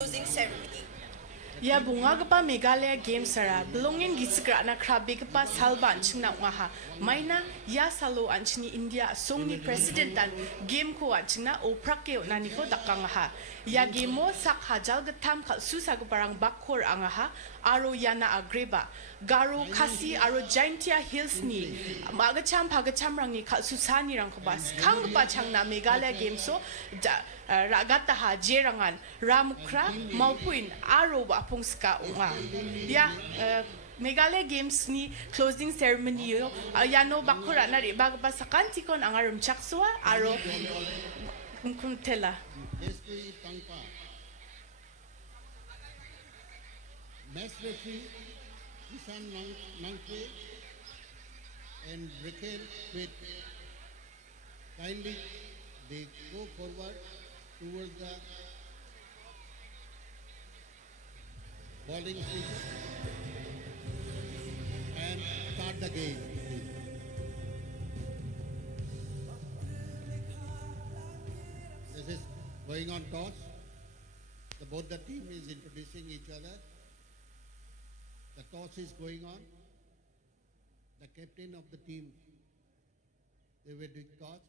Closing ceremony. Ya bunga gapa Meghalaya Games sara belongin gisgra na krabe gapa salban chingna waha maina ya salo anchini India songni president dan game ko anchina oprake nani ko dakang ha ya gemo sak hajal gatam khal susa parang bakhor angaha aro yana agreba GARO kasi aro Jaintia Hills ni magacham phagacham rang ni khal susani rang ko bas khang pa changna Meghalaya Games so ragata ha jerangan ramukra maupuin aro apungska unga ya Meghalaya Games ni closing ceremony yo yano bakura na ri bagpa sakanti kon angarum chaksua aro kumtela match referee Kisan Nangpe and Raquel Pet kindly they go forward towards the bowling station and start the game. This is going on toss. Both the team is introducing each other. The toss is going on. The captain of the team, they will do toss.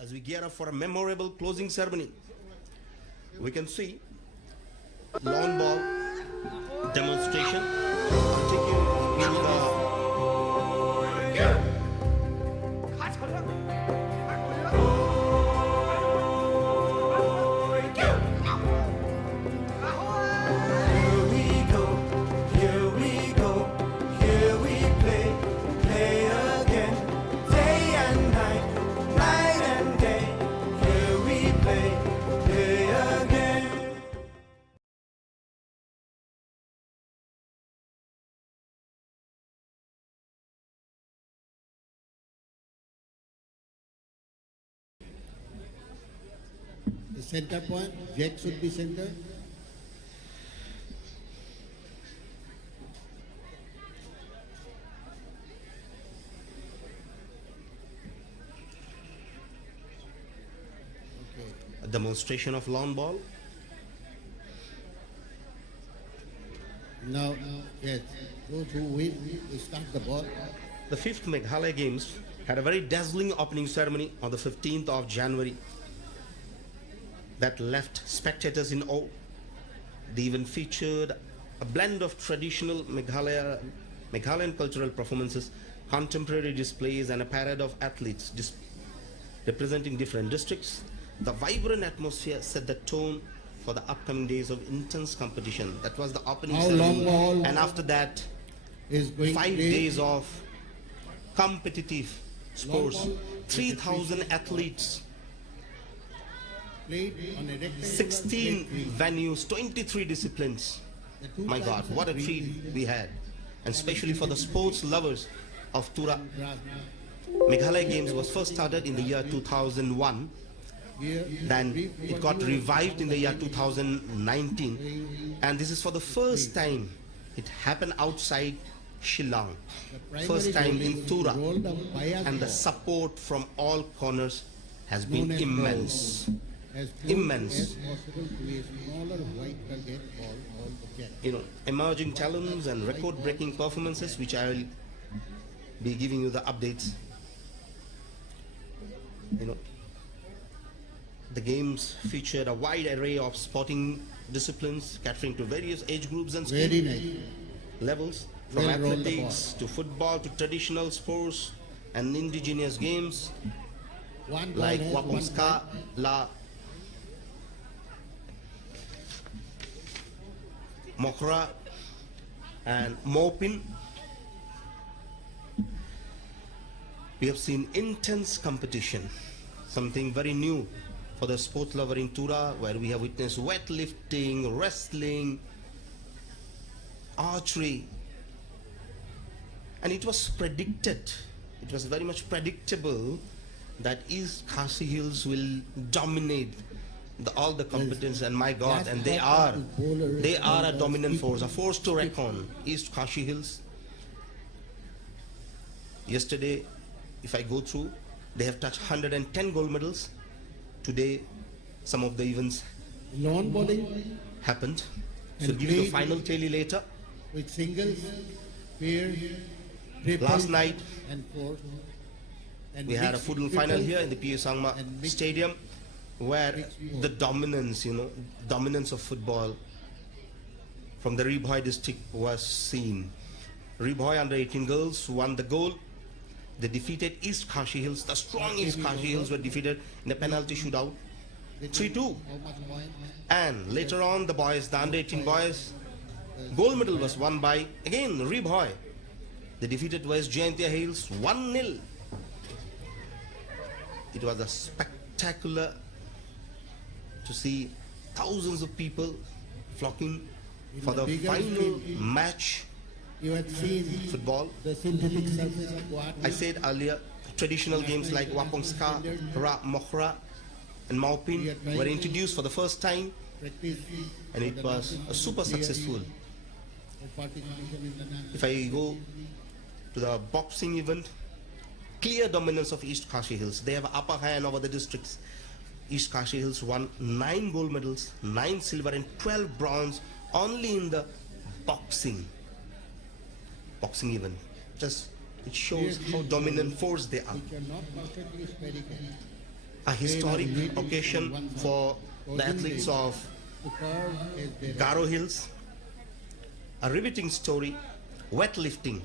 As we gear up for a memorable closing ceremony, we can see lawn ball demonstration taking in the center point, Jack should be center. a demonstration of lawn ball. Now, yes, those who win, we start the ball. The 5th Meghalaya Games had a very dazzling opening ceremony on the 15th of January that left spectators in awe. They even featured a blend of traditional Meghalayan cultural performances, contemporary displays, and a parade of athletes representing different districts. The vibrant atmosphere set the tone for the upcoming days of intense competition. That was the opening ceremony. And after that, is going 5 days of competitive sports, 3,000 athletes, 16 venues, 23 disciplines. My God, what a treat we had. And especially for the sports lovers of TURA. Meghalaya Games was first started in the year 2001. Then it got revived in the year 2019. And this is for the first time it happened outside Shillong. First time in TURA. And the support from all corners has been immense. Immense. You know, emerging talents and record-breaking performances, which I will be giving you the updates. You know, the games featured a wide array of sporting disciplines catering to various age groups and skill levels, from athletics to football to traditional sports and indigenous games like Wapongska, La Mokra and Mopin. We have seen intense competition, something very new for the sports lover in TURA, where we have witnessed weightlifting, wrestling, archery. And it was predicted, it was very much predictable that East Khasi Hills will dominate all the competence, and my God, and they are a dominant force, a force to reckon. East Khasi Hills. Yesterday, if I go through, they have touched 110 gold medals. Today, some of the events Lawn bowling happened. So and give you the play final tally later. with singles, pairs, triples, Last night, and fours. And we had a mixed football final triples here in the P.U. Sangma and mixed- Stadium, where mixed the dominance, dominance of football from the Ribhoi district was seen. Ribhoi under 18 girls won the gold. They defeated East Khasi Hills. The strong East Khasi Hills were defeated in a penalty shootout, 3-2. How much point? And later on, the boys, the under 18 boys, gold medal was won by, again, Ribhoi. They defeated West Jayantia Hills 1-0. It was a spectacular to see thousands of people flocking for the bigger final field. match You had seen football. the synthetic surface of water. I said earlier, traditional games like Wapongska, Ra, Mokhra, and Maupin were introduced for the first time, Practice and it was a super successful. for participation in the national. If I go to the boxing event, clear dominance of East Khasi Hills. They have upper hand over the districts. East Khasi Hills won 9 gold medals, 9 silver and 12 bronze only in the boxing event. Just it shows how dominant force they are. Which are not perfectly spherical. A historic occasion for the athletes of To carve as they GARO Hills. A riveting story, weightlifting.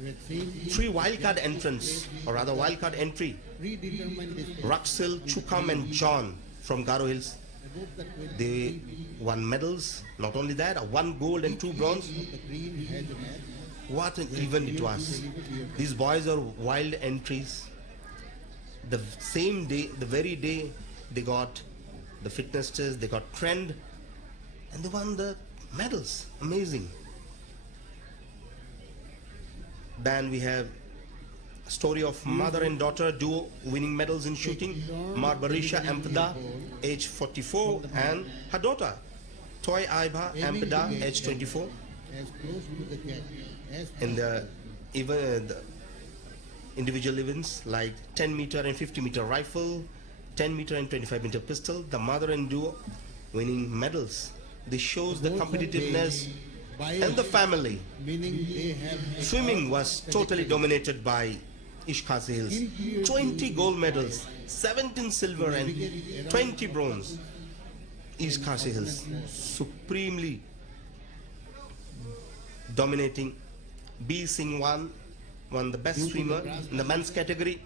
You had seen 3 wildcard entrants, or rather wildcard entry. predetermined distance Raxil, Chukam and John from GARO Hills. above the 20 They won medals. Not only that, 1 gold and 2 bronze. the green has a match. What an event it was. These boys are wild entries. The same day, the very day they got the fitness test, they got trained, and they won the medals. Amazing. Then we have a story of mother and daughter duo winning medals in shooting. Marbarisha Ampada, age 44, and her daughter, Toy Aiba Ampada, age 24. As close to the cat as In the individual events like 10 meter and 50 meter rifle, 10 meter and 25 meter pistol, the mother and duo winning medals. This shows the competitiveness and the family. meaning they have Swimming was totally dominated by East Khasi Hills. 20 gold medals, 17 silver and 20 bronze. East Khasi Hills supremely dominating. B. Singwan won the best swimmer in the men's category.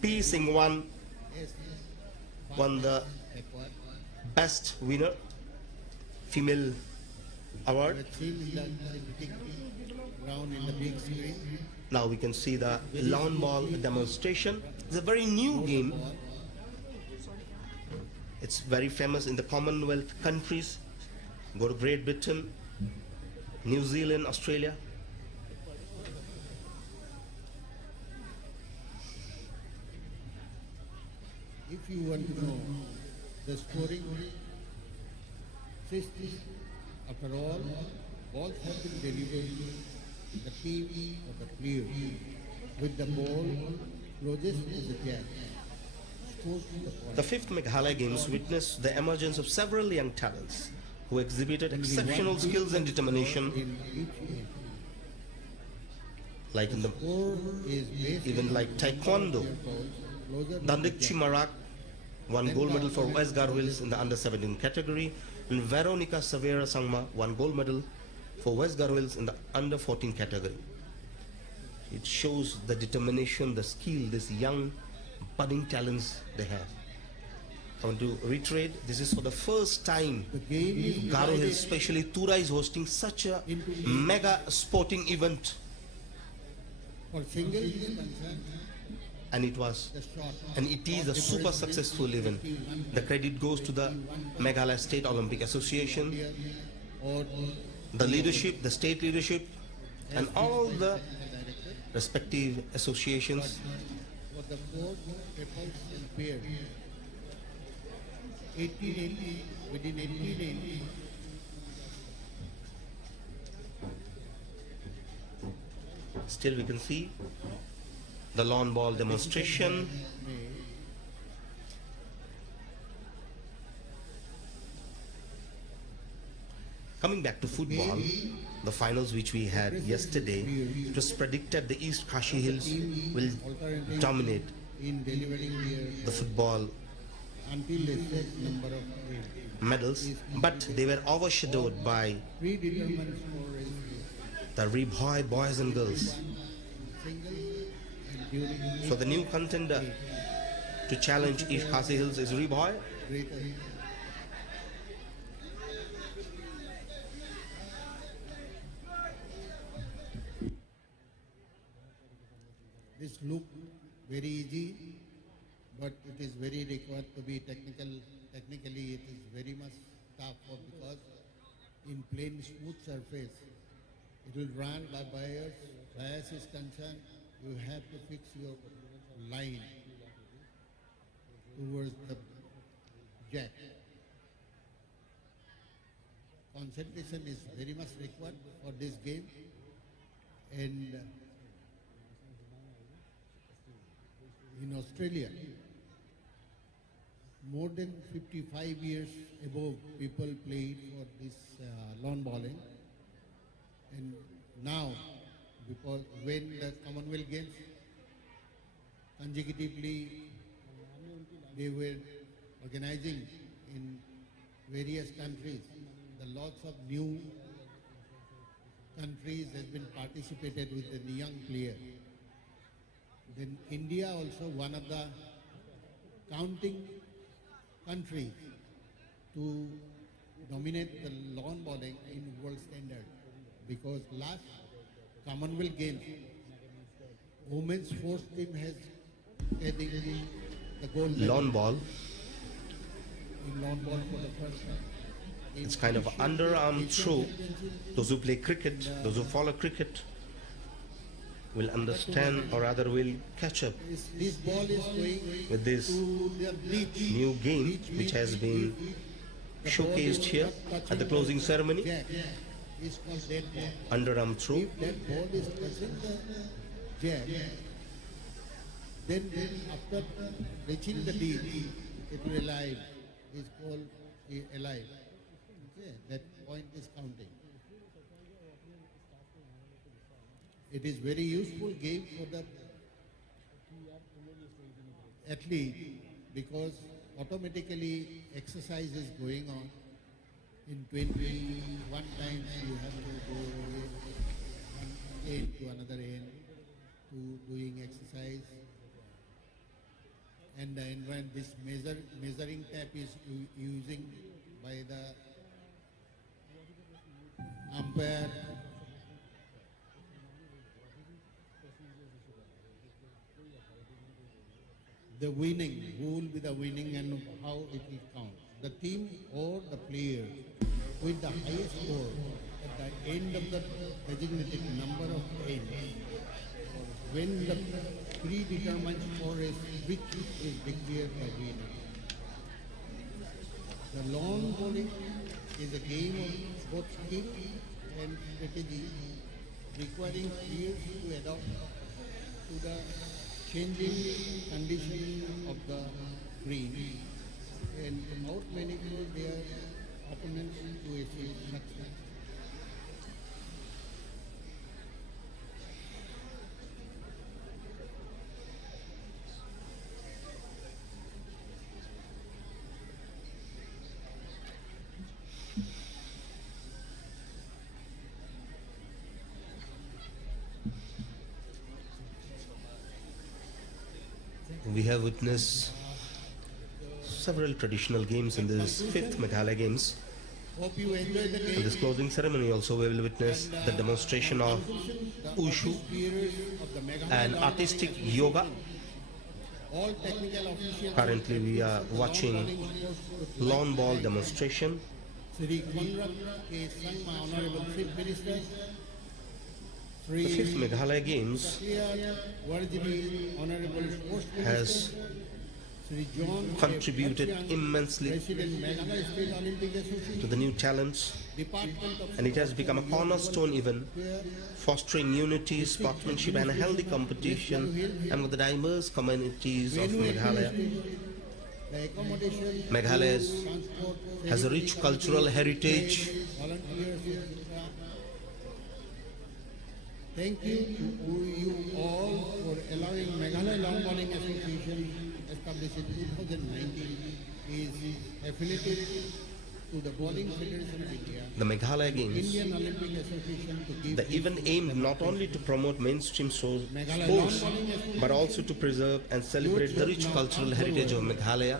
P. Singwan won the best winner, female award. had seen in the synthetic ground in the big screen. Now we can see the lawn ball demonstration. It's a very new game. It's very famous in the Commonwealth countries. Go to Great Britain, New Zealand, Australia. If you want to know the scoring system, after all, balls have been delivered. The team of the clear with the ball closest to the jack scores the point. The 5th Meghalaya Games witnessed the emergence of several young talents who exhibited exceptional skills and determination, In each game. like in the Score is based even like Taekwondo. closer to Dandik Chimarak won gold medal for West GARO Hills in the under 17 category, and Veronica Savera Sangma won gold medal for West GARO Hills in the under 14 category. It shows the determination, the skill, these young budding talents they have. I want to reiterate, this is for the first time the game is GARO Hills, divided especially TURA, is hosting such a into mega sporting event. for singles is concerned. and it is a super successful event. The credit goes to the Meghalaya State Olympic Association, the leadership, the state leadership, and all the respective associations. For the four couples and pairs, 1880, within 1880, Still we can see the lawn ball demonstration. Coming back to football, the finals which we had yesterday, it was predicted the East Kashi Hills will dominate in delivering the football until a set number of medals, but they were overshadowed by predetermined score is the Ribhoi boys and girls. single and during So the new contender to challenge East Khasi Hills is Ribhoi. greater. This look very easy, but it is very required to be technical. Technically, it is very much tough because in plain smooth surface, it will run by bias. Bias is concerned, you have to fix your line towards the jack. Concentration is very much required for this game, and in Australia, more than 55 years above people played for this lawn bowling, and now because when the Commonwealth Games consecutively they were organizing in various countries, the lots of new countries has been participated with the young player. Then India also one of the counting countries to dominate the lawn bowling in world standard, because last Commonwealth Games, women's sports team has taken the gold medal Lawn ball, in lawn ball for the first time. it's kind of an underarm throw. Those who play cricket, those who follow cricket will understand, or rather will catch up This ball is going with this to the bleach. new game which has been showcased here at the closing ceremony. Jack is called dead ball. Underarm throw. If that ball is touching the jack, then after reaching the lead, it will alive. Is called alive. Okay, that point is counting. It is very useful game for the athlete because automatically exercise is going on. In 21 times you have to go one end to another end to doing exercise. And when this measuring tap is using by the umpire. The winning, who will be the winning and how it will count. The team or the player with the highest score at the end of the designated number of ends, when the predetermined score is which is declared the winner. The lawn bowling is a game of both skill and strategy, requiring players to adapt to the changing condition of the green and out-maneuver their opponents to achieve success. We have witnessed several traditional games in this 5th Meghalaya Games. Hope you enjoy the In game. this closing ceremony also we will witness the demonstration of Wushu Players of the Meghalaya and artistic yoga. All technical officials. Currently we are watching lawn ball demonstration. Sri Conrad K. Sangma, Honorable Chief Minister. The 5th Meghalaya Games Warjiri, Honorable Sports has Minister. Sri John contributed immensely President Meghalaya State Olympic Association. to the new talents, Department of and it has become a cornerstone event, fostering unity, sportsmanship and a healthy competition among the diverse communities of Meghalaya. The accommodation, Meghalaya transport, has a rich cultural heritage. volunteers. Thank you to you all for allowing Meghalaya Lawn Bowling Association, established in 2019, is affiliated to the Bowling Federation of India, The Meghalaya Games, Indian Olympic Association, to give the event aimed not only to promote mainstream sports, but also to preserve and celebrate the rich cultural heritage of Meghalaya.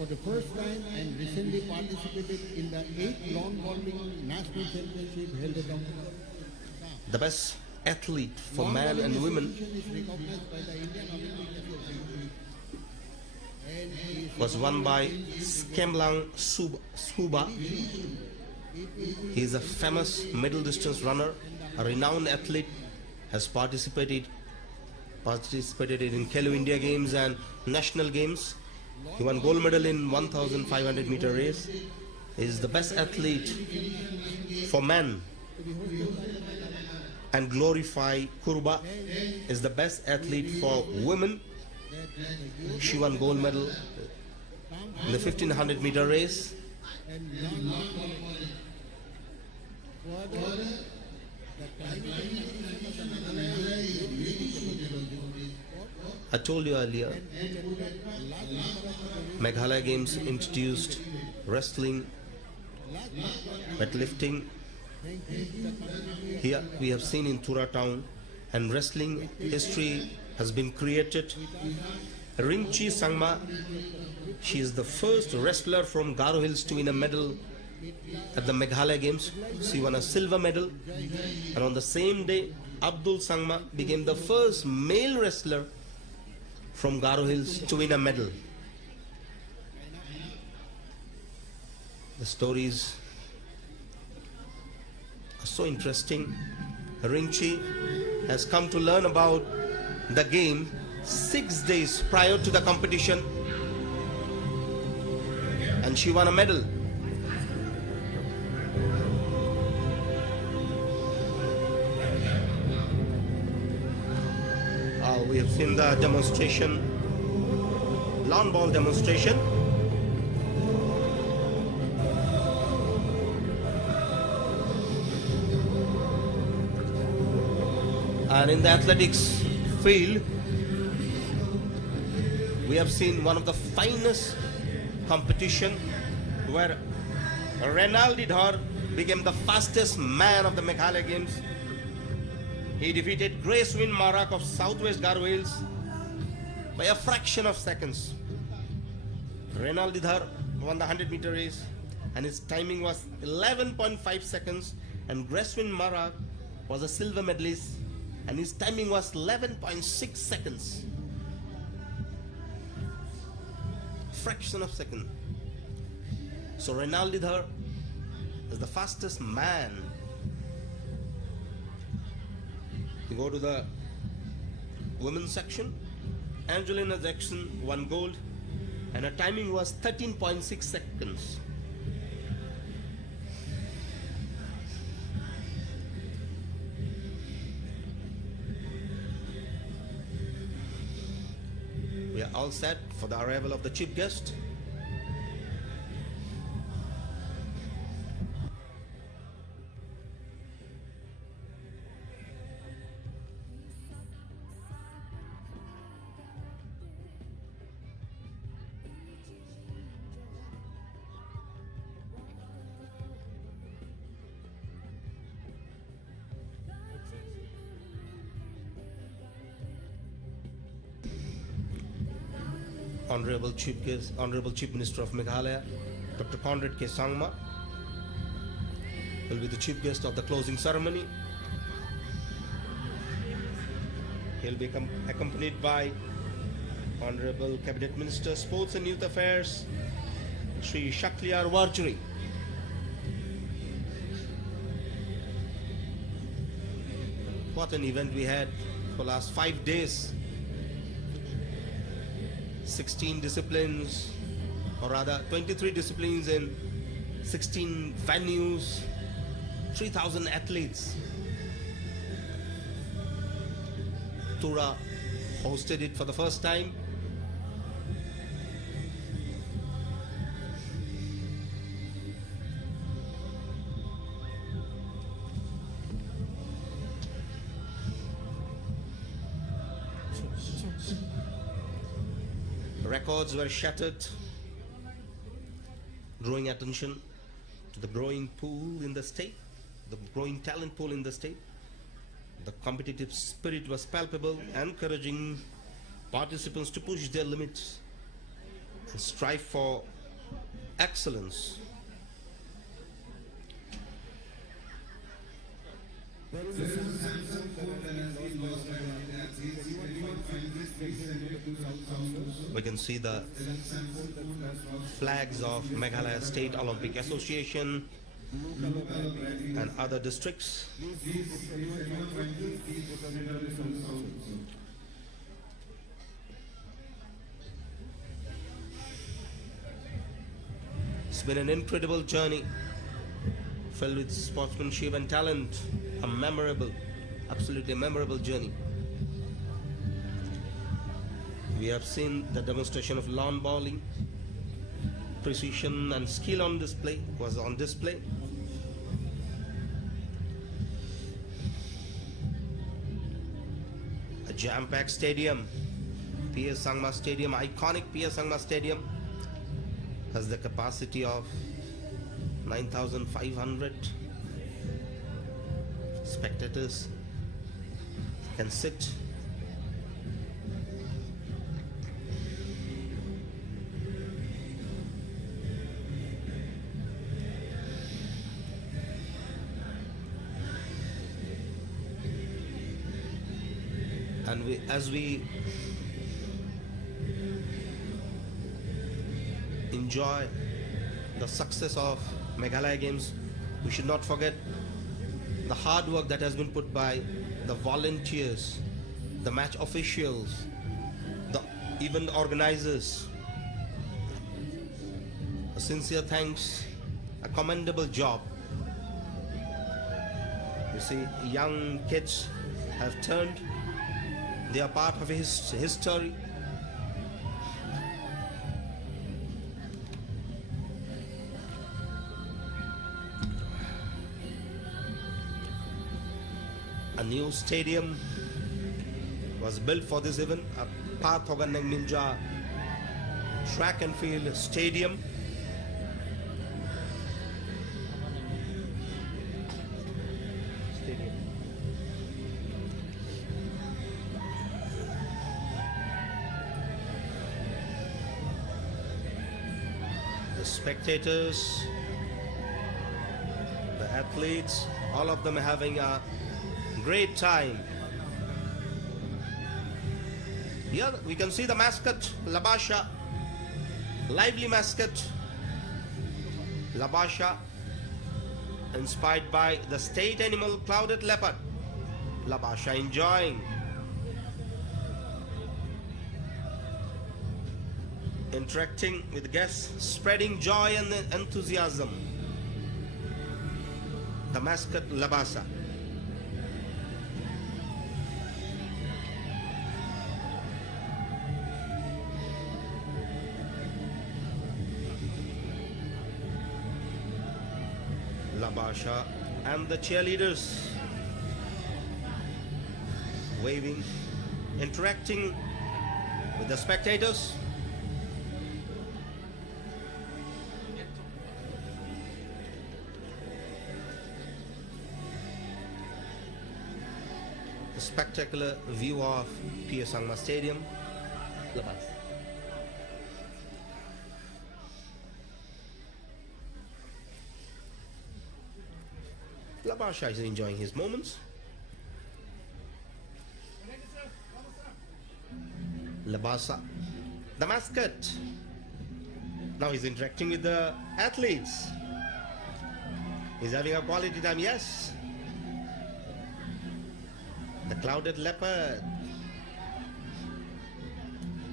for the first time and recently participated in the 8th Lawn Bowling National Championship held at The best athlete for men and women is recognized by the Indian Olympic Association and is was won by Skemlang Suba. He is a famous middle distance runner, a renowned athlete, has participated in Khelo India Games and National Games. He won gold medal in 1500 meter race. He is the best athlete for men. And Glorify Kurba is the best athlete for women. She won gold medal in the 1500 meter race. I told you earlier, Meghalaya Games introduced wrestling, weightlifting. Here we have seen in TURA town, and wrestling history has been created. Ringchi Sangma, she is the first wrestler from GARO Hills to win a medal at the Meghalaya Games. She won a silver medal, and on the same day, Abdul Sangma became the first male wrestler from GARO Hills to win a medal. The stories are so interesting. Ringchi has come to learn about the game 6 days prior to the competition, and she won a medal. We have seen the demonstration, lawn ball demonstration. And in the athletics field, we have seen one of the finest competition where Renaldi Dhar became the fastest man of the Meghalaya Games. He defeated Gracewin Marak of Southwest GARO Hills by a fraction of seconds. Renaldi Dhar won the 100 meter race and his timing was 11.5 seconds, and Gracewin Marak was a silver medalist and his timing was 11.6 seconds. Fraction of second. So Renaldi Dhar is the fastest man. You go to the women's section. Angelina Jackson won gold and her timing was 13.6 seconds. We are all set for the arrival of the chief guest. Honorable Chief Guest, Honorable Chief Minister of Meghalaya, Dr. Conrad K. Sangma, will be the chief guest of the closing ceremony. He'll be accompanied by Honorable Cabinet Minister, Sports and Youth Affairs, Shri Shakliar Warjuri. What an event we had for last 5 days. 16 disciplines, or rather 23 disciplines in 16 venues, 3,000 athletes. TURA hosted it for the first time. Records were shattered, drawing attention to the growing pool in the state, the growing talent pool in the state. The competitive spirit was palpable, encouraging participants to push their limits and strive for excellence. We can see the flags of Meghalaya State Olympic Association and other districts. It's been an incredible journey filled with sportsmanship and talent. A memorable, absolutely memorable journey. We have seen the demonstration of lawn bowling. Precision and skill on display was on display. A jam-packed stadium, PS Sangma Stadium, iconic PS Sangma Stadium, has the capacity of 9,500 spectators can sit. And as we enjoy the success of Meghalaya Games, we should not forget the hard work that has been put by the volunteers, the match officials, the event organizers. A sincere thanks, a commendable job. You see, young kids have turned. They are part of his history. A new stadium was built for this event, a Pathoganang Minja track and field stadium. The spectators, the athletes, all of them having a great time. Here we can see the mascot, Labasha, lively mascot, Labasha, inspired by the state animal clouded leopard. Labasha enjoying, interacting with guests, spreading joy and enthusiasm. The mascot Labasa. Labasha and the cheerleaders waving, interacting with the spectators. A spectacular view of PS Sangma Stadium. Labas. Labasha is enjoying his moments. Labasa the mascot. Now he's interacting with the athletes. He's having a quality time, yes. The clouded leopard.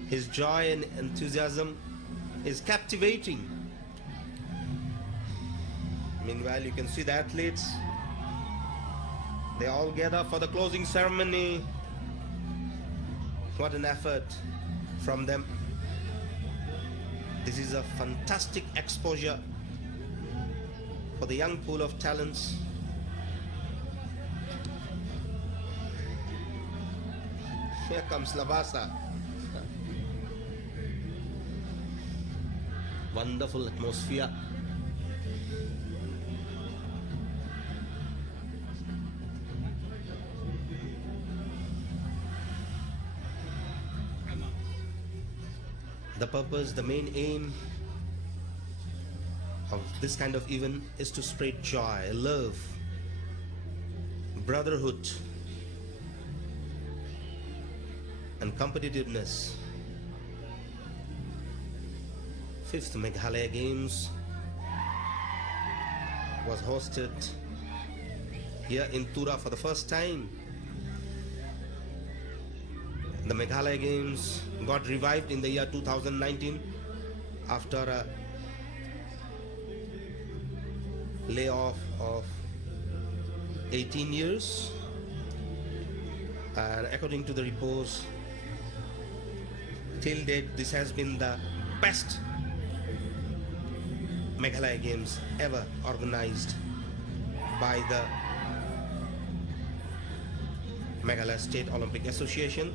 His joy and enthusiasm is captivating. Meanwhile, you can see the athletes. They all gather for the closing ceremony. What an effort from them. This is a fantastic exposure for the young pool of talents. Here comes Labasa. Wonderful atmosphere. The purpose, the main aim of this kind of event is to spread joy, love, brotherhood, and competitiveness. 5th Meghalaya Games was hosted here in TURA for the first time. The Meghalaya Games got revived in the year 2019 after a layoff of 18 years. And according to the reports, till date, this has been the best Meghalaya Games ever organized by the Meghalaya State Olympic Association.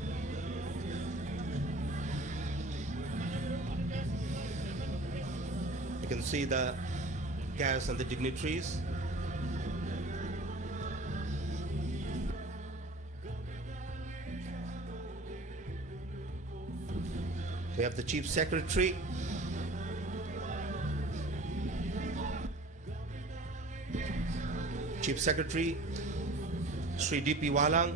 You can see the guests and the dignitaries. We have the Chief Secretary. Chief Secretary Sri D.P. Walang.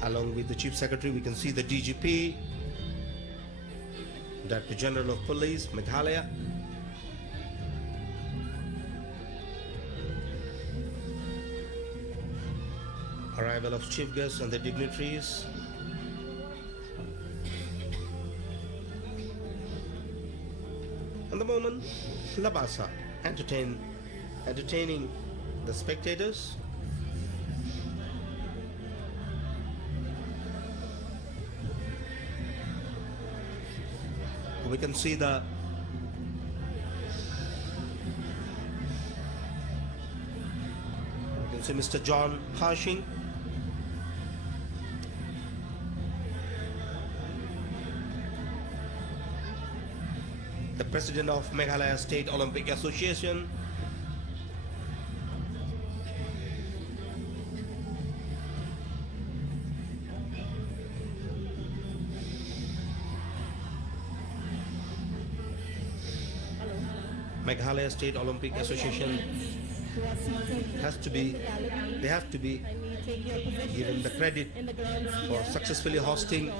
Along with the Chief Secretary, we can see the DGP, Director General of Police, Meghalaya. Arrival of chief guests and the dignitaries. And the moment, Labasa entertaining the spectators. We can see the Mr. John Harshing. The President of Meghalaya State Olympic Association. Meghalaya State Olympic Association they have to be given the credit for successfully hosting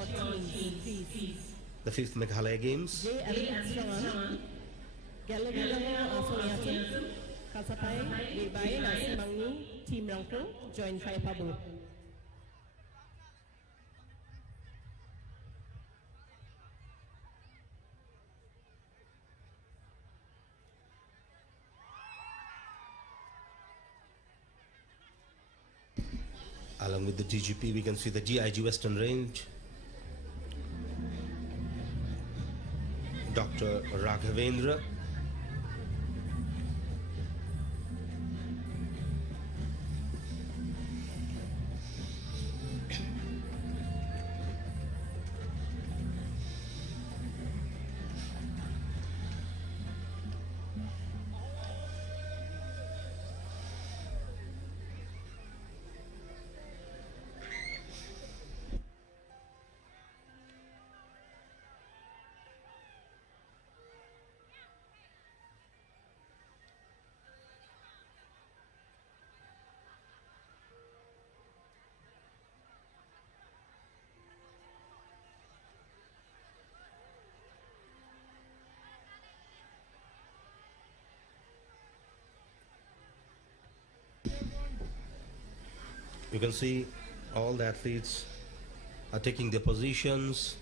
the 5th Meghalaya Games. Along with the DGP, we can see the DIG Western Range, Dr. Raghavendra. You can see all the athletes are taking their positions.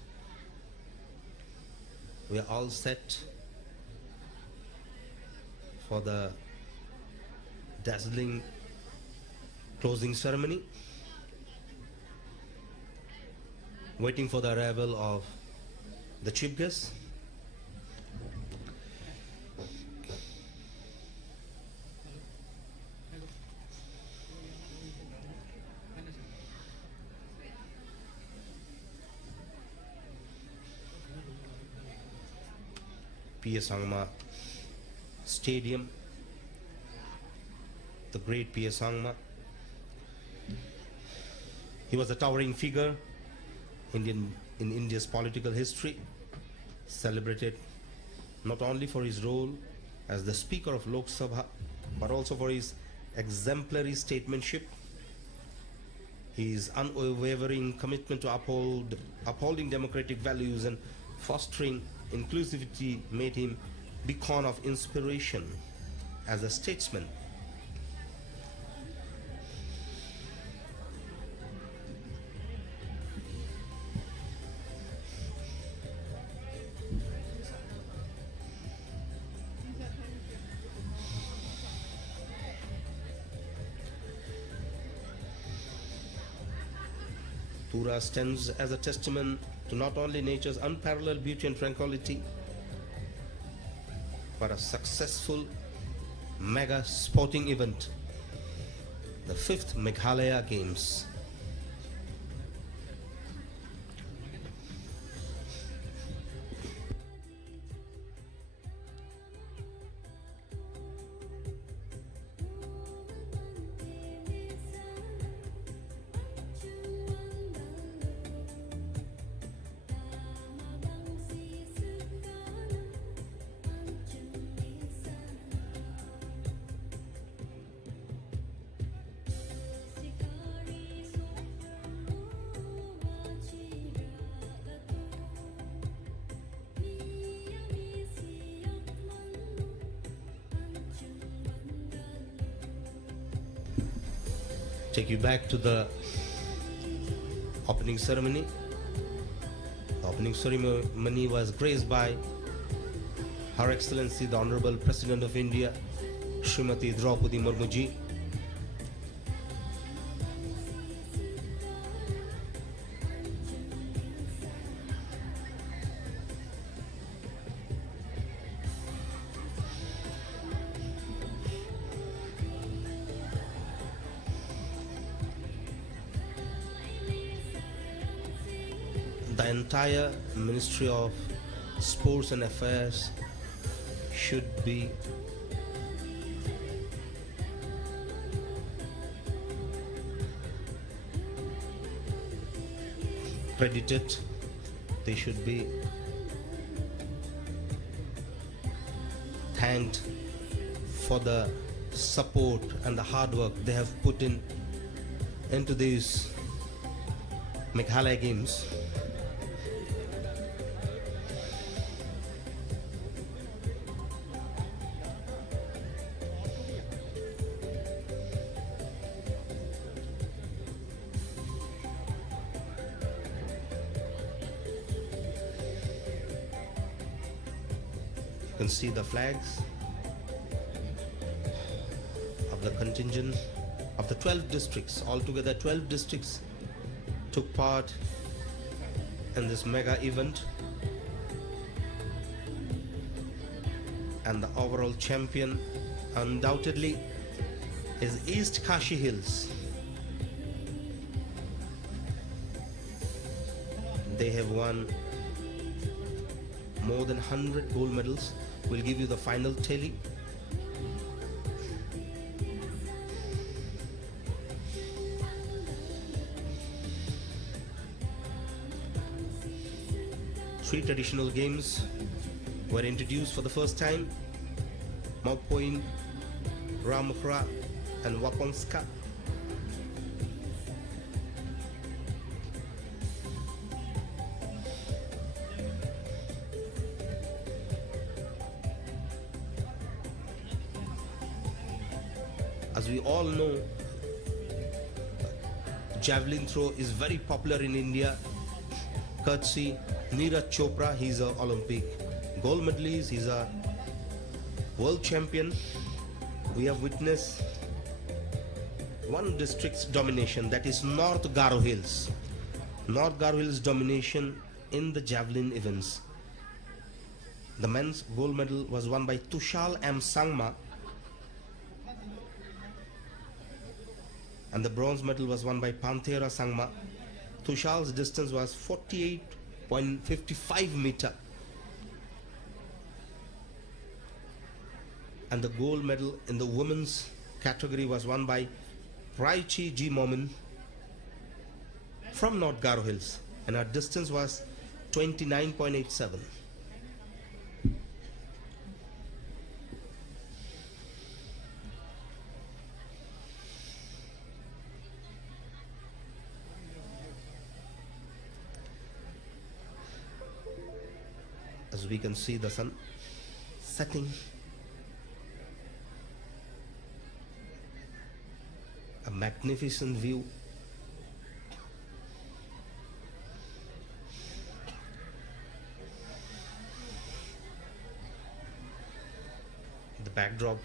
We are all set for the dazzling closing ceremony, waiting for the arrival of the chief guest. P.S. Sangma Stadium, the great P.S. Sangma. He was a towering figure in India's political history, celebrated not only for his role as the Speaker of Lok Sabha, but also for his exemplary statesmanship. His unwavering commitment to upholding democratic values and fostering inclusivity made him a beacon of inspiration as a statesman. TURA stands as a testament to not only nature's unparalleled beauty and tranquility, but a successful mega sporting event, the 5th Meghalaya Games. Take you back to the opening ceremony. The opening ceremony was graced by Her Excellency the Honorable President of India, Srimati Draupadi Murmu ji. The entire Ministry of Sports and Affairs should be credited. They should be thanked for the support and the hard work they have put into these Meghalaya Games. You can see the flags of the contingent of the 12 districts. Altogether 12 districts took part in this mega event, and the overall champion undoubtedly is East Kashi Hills. They have won more than 100 gold medals. We'll give you the final tally. Three traditional games were introduced for the first time: Maupoin, Ramukra and Wapongska. As we all know, javelin throw is very popular in India. Courtesy Neeraj Chopra, he's an Olympic gold medalist, he's a world champion. We have witnessed one district's domination, that is North Garo Hills. North Garo Hills domination in the javelin events. The men's gold medal was won by Tushal M. Sangma, and the bronze medal was won by Panthera Sangma. Tushal's distance was 48.55 meter, and the gold medal in the women's category was won by Raichi G. Momin from North Garo Hills, and her distance was 29.87. As we can see the sun setting, a magnificent view. The backdrop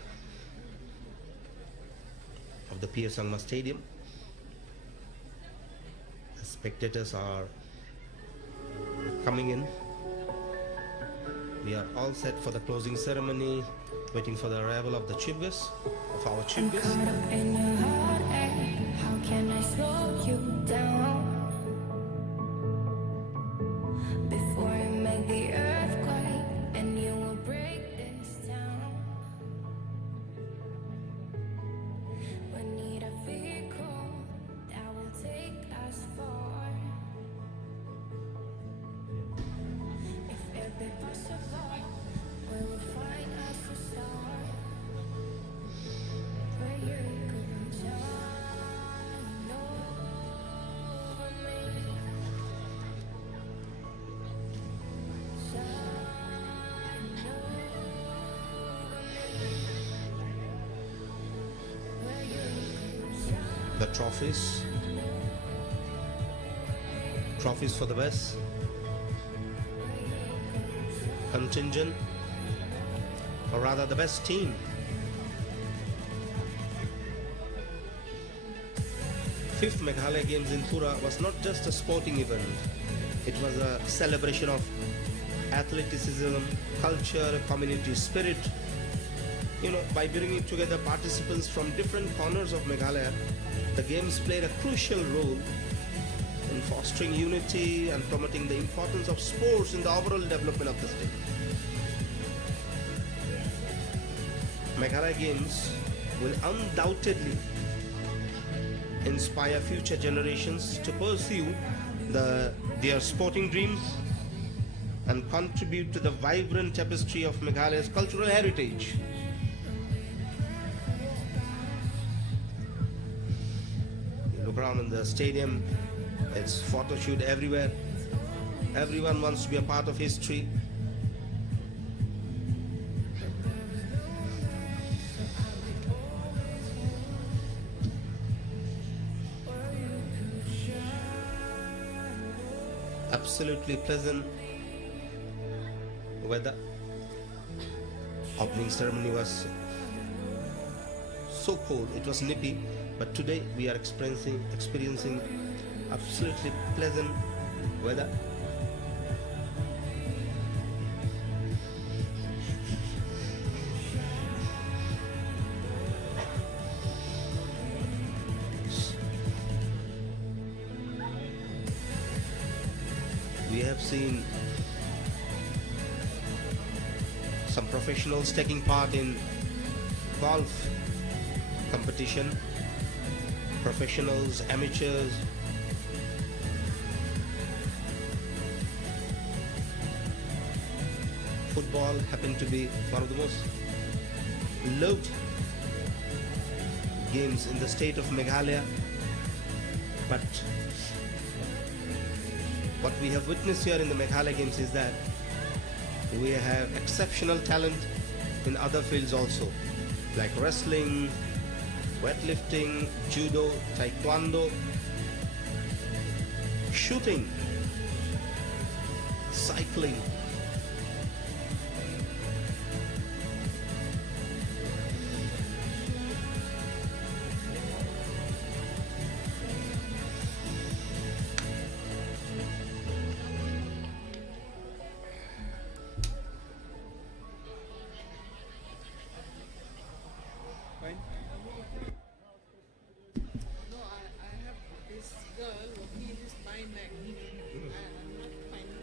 of the P.S. Sangma Stadium. The spectators are coming in. We are all set for the closing ceremony, waiting for the arrival of the chief guest, of our chief guest. Caught up in your heartache. How can I slow you down before you make the earthquake and you will break this town? We need a vehicle that will take us far. If it be possible, we will find us a star where you can shine over me. Shine over me. Where you can shine. The trophies for the best contingent, or rather the best team. Fifth Meghalaya Games in TURA was not just a sporting event, it was a celebration of athleticism, culture, community spirit. By bringing together participants from different corners of Meghalaya, the games played a crucial role in fostering unity and promoting the importance of sports in the overall development of the state. Meghalaya Games will undoubtedly inspire future generations to pursue their sporting dreams and contribute to the vibrant tapestry of Meghalaya's cultural heritage. You look around in the stadium, it's photo shoot everywhere. Everyone wants to be a part of history. Absolutely pleasant weather. Opening ceremony was so cold, it was nippy, but today we are experiencing absolutely pleasant weather. We have seen some professionals taking part in golf competition, professionals, amateurs. Football happened to be one of the most loved games in the state of Meghalaya, but what we have witnessed here in the Meghalaya Games is that we have exceptional talent in other fields also, like wrestling, weightlifting, judo, taekwondo, shooting, cycling. No, I have this girl working in this my neck. I'm not finding.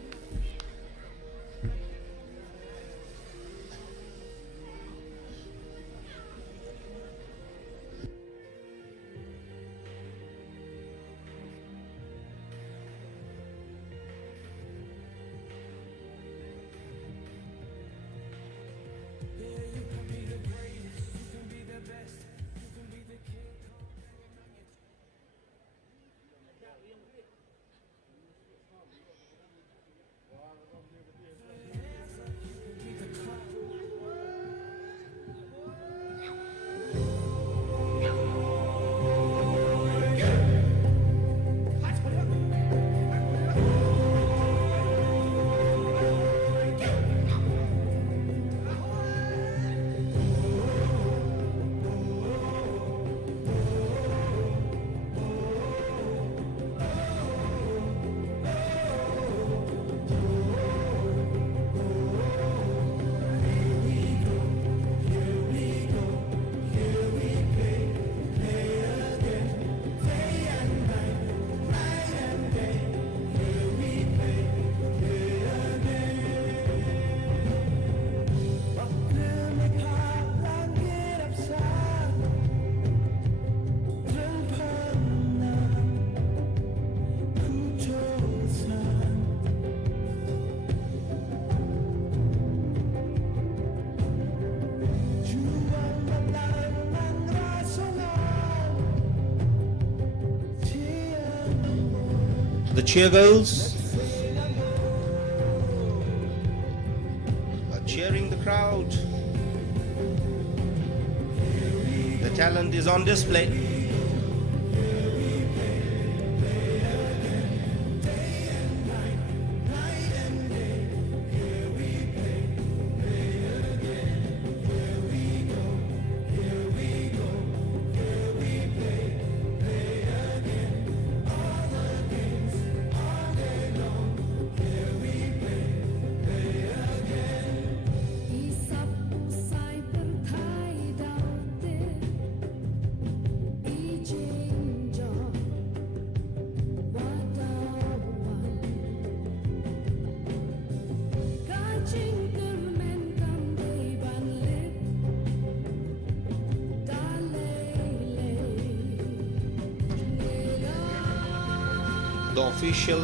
The cheer girls are cheering the crowd. The talent is on display. Ye sab sai par khai daate, ye change wadawan. Kaching kurmen kam dei ban lip, The official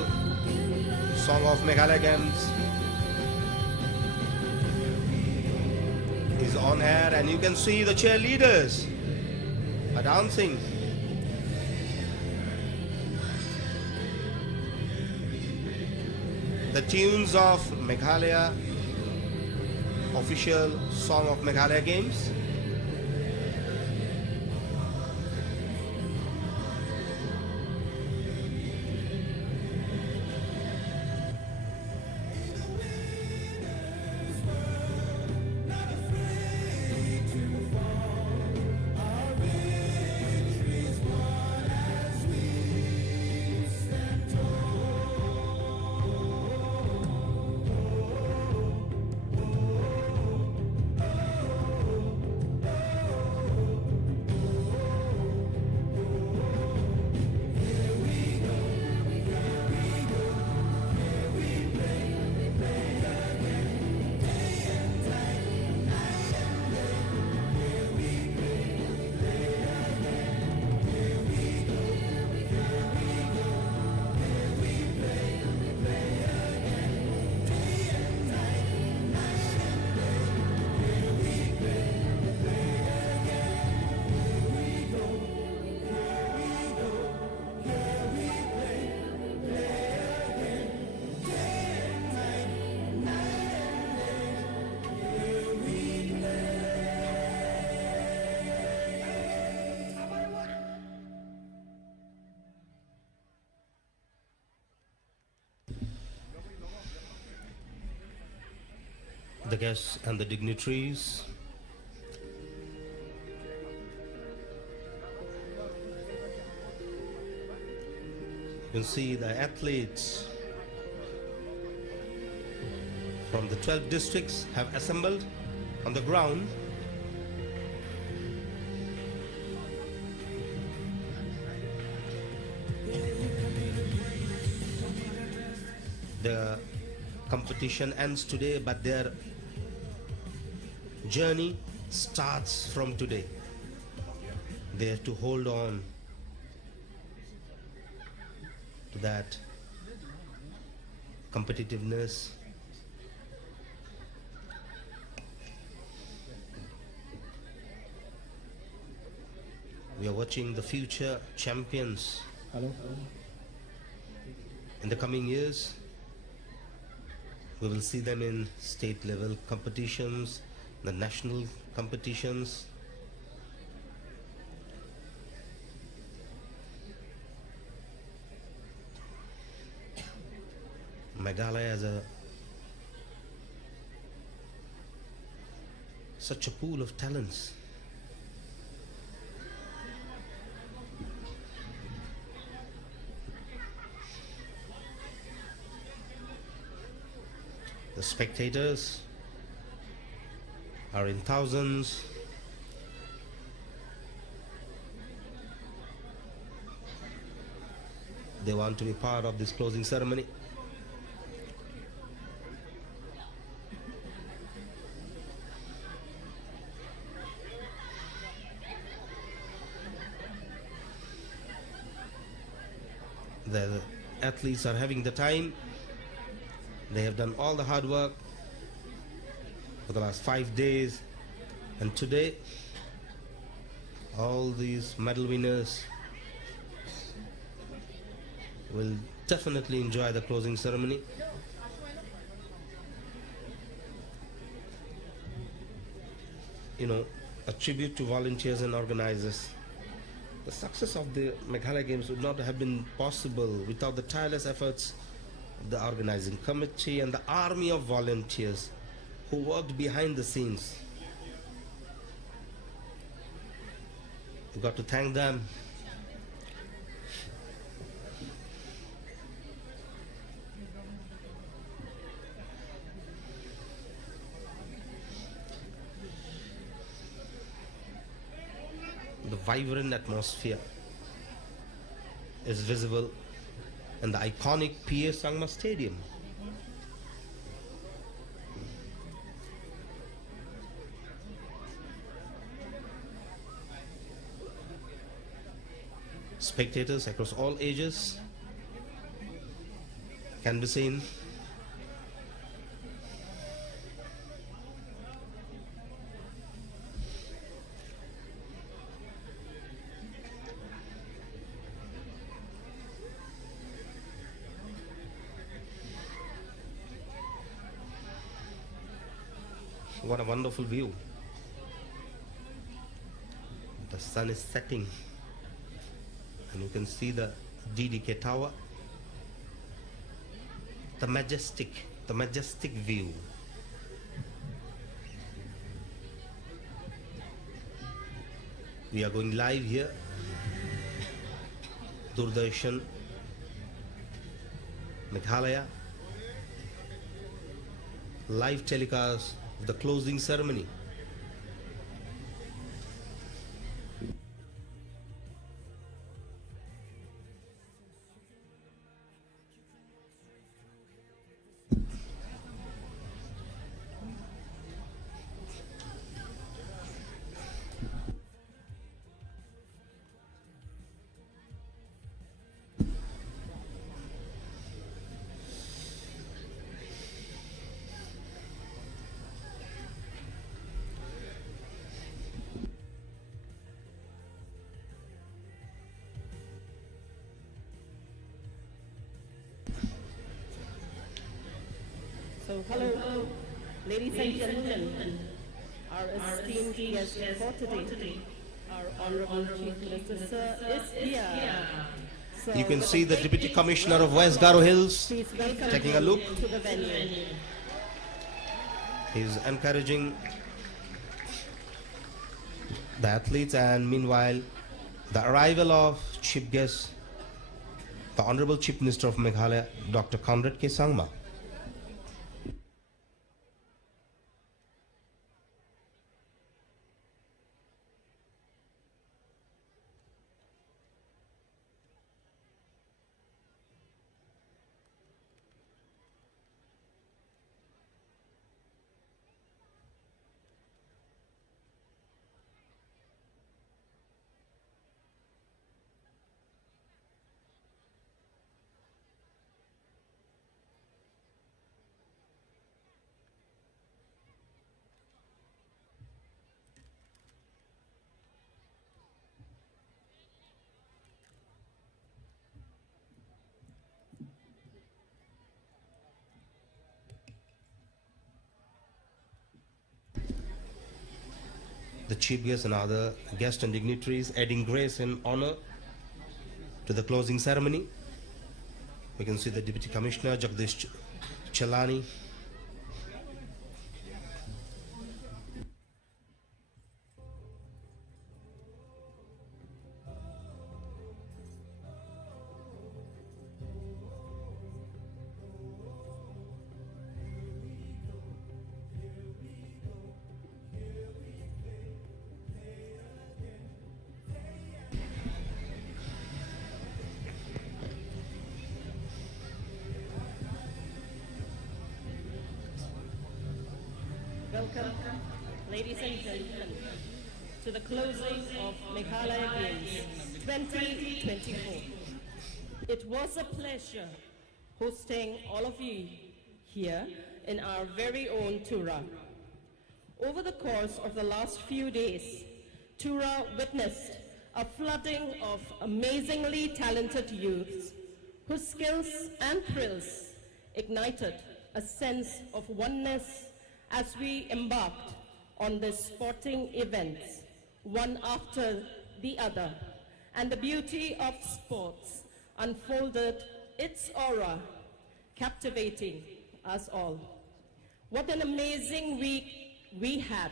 song of Meghalaya Games is on air, and you can see the cheerleaders are dancing. The tunes of Meghalaya, official song of Meghalaya Games. the guests and the dignitaries, you can see the athletes from the 12 districts have assembled on the ground. The competition ends today, but their journey starts from today. They have to hold on to that competitiveness. We are watching the future champions in the coming years. We will see them in state level competitions, the national competitions. Meghalaya has such a pool of talents. The spectators are in thousands. They want to be part of this closing ceremony. The athletes are having the time. They have done all the hard work for the last 5 days, and today all these medal winners will definitely enjoy the closing ceremony. You know, a tribute to volunteers and organizers. The success of the Meghalaya Games would not have been possible without the tireless efforts of the organizing committee and the army of volunteers who worked behind the scenes. We've got to thank them. The vibrant atmosphere is visible in the iconic P.A. Sangma Stadium. Spectators across all ages can be seen. What a wonderful view. The sun is setting and you can see the DDK Tower. The majestic view. We are going live here. Doordarshan, Meghalaya. Live telecast of the closing ceremony. So, hello, ladies and gentlemen, our esteemed guest for today, our Honorable Chief Minister, sir, is here. So, You can see the Deputy Commissioner of West Garo Hills please welcome taking a look. to the venue. He's encouraging the athletes, and meanwhile, the arrival of chief guest, the Honorable Chief Minister of Meghalaya, Dr. Conrad K. Sangma. The chief guests and other guests and dignitaries adding grace and honor to the closing ceremony. We can see the Deputy Commissioner Jagdish Chalani. Welcome, ladies and gentlemen, to the closing of Meghalaya Games 2024. It was a pleasure hosting all of you here in our very own TURA. Over the course of the last few days, TURA witnessed a flooding of amazingly talented youths whose skills and thrills ignited a sense of oneness as we embarked on the sporting events, one after the other, and the beauty of sports unfolded its aura, captivating us all. What an amazing week we had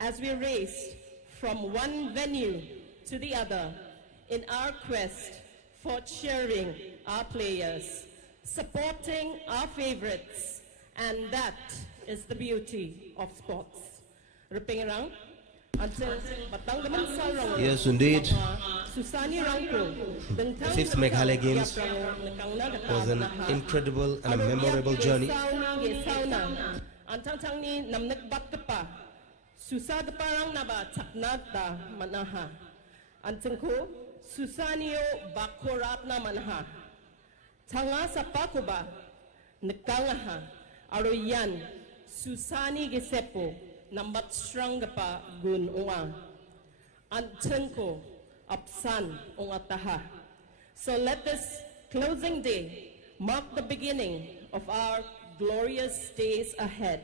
as we raced from one venue to the other in our quest for cheering our players, supporting our favorites, and that is the beauty of sports. Ripping around until Yes, indeed. The fifth Meghalaya Games was an incredible and a memorable journey. Aroyan Susani Gisepo Nambat Strangapa Gun Unga Antenko Apsan Ungataha. So let this closing day mark the beginning of our glorious days ahead.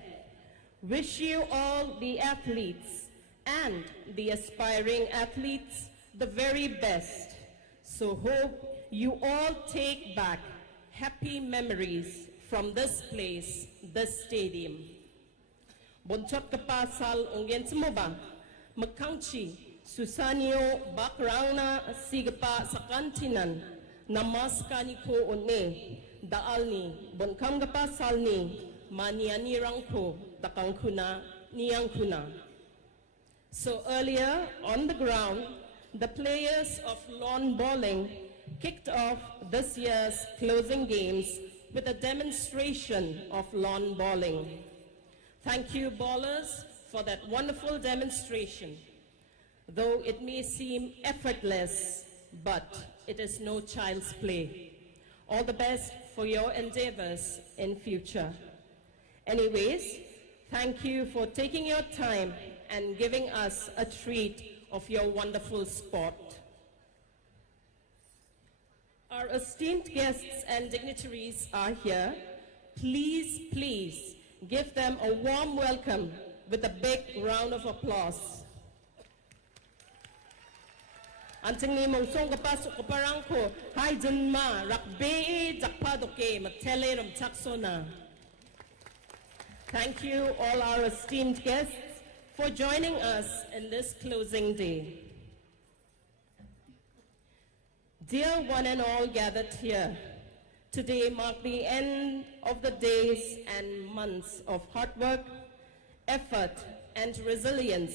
Wish you all the athletes and the aspiring athletes the very best. So hope you all take back happy memories from this place, this stadium. Bonchot kapasal ongyen smoba, makangchi, Susanio bakrauna sigapa sakantinan, namaskani ko one, daalni, bonkam kapasalni, maniani rangko, takangkuna, niyangkuna. So earlier on the ground, the players of lawn bowling kicked off this year's closing games with a demonstration of lawn bowling. Thank you, bowlers, for that wonderful demonstration. Though it may seem effortless, but it is no child's play. All the best for your endeavors in future. Anyways, thank you for taking your time and giving us a treat of your wonderful sport. Our esteemed guests and dignitaries are here. Please, please give them a warm welcome with a big round of applause. Anting ni mong song kapasok ko parang ko, hai dun ma, rakbe jakpa doke, matele rom chaksona. Thank you, all our esteemed guests, for joining us in this closing day. Dear one and all gathered here, today marks the end of the days and months of hard work, effort, and resilience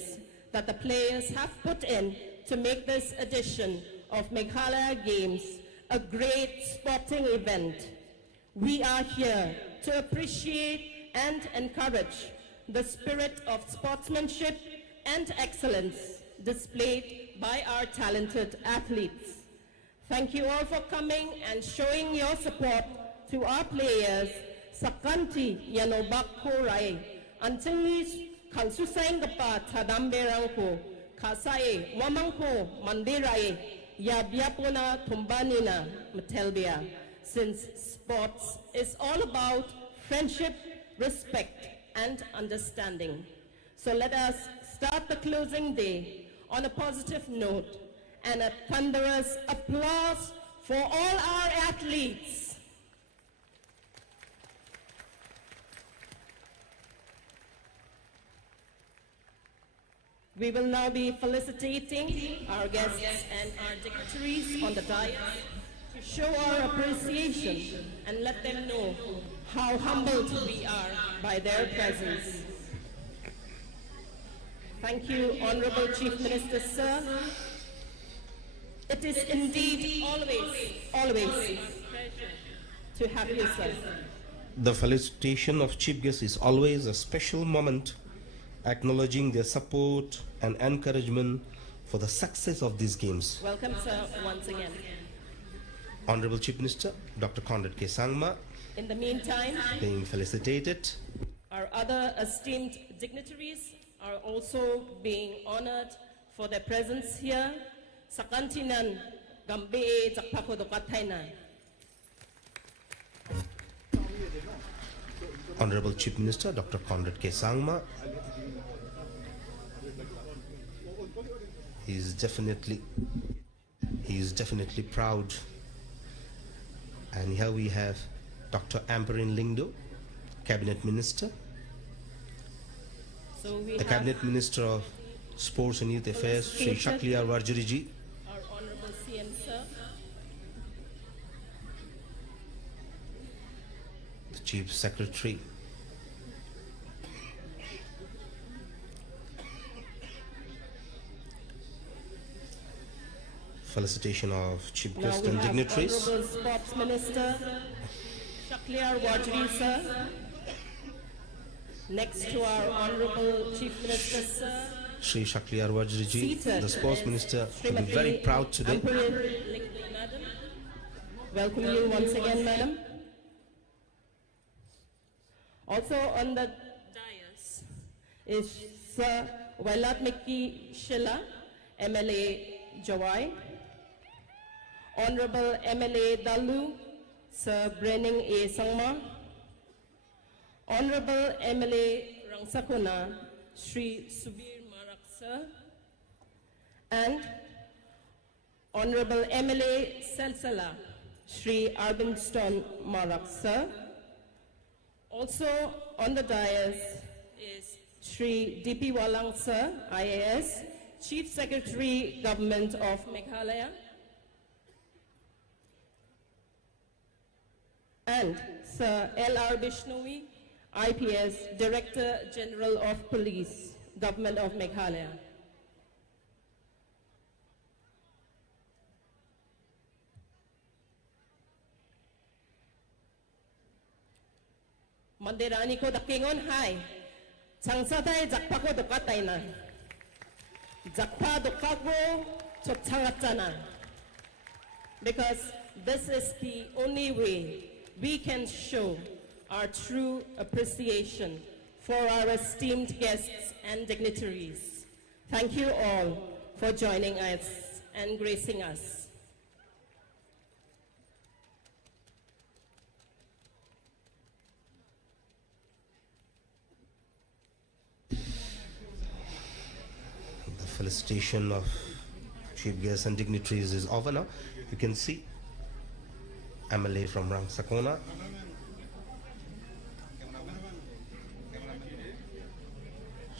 that the players have put in to make this edition of Meghalaya Games a great sporting event. We are here to appreciate and encourage the spirit of sportsmanship and excellence displayed by our talented athletes. Thank you all for coming and showing your support to our players. Sakanti yanobak korai, antingis kansusang kapa tadamberangko, kasae wamangko mandirai, yabiapona tumbanina matelbia. Since sports is all about friendship, respect, and understanding. So let us start the closing day on a positive note and a thunderous applause for all our athletes. We will now be felicitating our guests and our dignitaries on the dais to show our appreciation and let them know how humbled we are by their presence. Thank you, Honorable Chief Minister, sir. It is indeed always a pleasure to have you, sir. The felicitation of chief guests is always a special moment, acknowledging their support and encouragement for the success of these games. Welcome, sir, once again. Honorable Chief Minister, Dr. Conrad K. Sangma, In the meantime, being felicitated. our other esteemed dignitaries are also being honored for their presence here. Sakantinan gambe jakpako dokataina. Honorable Chief Minister, Dr. Conrad K. Sangma, he is definitely proud. And here we have Dr. Amperin Lingdo, Cabinet Minister, So we the have Cabinet Minister of Sports and Youth Affairs, Sri Shakliya Warjuriji, our Honorable CM, sir. the Chief Secretary, felicitation of Chief Now Guests we and have dignitaries. Honorable Sports Minister Shakliar Wajri, sir. Next to our Honorable Chief Minister, sir. Sri Shakliya Warjuriji, Seated the Sports is Minister, will be Srimati very proud today. Amperin Lingdo, madam. Welcome you once again, madam. Also on the dais is Sir Wailat Miki Shilla, MLA Jawai. Honorable MLA Dalu, Sir Brenning A. Sangma. Honorable MLA Rangsakuna, Sri Subir Marak, sir. And Honorable MLA Salsala, Sri Arbinston Marak, sir. Also on the dais is Sri D.P. Walang, sir, IAS, Chief Secretary, Government of Meghalaya. And Sir L.R. Bishnoi, IPS, Director General of Police, Government of Meghalaya. Mandirani ko dakingon hai, changsaday jakpa ko dokatay na. Jakpa dokago chotsangatsana. Because this is the only way we can show our true appreciation for our esteemed guests and dignitaries. Thank you all for joining us and gracing us. The felicitation of chief guests and dignitaries is over now. You can see MLA from Rangsakona,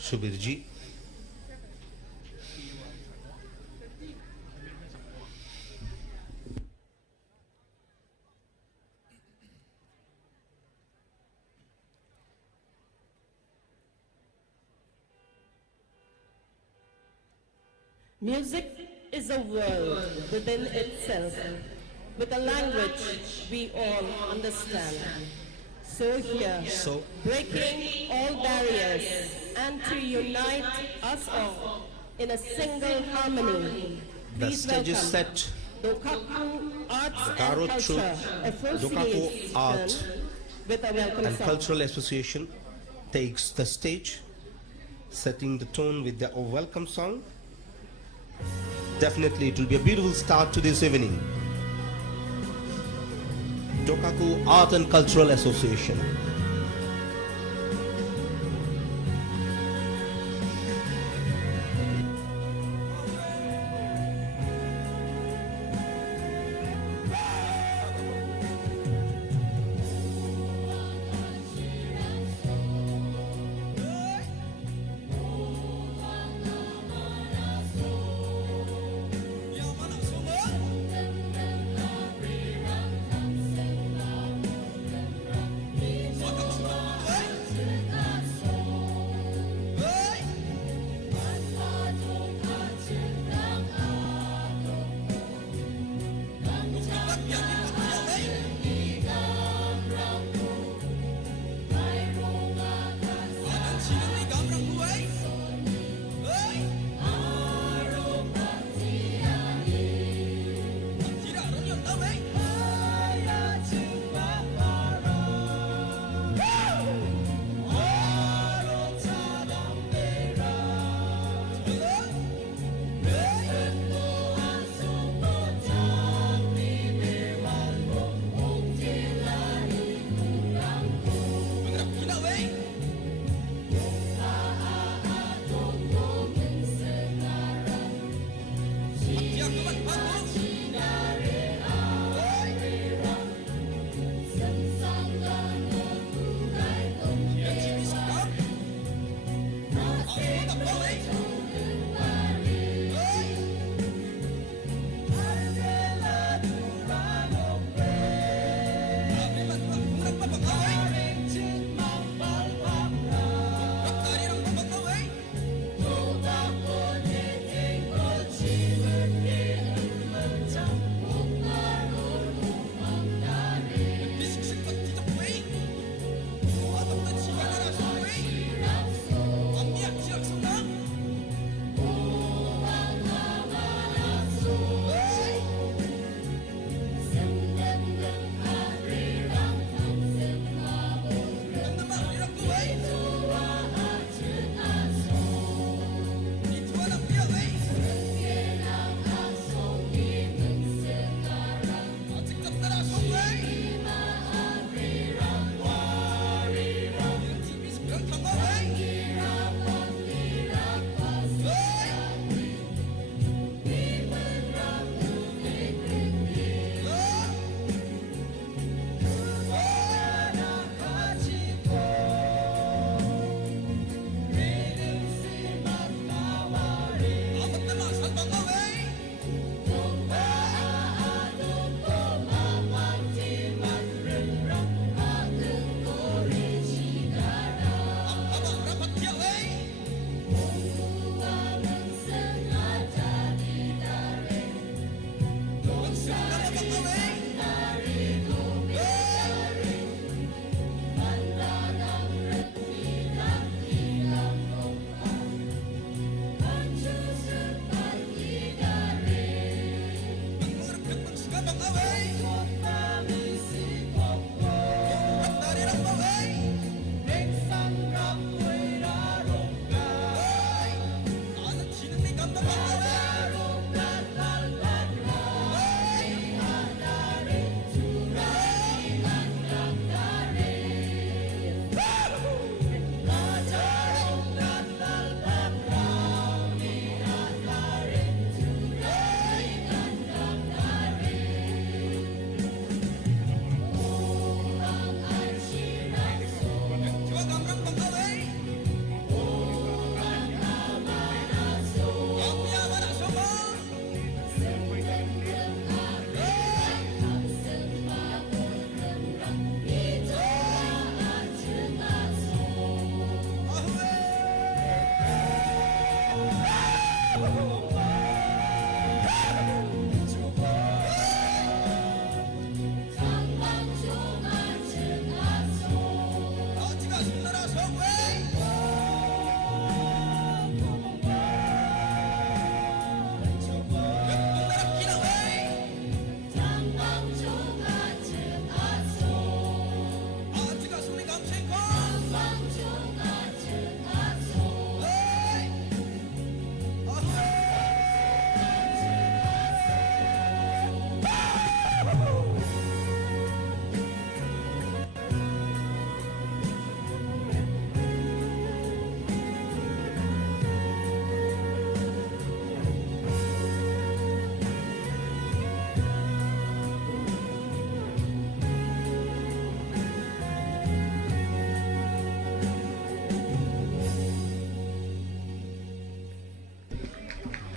Shubirji. Music is a world within itself, with a language we all understand. So here, breaking all barriers and to unite us all in a single harmony. The Please stage is welcome set. Dokaku Arts GARO and Culture Dokaku Art Association with a welcome and song. Cultural Association takes the stage, setting the tone with their welcome song. Definitely it will be a beautiful start to this evening. Dokaku Art and Cultural Association.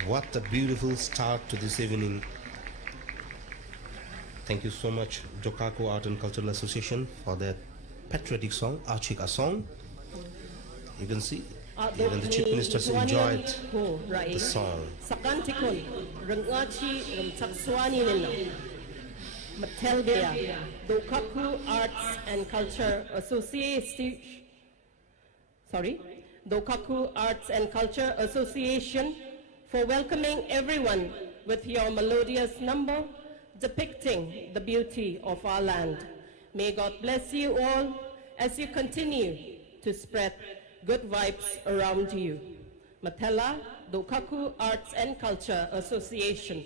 What a beautiful start to this evening. Thank you so much, Jokako Art and Cultural Association, for that patriotic song, Achika song. You can see, even the Chief Ministers enjoyed the song. Sakantikon, Rangachi, Ramsakswani Nino, Matelbea, Dokaku Arts and Culture Association, Dokaku Arts and Culture Association, for welcoming everyone with your melodious number depicting the beauty of our land. May God bless you all as you continue to spread good vibes around you. Matela, Dokaku Arts and Culture Association.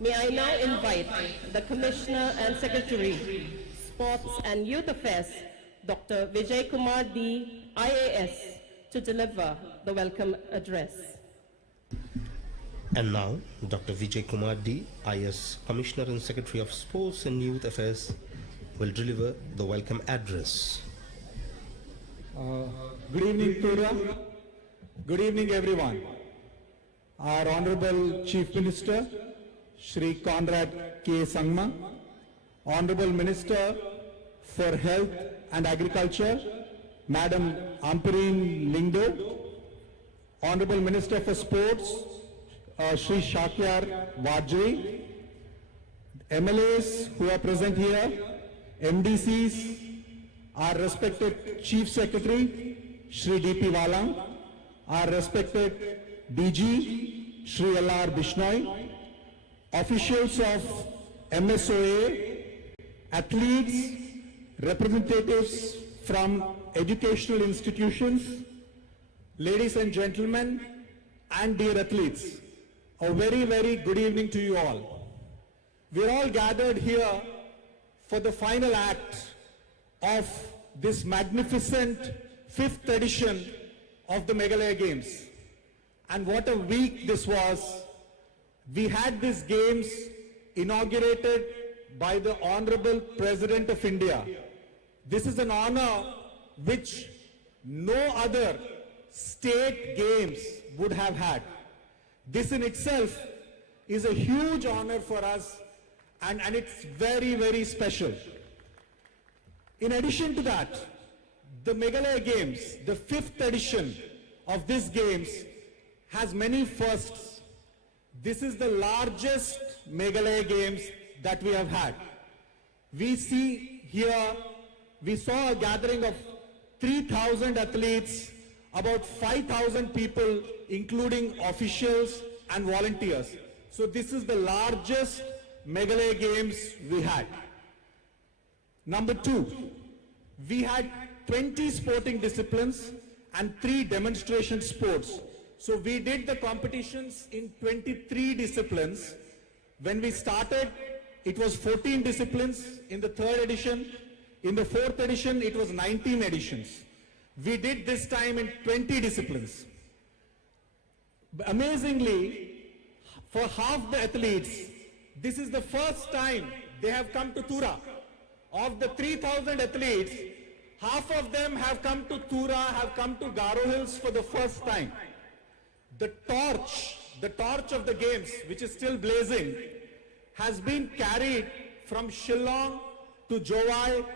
May I now invite the Commissioner and Secretary, Sports and Youth Affairs, Dr. Vijay Kumar D, IAS, to deliver the welcome address. And now, Dr. Vijay Kumar D, IAS Commissioner and Secretary of Sports and Youth Affairs, will deliver the welcome address. Good evening, TURA. Good evening, everyone. Our Honorable Chief Minister, Shri Conrad K. Sangma, Honorable Minister for Health and Agriculture, Madam Ampareen Lingdo, Honorable Minister for Sports, Shri Shakyar Vajri, MLAs who are present here, MDCs, our respected Chief Secretary, Shri D.P. Walang, our respected DG, Shri L.R. Bishnoi, officials of MSOA, athletes, representatives from educational institutions, ladies and gentlemen, and dear athletes, a very, very good evening to you all. We're all gathered here for the final act of this magnificent 5th edition of the Meghalaya Games. And what a week this was. We had these games inaugurated by the Honorable President of India. This is an honor which no other state games would have had. This in itself is a huge honor for us, and it's very, very special. In addition to that, the Meghalaya Games, the 5th edition of these games, has many firsts. This is the largest Meghalaya Games that we have had. We see here, we saw a gathering of 3,000 athletes, about 5,000 people, including officials and volunteers. So this is the largest Meghalaya Games we had. Number 2, we had 20 sporting disciplines and 3 demonstration sports. So we did the competitions in 23 disciplines. When we started, it was 14 disciplines in the 3rd edition. In the 4th edition, it was 19 editions. We did this time in 20 disciplines. Amazingly, for half the athletes, this is the first time they have come to TURA. Of the 3,000 athletes, half of them have come to TURA, have come to GARO Hills for the first time. The torch of the games, which is still blazing, has been carried from Shillong to Jowai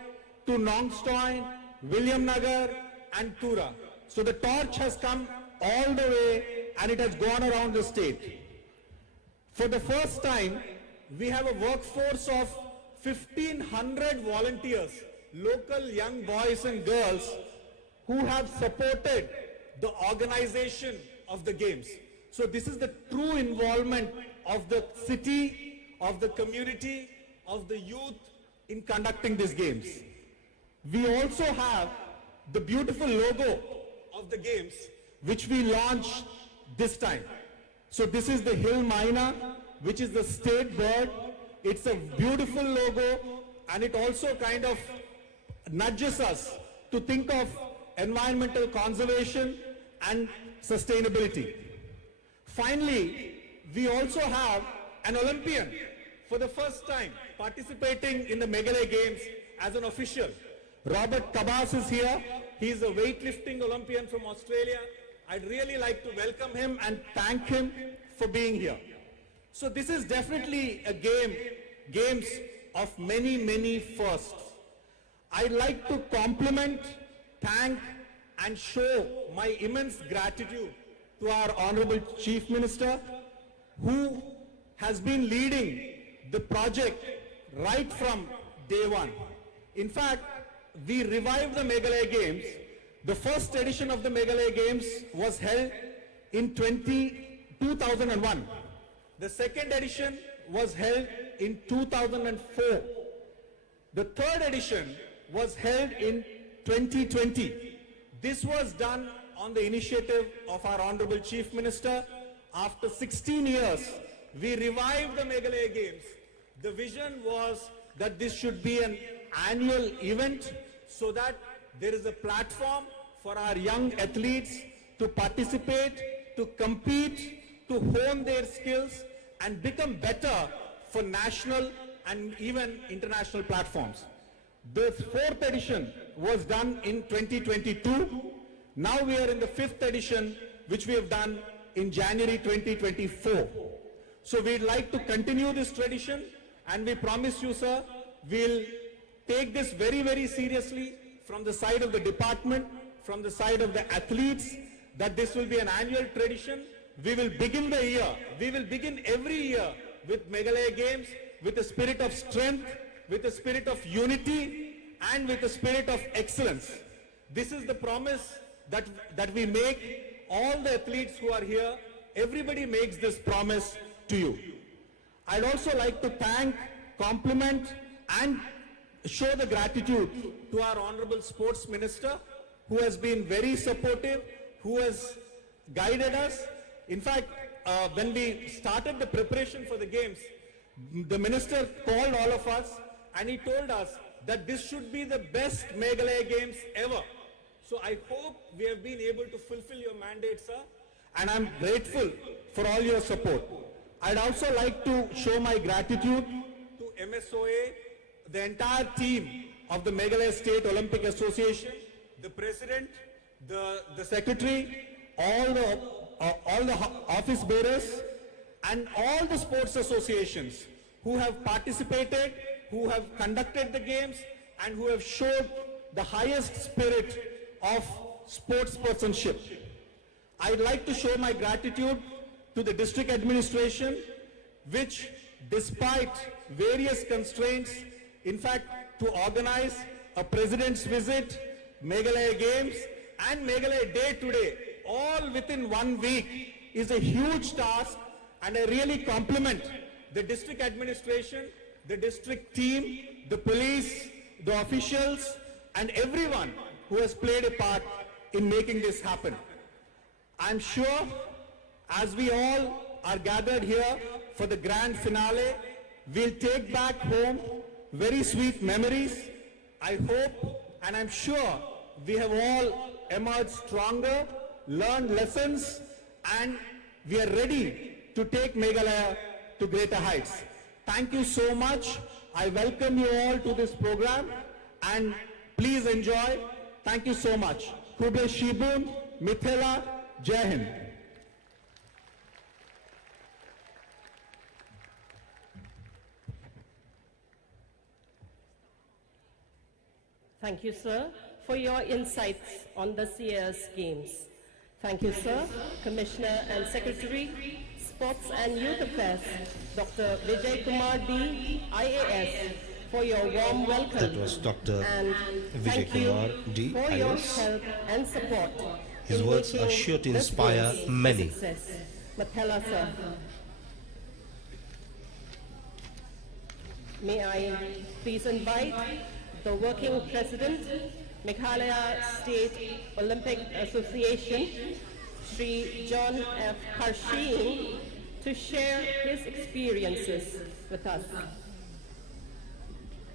to Nongstoin, Williamnagar and TURA. So the torch has come all the way and it has gone around the state. For the first time, we have a workforce of 1,500 volunteers, local young boys and girls who have supported the organization of the games. So this is the true involvement of the city, of the community, of the youth in conducting these games. We also have the beautiful logo of the games, which we launched this time. So this is the hill myna, which is the state bird. It's a beautiful logo, and it also kind of nudges us to think of environmental conservation and sustainability. Finally, we also have an Olympian for the first time participating in the Meghalaya Games as an official. Robert Kabas is here. He is a weightlifting Olympian from Australia. I'd really like to welcome him and thank him for being here. So this is definitely a games of many, many firsts. I'd like to compliment, thank, and show my immense gratitude to our Honorable Chief Minister, who has been leading the project right from day one. In fact, we revived the Meghalaya Games. The first edition of the Meghalaya Games was held in 2001. The second edition was held in 2004. The third edition was held in 2020. This was done on the initiative of our Honorable Chief Minister. After 16 years, we revived the Meghalaya Games. The vision was that this should be an annual event so that there is a platform for our young athletes to participate, to compete, to hone their skills and become better for national and even international platforms. The fourth edition was done in 2022. Now we are in the fifth edition, which we have done in January 2024. So we'd like to continue this tradition, and we promise you, sir, we'll take this very, very seriously from the side of the department, from the side of the athletes, that this will be an annual tradition. We will begin the year, we will begin every year with Meghalaya Games, with a spirit of strength, with a spirit of unity, and with a spirit of excellence. This is the promise that we make all the athletes who are here. Everybody makes this promise to you. I'd also like to thank, compliment, and show the gratitude to our Honorable Sports Minister, who has been very supportive, who has guided us. In fact, when we started the preparation for the games, the minister called all of us and he told us that this should be the best Meghalaya Games ever. So I hope we have been able to fulfill your mandate, sir, and I'm grateful for all your support. I'd also like to show my gratitude to MSOA, the entire team of the Meghalaya State Olympic Association, the president, the secretary, all the office bearers, and all the sports associations who have participated, who have conducted the games, and who have showed the highest spirit of sportspersonship. I'd like to show my gratitude to the district administration, which, despite various constraints, in fact, to organize a president's visit, Meghalaya Games, and Meghalaya Day today, all within 1 week, is a huge task, and I really compliment the district administration, the district team, the police, the officials, and everyone who has played a part in making this happen. I'm sure, as we all are gathered here for the grand finale, we'll take back home very sweet memories. I hope, and I'm sure, we have all emerged stronger, learned lessons, and we are ready to take Meghalaya to greater heights. Thank you so much. I welcome you all to this program, and please enjoy. Thank you so much. Kube Shibun, Mithila, Jai Hind. Thank you, sir, for your insights on this year's games. Thank you, sir, Commissioner and Secretary, Sports and Youth Affairs, Dr. Vijay Kumar D, IAS, for your warm welcome. That was Dr. And Vijay thank you Kumar D, for your IAS. help and support. His in words making are sure to this inspire games a many. success. Mathela, sir. May I please invite the working president, Meghalaya State Olympic Association, Sri John F. Karsheen, to share his experiences with us.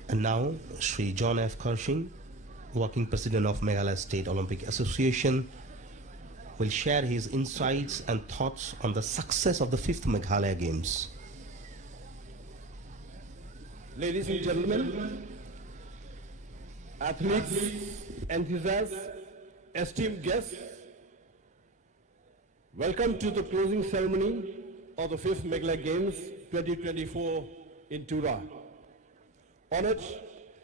And now, Sri John F. Karsheen, working president of Meghalaya State Olympic Association, will share his insights and thoughts on the success of the 5th Meghalaya Games. Ladies and gentlemen, athletes, enthusiasts, esteemed guests, Welcome to the closing ceremony of the 5th Meghalaya Games 2024 in TURA. Honored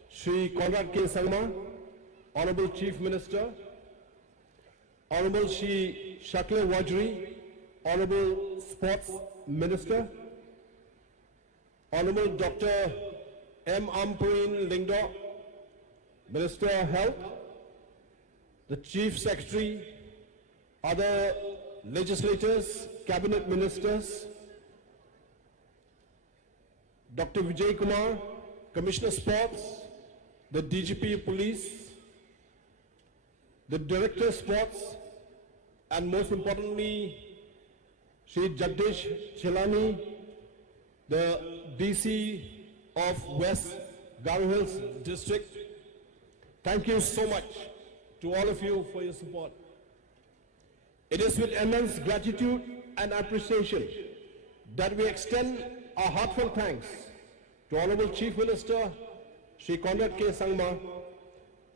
Shri Conrad K. Sangma, Honorable Chief Minister, Honorable Shri Shakla Wajri, Honorable Sports Minister, Honorable Dr. M. Ampurin Lingdo, Minister of Health, the Chief Secretary, other legislators, cabinet ministers, Dr. Vijay Kumar, Commissioner Sports, the DGP Police, the Director Sports, and most importantly, Shri Jagdish Chelani, the DC of West GARO Hills District. Thank you so much to all of you for your support. It is with immense gratitude and appreciation that we extend our heartfelt thanks to Honorable Chief Minister Shri Conrad K. Sangma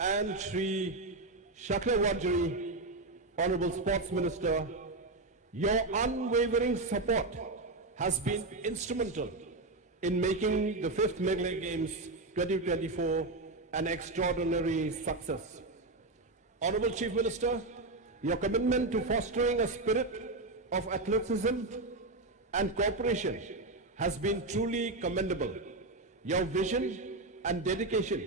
and Shri Shakla Wajri, Honorable Sports Minister. Your unwavering support has been instrumental in making the 5th Meghalaya Games 2024 an extraordinary success. Honorable Chief Minister, your commitment to fostering a spirit of athleticism and cooperation has been truly commendable. Your vision and dedication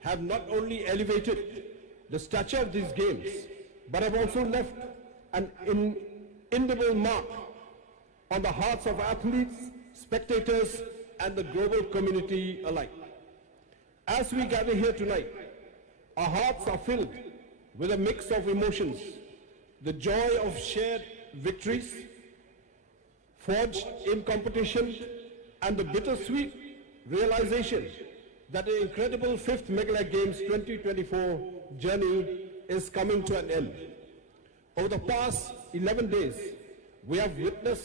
have not only elevated the stature of these games, but have also left an indelible mark on the hearts of athletes, spectators, and the global community alike. As we gather here tonight, our hearts are filled with a mix of emotions, the joy of shared victories forged in competition, and the bittersweet realization that the incredible 5th Meghalaya Games 2024 journey is coming to an end. Over the past 11 days, we have witnessed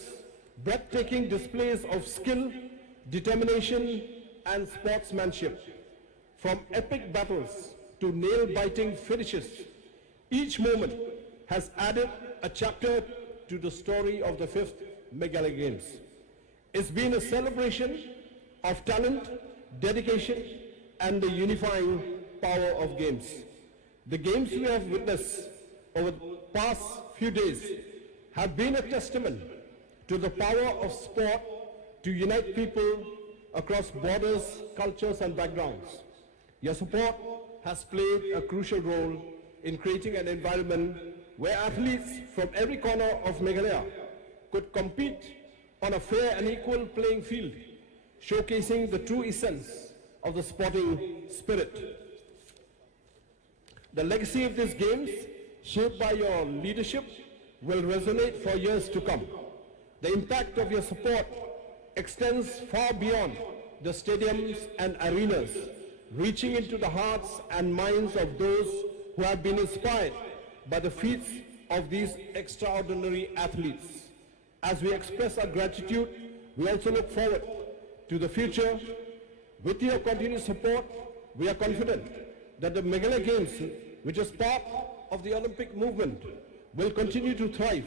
breathtaking displays of skill, determination, and sportsmanship. From epic battles to nail-biting finishes, each moment has added a chapter to the story of the 5th Meghalaya Games. It's been a celebration of talent, dedication, and the unifying power of games. The games we have witnessed over the past few days have been a testament to the power of sport to unite people across borders, cultures, and backgrounds. Your support has played a crucial role in creating an environment where athletes from every corner of Meghalaya could compete on a fair and equal playing field, showcasing the true essence of the sporting spirit. The legacy of these games, shaped by your leadership, will resonate for years to come. The impact of your support extends far beyond the stadiums and arenas, reaching into the hearts and minds of those who have been inspired by the feats of these extraordinary athletes. As we express our gratitude, we also look forward to the future. With your continued support, we are confident that the Meghalaya Games, which is part of the Olympic movement, will continue to thrive,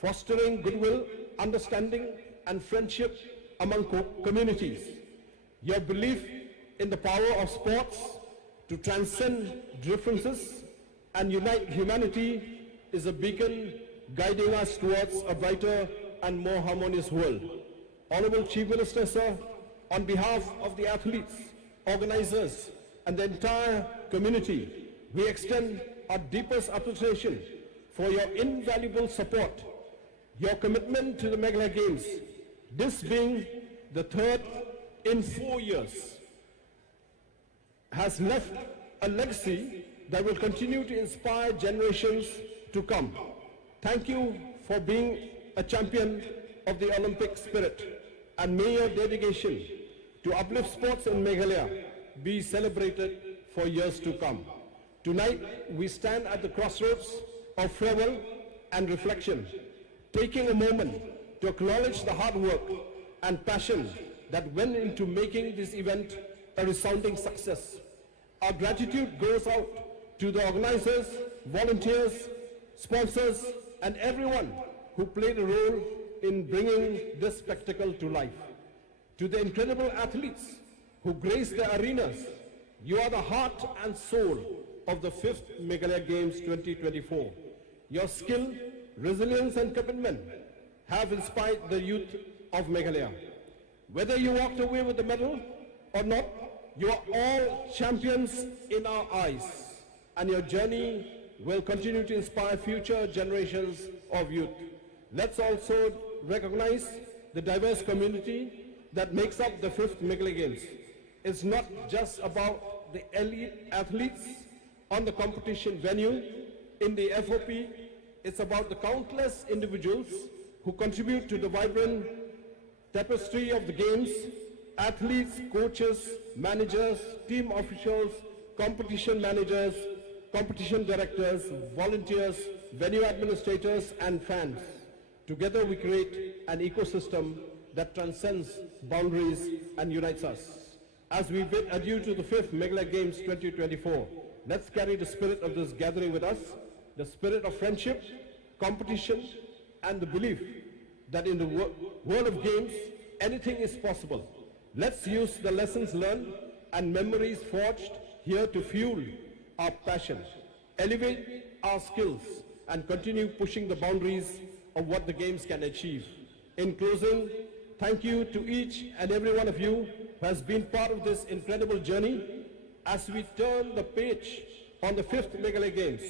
fostering goodwill, understanding, and friendship among communities. Your belief in the power of sports to transcend differences and unite humanity is a beacon guiding us towards a brighter and more harmonious world. Honorable Chief Minister, sir, on behalf of the athletes, organizers, and the entire community, we extend our deepest appreciation for your invaluable support, your commitment to the Meghalaya Games, this being the third in 4 years, has left a legacy that will continue to inspire generations to come. Thank you for being a champion of the Olympic spirit, and may your dedication to uplift sports in Meghalaya be celebrated for years to come. Tonight, we stand at the crossroads of farewell and reflection, taking a moment to acknowledge the hard work and passion that went into making this event a resounding success. Our gratitude goes out to the organizers, volunteers, sponsors, and everyone who played a role in bringing this spectacle to life. To the incredible athletes who grace the arenas, you are the heart and soul of the 5th Meghalaya Games 2024. Your skill, resilience and commitment have inspired the youth of Meghalaya. Whether you walked away with the medal or not, you are all champions in our eyes, and your journey will continue to inspire future generations of youth. Let's also recognize the diverse community that makes up the 5th Meghalaya Games. It's not just about the elite athletes on the competition venue in the FOP, it's about the countless individuals who contribute to the vibrant tapestry of the games: athletes, coaches, managers, team officials, competition managers, competition directors, volunteers, venue administrators and fans. Together we create an ecosystem that transcends boundaries and unites us. As we bid adieu to the 5th Meghalaya Games 2024, let's carry the spirit of this gathering with us, the spirit of friendship, competition, and the belief that in the world of games, anything is possible. Let's use the lessons learned and memories forged here to fuel our passion, elevate our skills, and continue pushing the boundaries of what the games can achieve. In closing, thank you to each and every one of you who has been part of this incredible journey. As we turn the page on the 5th Meghalaya Games,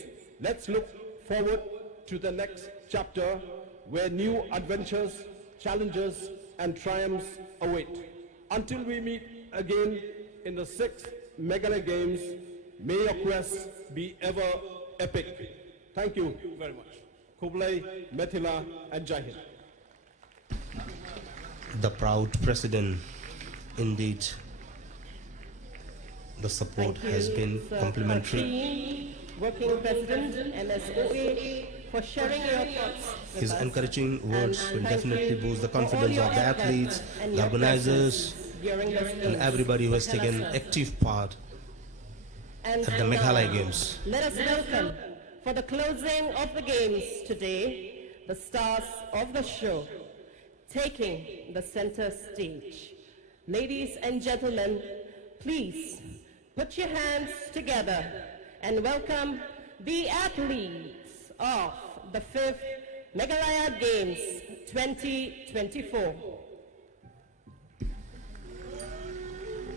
let's look forward to the next chapter where new adventures, challenges, and triumphs await. Until we meet again in the 6th Meghalaya Games, may your quest be ever epic. Thank you very much. Kublai, Methila, and Jai Hind. The proud president, indeed. The support has been complimentary. Working President, MSOA, for sharing your thoughts with His us. encouraging words And will thank definitely you boost the for all confidence your of the effort athletes, and the your organizers, presence during this and games. everybody who has Tell us, taken sir. active part And at the now, Meghalaya Games. Let us welcome, for the closing of the games today, the stars of the show, taking the center stage. Ladies and gentlemen, please put your hands together and welcome the athletes of the 5th Meghalaya Games 2024.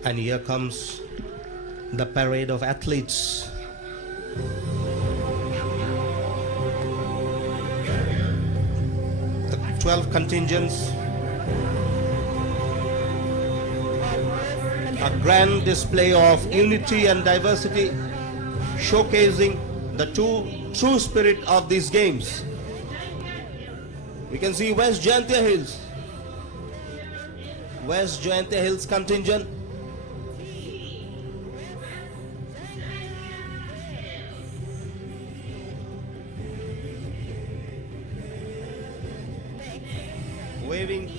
And here comes the parade of athletes. The 12 contingents. A grand display of unity and diversity, showcasing the true spirit of these games. We can see West Jayantia Hills. West Jayantia Hills contingent. Waving.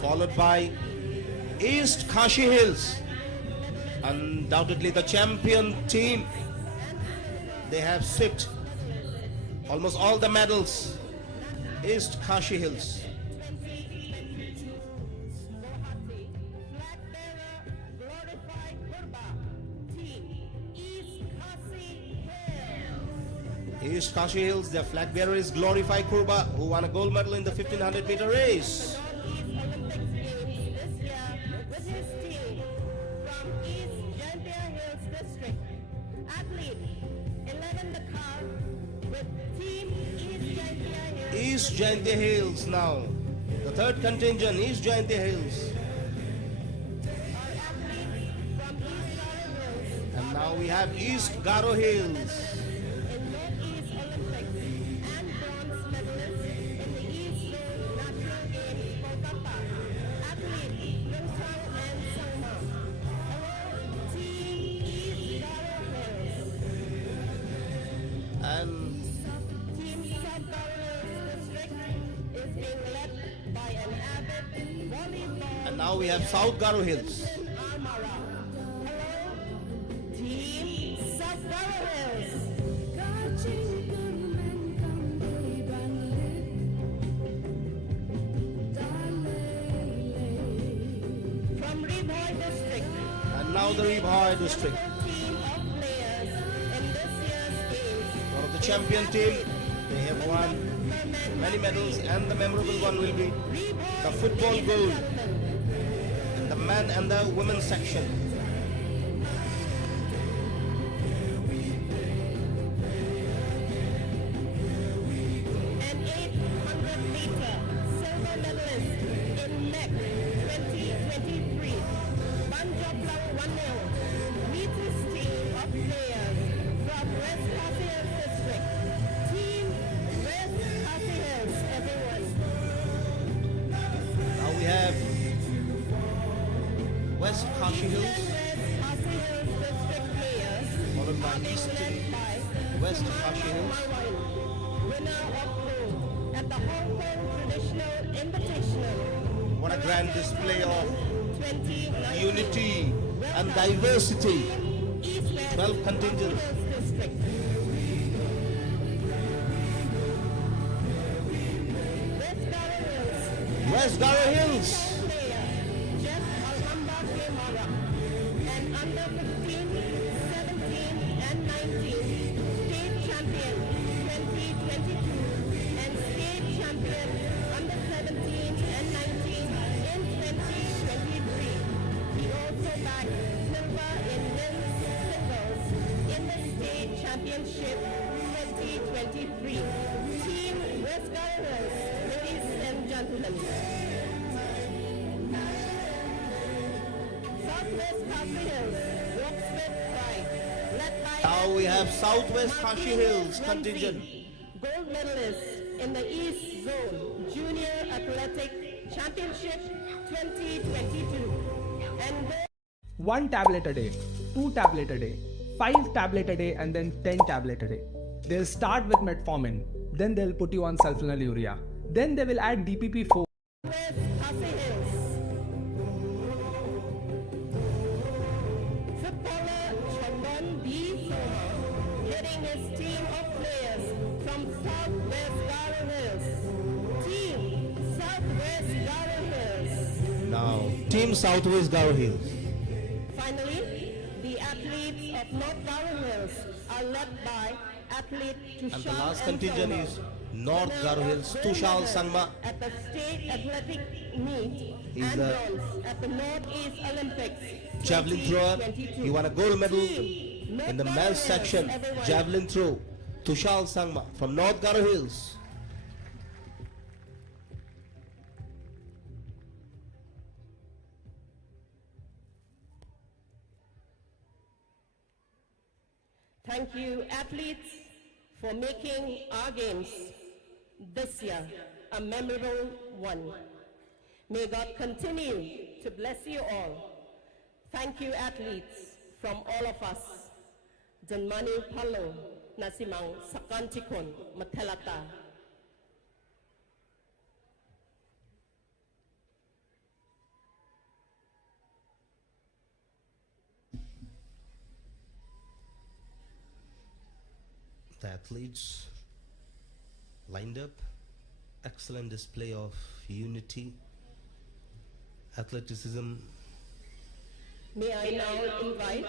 Followed by East Kashi Hills. Undoubtedly the champion team. They have sipped almost all the medals. East Kashi Hills. East Kashi Hills, their flag bearer is Glorify Kurba, who won a gold medal in the 1500 meter race. East Jayantia Hills now. The third contingent, East Jayantia Hills. And now we have East GARO Hills. And now we have South GARO Hills. Team South Garo Hills. Ribhoi district. And now the Ribhoi district. Team of players in this year's games. One of the champion team. They have won many medals, and the memorable one will be the football goal in the men and the women section. An 800-meter silver medalist in MEC 2023. Banjoplang 1-0. Meets team of players from West Khasi Hills district. Team West Khasi Hills, everyone. Now we have West Khasi Hills, West Khasi Hills district players followed by are being East led by West Khasi Hills. winner of gold at the Hong Kong Traditional Invitational. What a grand display of 2019 unity and diversity. East West 12 contingents. Hills district. West West Garo Hills Garo Hills. player Jeff Alhamba Kemara and under 15, 17 and 19 state champion 2022 and state champion under 17 and 19 in 2023. He also bagged silver in men's singles in the state championship 2023. Team West Garo Hills, ladies and gentlemen. Southwest Khasi Hills walks with pride, led by Now we have Southwest Khasi Hills Ramsey, contingent. gold medalist in the East Zone Junior Athletic Championship 2022, and gold 1 tablet a day, 2 tablet a day, 5 tablet a day, and then 10 tablet a day. They'll start with metformin, then they'll put you on sulfonylurea, then they will add DPP-4. West Khasi Hills. Footballer Chandon B. Soma, heading his team of players from Southwest Garo Hills. Team Southwest Garo Hills. Now, Team Southwest Garo Hills. Finally, the athletes of North Garo Hills are led by athlete Tushal And the last contingent Sangma, is North winner Garo of Hills, gold Tushal medal Sangma. at the state athletic meet He's and the bronze at the Northeast Olympics Javelin thrower. 2022. He won a gold medal Team North in the Garo men's Hills, section, everyone. javelin throw. Tushal Sangma from North Garo Hills. Thank you, athletes, for making our games this year a memorable one. May God continue to bless you all. Thank you, athletes, from all of us. Janmani Palo, Nasimang Sakantikon, Matelata. The athletes lined up. Excellent display of unity, athleticism. May I now invite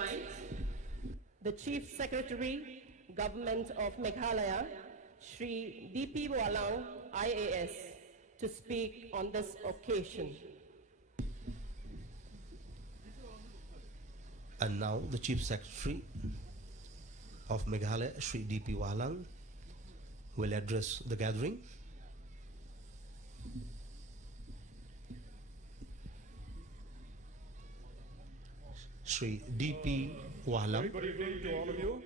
the Chief Secretary, Government of Meghalaya, Shri D.P. Walang, IAS, to speak on this occasion. And now the Chief Secretary of Meghalaya, Shri D.P. Walang, will address the gathering. Shri D.P. Walang. Very good evening to all of you.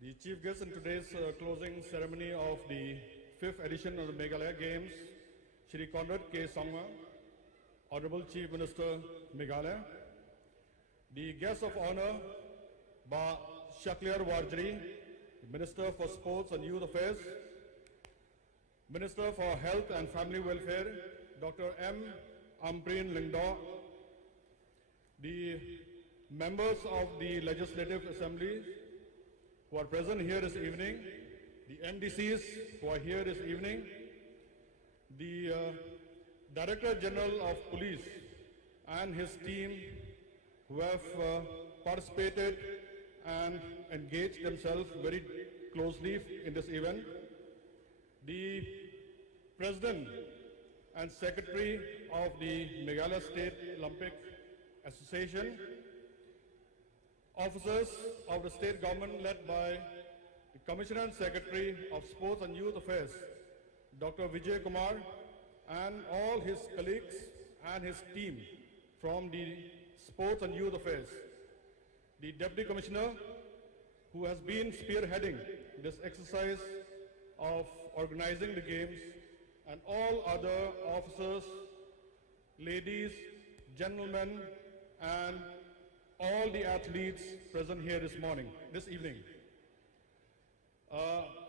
The chief guest in today's closing ceremony of the 5th edition of the Meghalaya Games, Shri Conrad K. Sangma, Honorable Chief Minister, Meghalaya. The guest of honor, Ba Shakliar Warjri, Minister for Sports and Youth Affairs, Minister for Health and Family Welfare, Dr. M. Ampreen Lingdaw, the members of the Legislative Assembly who are present here this evening, the NDCs who are here this evening, the Director General of Police and his team who have participated and engaged themselves very closely in this event. The President and Secretary of the Meghalaya State Olympic Association, officers of the state government led by the Commissioner and Secretary of Sports and Youth Affairs, Dr. Vijay Kumar, and all his colleagues and his team from the Sports and Youth Affairs, the Deputy Commissioner who has been spearheading this exercise of organizing the games, and all other officers, ladies, gentlemen, and all the athletes present here this evening.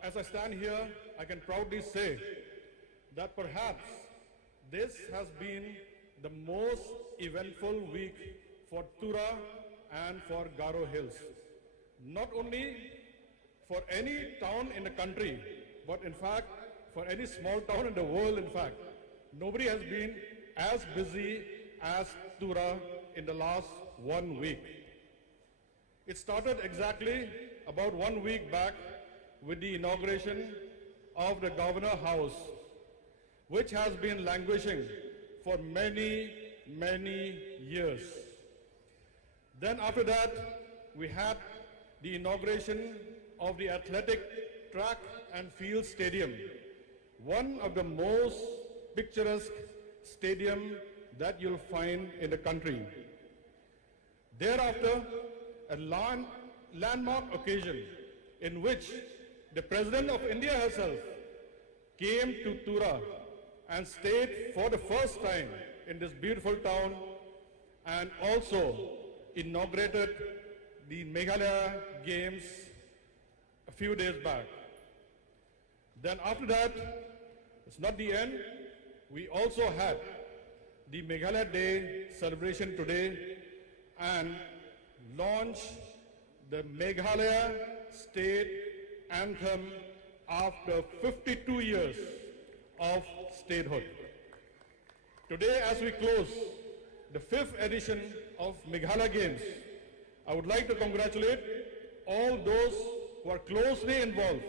As I stand here, I can proudly say that perhaps this has been the most eventful week for TURA and for GARO Hills. Not only for any town in the country, but in fact, for any small town in the world, in fact. Nobody has been as busy as TURA in the last 1 week. It started exactly about 1 week back with the inauguration of the Governor House, which has been languishing for many, many years. Then after that, we had the inauguration of the athletic track and field stadium, one of the most picturesque stadium that you'll find in the country. Thereafter, a landmark occasion in which the President of India herself came to TURA and stayed for the first time in this beautiful town, and also inaugurated the Meghalaya Games a few days back. Then after that, it's not the end. We also had the Meghalaya Day celebration today and launched the Meghalaya State Anthem after 52 years of statehood. Today, as we close the 5th edition of Meghalaya Games, I would like to congratulate all those who are closely involved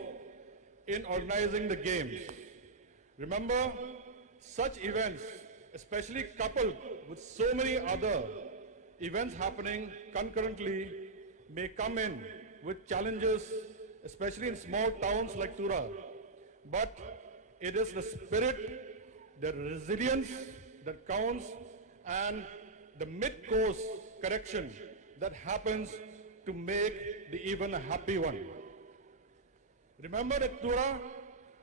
in organizing the games. Remember, such events, especially coupled with so many other events happening concurrently, may come in with challenges, especially in small towns like TURA. But it is the spirit, the resilience that counts, and the mid-course correction that happens to make the even a happy one. Remember that TURA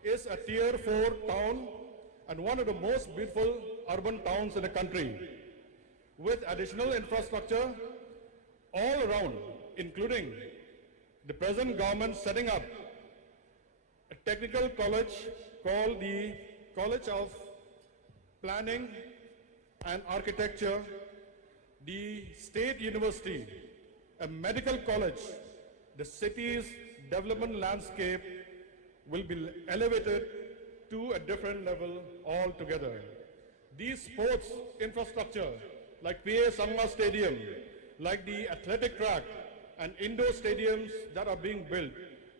is a Tier 4 town and one of the most beautiful urban towns in the country, with additional infrastructure all around, including the present government setting up a technical college called the College of Planning and Architecture, the State University, a medical college. The city's development landscape will be elevated to a different level altogether. These sports infrastructure, like PA Sangma Stadium, like the athletic track and indoor stadiums that are being built,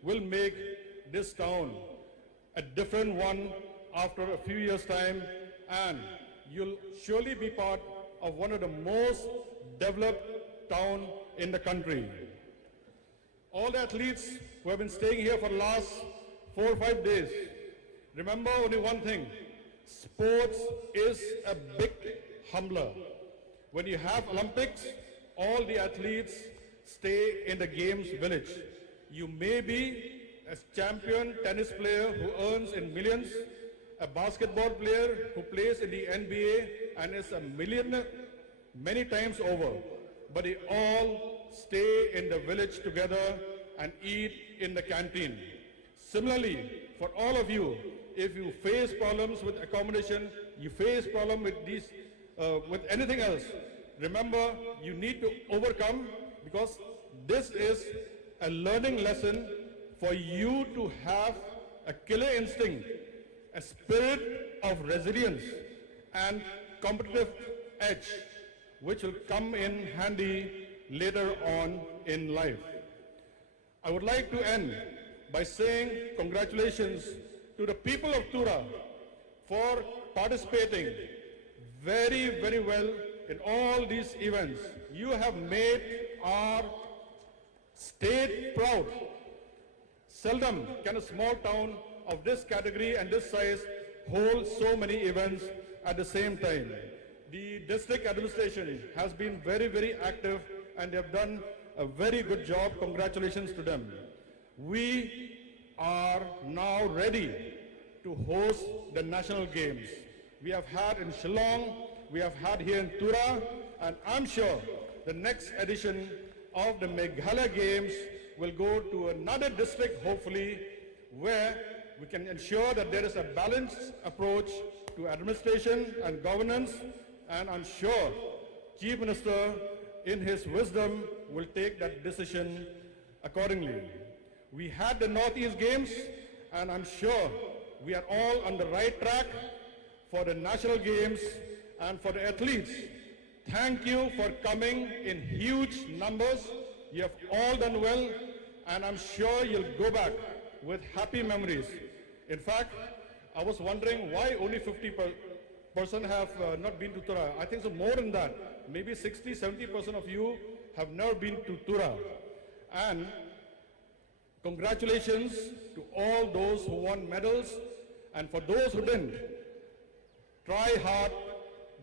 will make this town a different one after a few years' time, and you'll surely be part of one of the most developed towns in the country. All the athletes who have been staying here for the last 4 or 5 days, remember only one thing: sports is a big humbler. When you have Olympics, all the athletes stay in the games village. You may be a champion tennis player who earns in millions, a basketball player who plays in the NBA and is a millionaire many times over, but they all stay in the village together and eat in the canteen. Similarly, for all of you, if you face problems with accommodation, you face problem with these, with anything else, remember you need to overcome, because this is a learning lesson for you to have a killer instinct, a spirit of resilience and competitive edge, which will come in handy later on in life. I would like to end by saying congratulations to the people of TURA for participating very, very well in all these events. You have made our state proud. Seldom can a small town of this category and this size hold so many events at the same time. The district administration has been very, very active and they have done a very good job. Congratulations to them. We are now ready to host the national games. We have had in Shillong, we have had here in TURA, and I'm sure the next edition of the Meghalaya Games will go to another district, hopefully, where we can ensure that there is a balanced approach to administration and governance, and I'm sure Chief Minister, in his wisdom, will take that decision accordingly. We had the Northeast Games, and I'm sure we are all on the right track for the national games and for the athletes. Thank you for coming in huge numbers. You have all done well, and I'm sure you'll go back with happy memories. In fact, I was wondering why only 50% have not been to TURA. I think so more than that. Maybe 60-70% of you have never been to TURA. And congratulations to all those who won medals, and for those who didn't, try hard.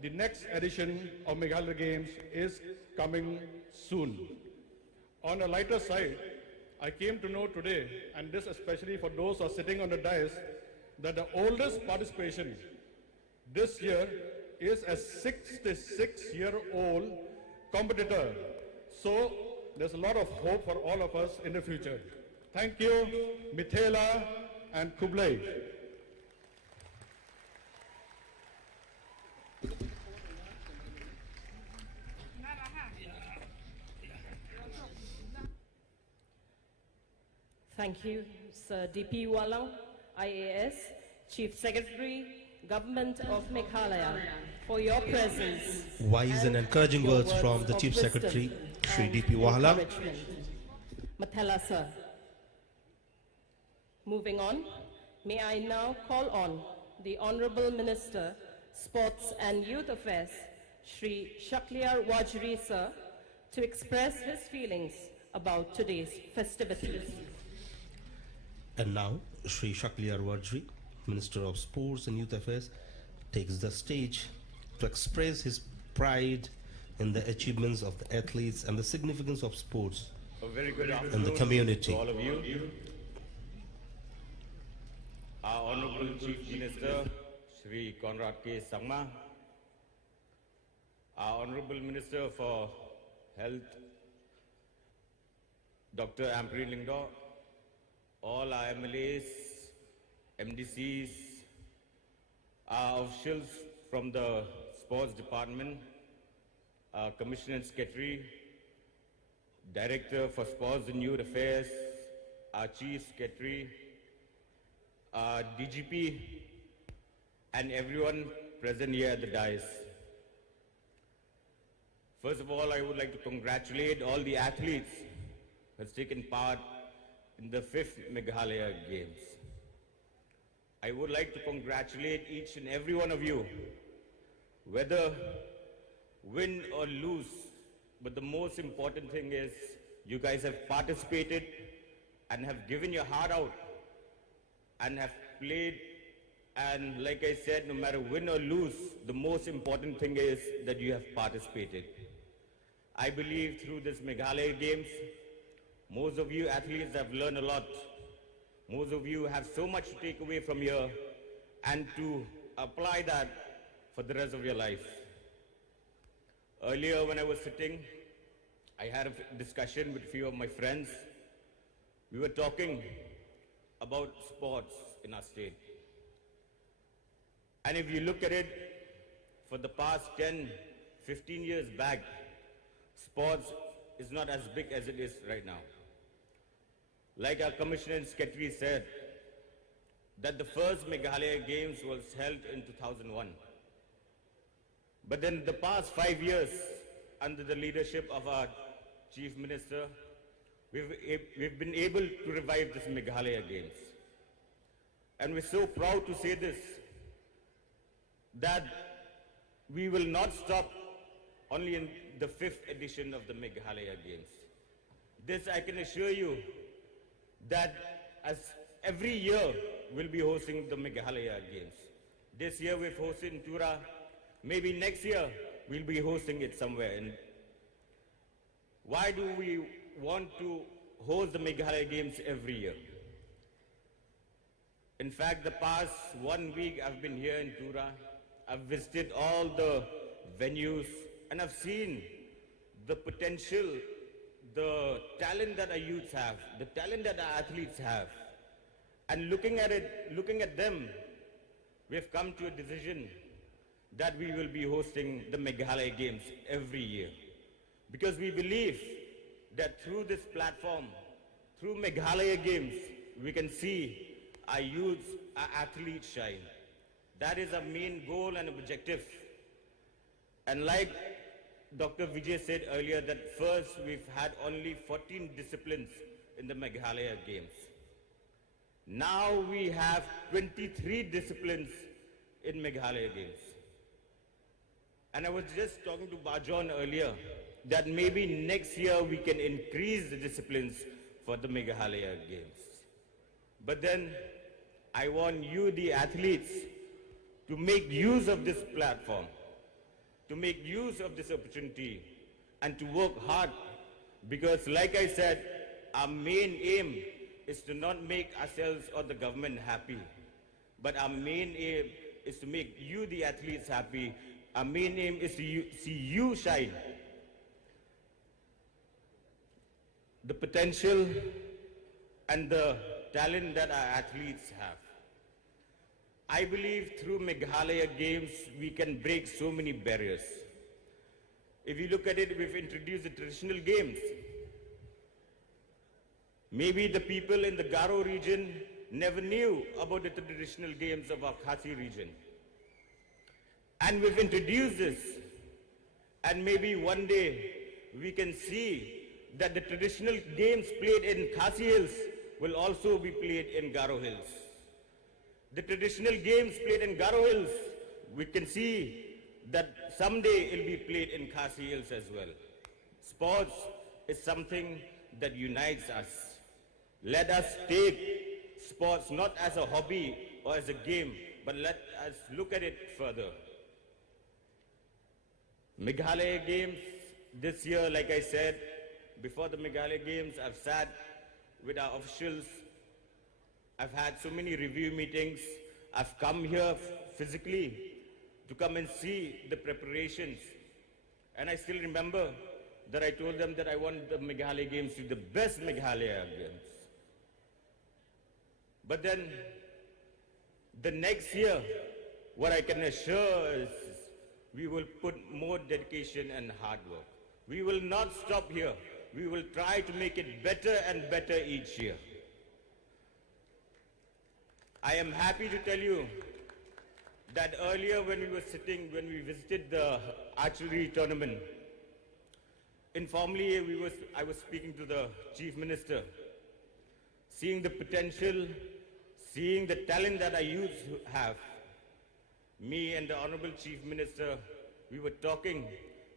The next edition of Meghalaya Games is coming soon. On a lighter side, I came to know today, and this especially for those who are sitting on the dais, that the oldest participation this year is a 66-year-old competitor. So there's a lot of hope for all of us in the future. Thank you, Mithela and Kublai. Thank you, Sir D.P. Walang, IAS, Chief Secretary, Government of Meghalaya, for your presence. Wise and encouraging your words from the of Chief wisdom Secretary, Shri and D.P. Wahala. encouragement. Mathela, sir. Moving on, may I now call on the Honorable Minister, Sports and Youth Affairs, Shri Shakliar Wajri, sir, to express his feelings about today's festivities. And now, Shri Shakliar Wajri, Minister of Sports and Youth Affairs, takes the stage to express his pride in the achievements of the athletes and the significance of sports A very good in afternoon the community. to all of you. Our Honorable Chief Minister, Shri Conrad K. Sangma, our Honorable Minister for Health, Dr. Ampri Lingdo, all our MLAs, MDCs, our officials from the Sports Department, our Commissioner and Secretary, Director for Sports and Youth Affairs, our Chief Secretary, our DGP, and everyone present here at the dais. First of all, I would like to congratulate all the athletes who have taken part in the 5th Meghalaya Games. I would like to congratulate each and every one of you, whether win or lose, but the most important thing is you guys have participated and have given your heart out and have played, and like I said, no matter win or lose, the most important thing is that you have participated. I believe through this Meghalaya Games, most of you athletes have learned a lot. Most of you have so much to take away from here and to apply that for the rest of your life. Earlier when I was sitting, I had a discussion with a few of my friends. We were talking about sports in our state. And if you look at it, for the past 10, 15 years back, sports is not as big as it is right now. Like our Commissioner and Secretary said, that the first Meghalaya Games was held in 2001. But then the past 5 years, under the leadership of our Chief Minister, we've been able to revive this Meghalaya Games. And we're so proud to say this, that we will not stop only in the 5th edition of the Meghalaya Games. This I can assure you that as every year we'll be hosting the Meghalaya Games. This year we've hosted in TURA. Maybe next year we'll be hosting it somewhere. And why do we want to host the Meghalaya Games every year? In fact, the past 1 week I've been here in TURA. I've visited all the venues and I've seen the potential, the talent that our youths have, the talent that our athletes have. And looking at them, we have come to a decision that we will be hosting the Meghalaya Games every year. Because we believe that through this platform, through Meghalaya Games, we can see our youths, our athletes shine. That is our main goal and objective. And like Dr. Vijay said earlier, that first we've had only 14 disciplines in the Meghalaya Games. Now we have 23 disciplines in Meghalaya Games. And I was just talking to Bajon earlier that maybe next year we can increase the disciplines for the Meghalaya Games. But then I want you, the athletes, to make use of this platform, to make use of this opportunity and to work hard, because like I said, our main aim is to not make ourselves or the government happy, but our main aim is to make you, the athletes, happy. Our main aim is to see you shine. The potential and the talent that our athletes have. I believe through Meghalaya Games, we can break so many barriers. If you look at it, we've introduced the traditional games. Maybe the people in the GARO region never knew about the traditional games of our Khasi region. And we've introduced this. And maybe one day we can see that the traditional games played in Khasi Hills will also be played in GARO Hills. The traditional games played in GARO Hills, we can see that someday it will be played in Khasi Hills as well. Sports is something that unites us. Let us take sports not as a hobby or as a game, but let us look at it further. Meghalaya Games this year, like I said, before the Meghalaya Games, I've sat with our officials. I've had so many review meetings. I've come here physically to come and see the preparations. And I still remember that I told them that I want the Meghalaya Games to be the best Meghalaya Games. But then, the next year, what I can assure is we will put more dedication and hard work. We will not stop here. We will try to make it better and better each year. I am happy to tell you that earlier when we visited the archery tournament, informally I was speaking to the Chief Minister, seeing the potential, seeing the talent that our youth have. Me and the Honorable Chief Minister, we were talking,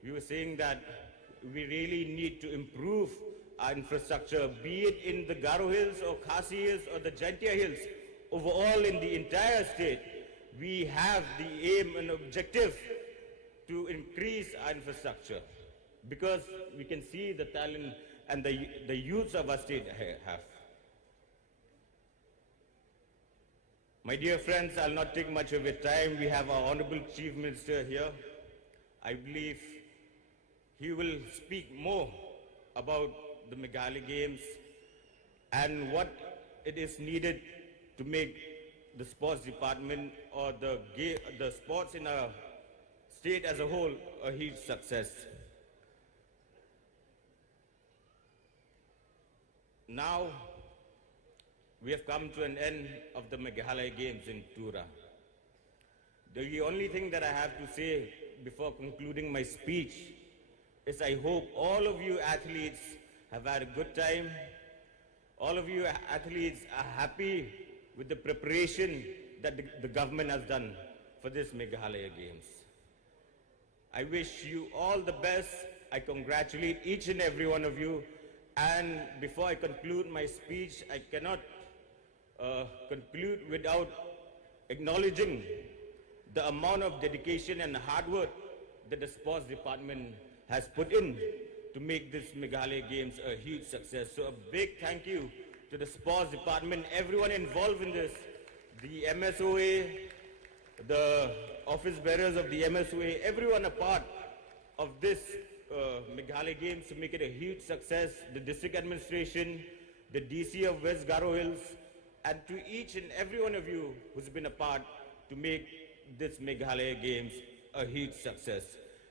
we were saying that we really need to improve our infrastructure, be it in the GARO Hills or Khasi Hills or the Jaintia Hills. Overall in the entire state, we have the aim and objective to increase our infrastructure because we can see the talent and the youths of our state have. My dear friends, I'll not take much of your time. We have our Honorable Chief Minister here. I believe he will speak more about the Meghalaya Games and what it is needed to make the sports department or the sports in our state as a whole a huge success. Now, we have come to an end of the Meghalaya Games in TURA. The only thing that I have to say before concluding my speech is I hope all of you athletes have had a good time. All of you athletes are happy with the preparation that the government has done for this Meghalaya Games. I wish you all the best. I congratulate each and every one of you. And before I conclude my speech, I cannot conclude without acknowledging the amount of dedication and hard work that the sports department has put in to make this Meghalaya Games a huge success. So a big thank you to the sports department, everyone involved in this, the MSOA, the office bearers of the MSOA, everyone a part of this Meghalaya Games to make it a huge success, the district administration, the DC of West Garo Hills, and to each and every one of you who's been a part to make this Meghalaya Games a huge success.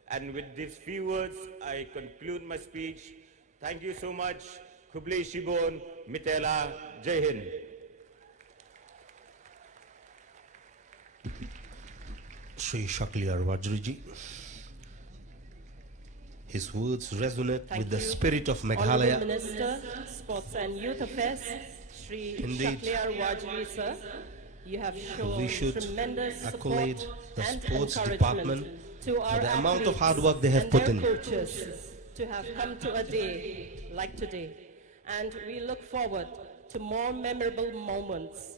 And with these few words, I conclude my speech. Thank you so much. Kublai Shibon, Mitela, Jai Hind. Shri Shakliar Vajriji. His words resonate with the spirit of Meghalaya. Honorable Minister, Sports and Youth Affairs, Shri Indeed. Shakliar Vajri, sir, you have shown We should tremendous accolade support the and sports encouragement department to our for the amount of athletes hard work they have and put their in. coaches to have come to a day like today. And we look forward to more memorable moments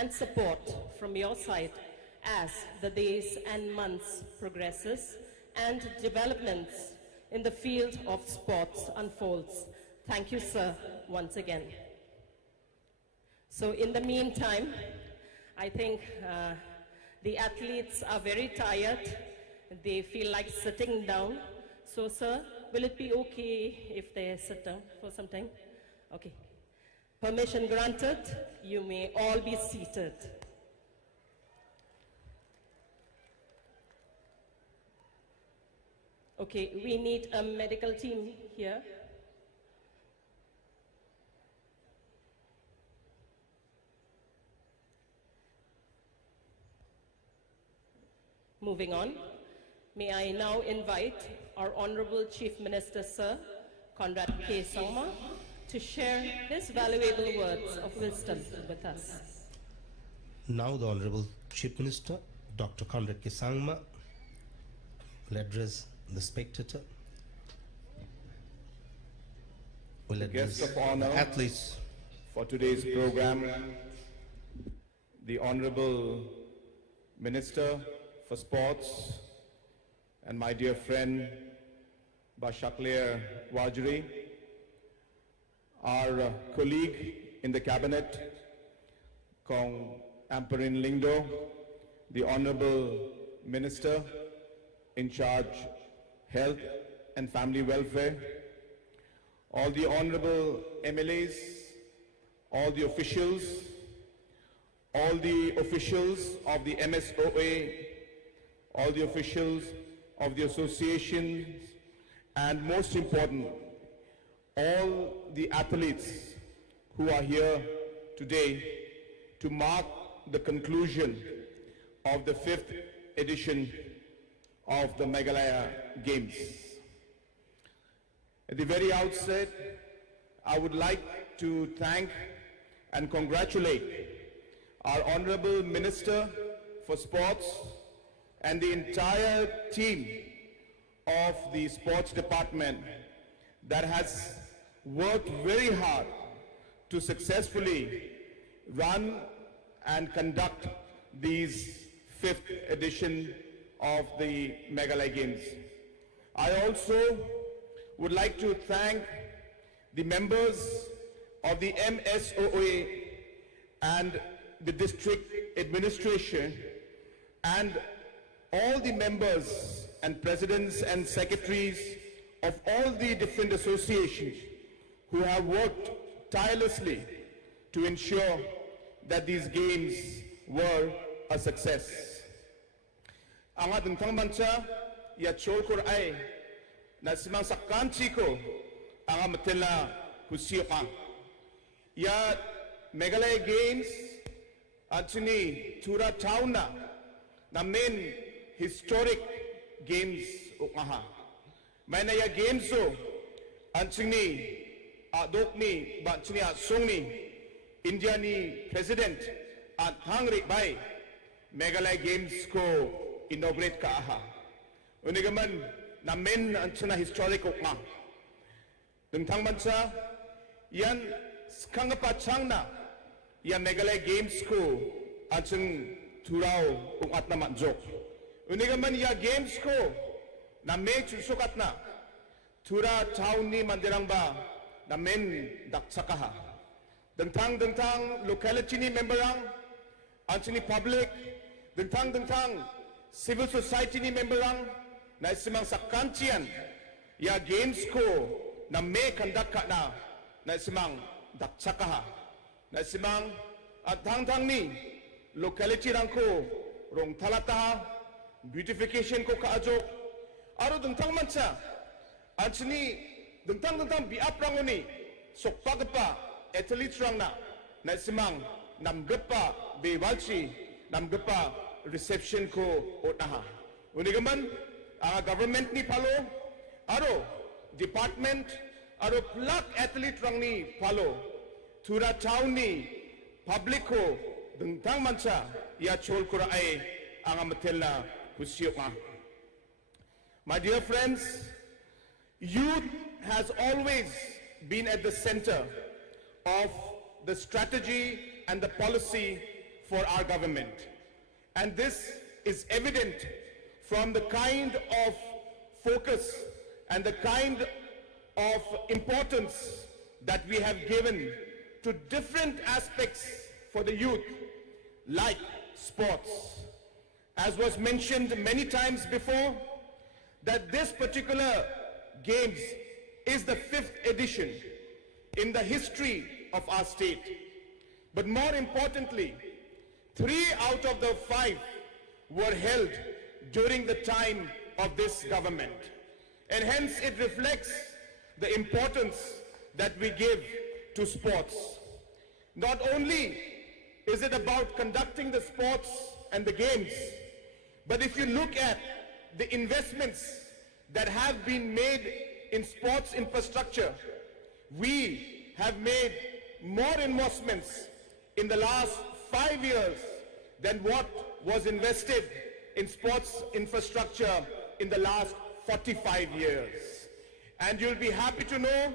and support from your side as the days and months progresses and developments in the field of sports unfolds. Thank you, sir, once again. So in the meantime, I think the athletes are very tired. They feel like sitting down. So, sir, will it be okay if they sit down for some time? Okay. Permission granted. You may all be seated. Okay, we need a medical team here. Moving on, may I now invite our Honorable Chief Minister, Sir Conrad K. Sangma, to share his valuable words of wisdom with us. Now the Honorable Chief Minister, Dr. Conrad K. Sangma, will address the spectator. Will address Guest of honor the athletes. for today's program, the Honorable Minister for Sports and my dear friend Shakliar Vajri, our colleague in the cabinet, Kong Amperin Lingdo, the Honorable Minister in charge Health and Family Welfare, all the Honorable MLAs, all the officials of the MSOA, all the officials of the associations, and most important, all the athletes who are here today to mark the conclusion of the 5th edition of the Meghalaya Games. At the very outset, I would like to thank and congratulate our Honorable Minister for Sports and the entire team of the Sports Department that has worked very hard to successfully run and conduct these 5th edition of the Meghalaya Games. I also would like to thank the members of the MSOA and the district administration and all the members and presidents and secretaries of all the different associations who have worked tirelessly to ensure that these games were a success. Ang ating pangbansa, yatsyol ko ay na simang sakkansi ko ang amatila kusiyoka. Ya Meghalaya Games at sini TURA tauna na main historic games ukaha. Mana ya games so anchingni adok ni banchini asong ni India ni president at hangri by Meghalaya games ko inaugurate ka aha. Unigaman na men anchana historic okma. Dengtang bansa yan skangapa changna ya Meghalaya games ko anchang turao umat na manjok. Unigaman ya games ko na me chusok na TURA town ni mandirang ba na men daksakaha. Dengtang locality ni memberang anchini public dengtang civil society ni memberang na isimang sakantian ya games ko na me kandak ka na isimang daksakaha na isimang at tang ni locality rang ko rong talataha beautification ko kaajok aro dengtang mansa anchini dengtang biap rang ni sokpagpa athletes rang na isimang namgapa bewalchi namgapa reception ko otaha unigaman government ni palo aro department aro plak athlete rang ni palo TURA town ni public ko dengtang mansa ya chol kura ai angamatella kusyok. My dear friends, youth has always been at the center of the strategy and the policy for our government. And this is evident from the kind of focus and the kind of importance that we have given to different aspects for the youth, like sports. As was mentioned many times before, that this particular games is the 5th edition in the history of our state. But more importantly, 3 out of the 5 were held during the time of this government. And hence it reflects the importance that we give to sports. Not only is it about conducting the sports and the games, but if you look at the investments that have been made in sports infrastructure, we have made more investments in the last 5 years than what was invested in sports infrastructure in the last 45 years. And you'll be happy to know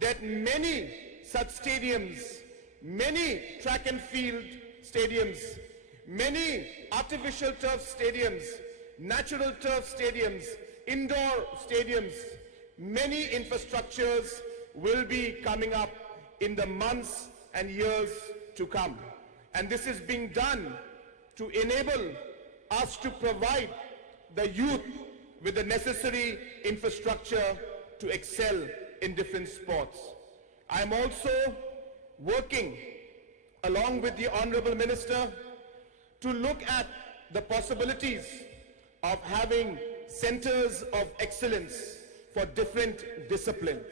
that many such stadiums, many track and field stadiums, many artificial turf stadiums, natural turf stadiums, indoor stadiums, many infrastructures will be coming up in the months and years to come. And this is being done to enable us to provide the youth with the necessary infrastructure to excel in different sports. I am also working along with the Honorable Minister to look at the possibilities of having centers of excellence for different disciplines.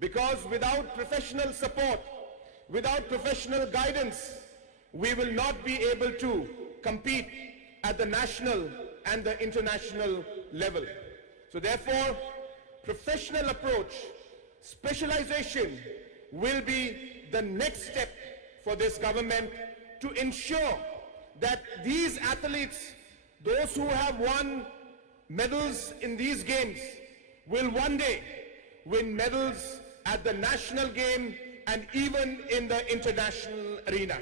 Because without professional support, without professional guidance, we will not be able to compete at the national and the international level. So therefore, professional approach, specialization will be the next step for this government to ensure that these athletes, those who have won medals in these games, will one day win medals at the national game and even in the international arena.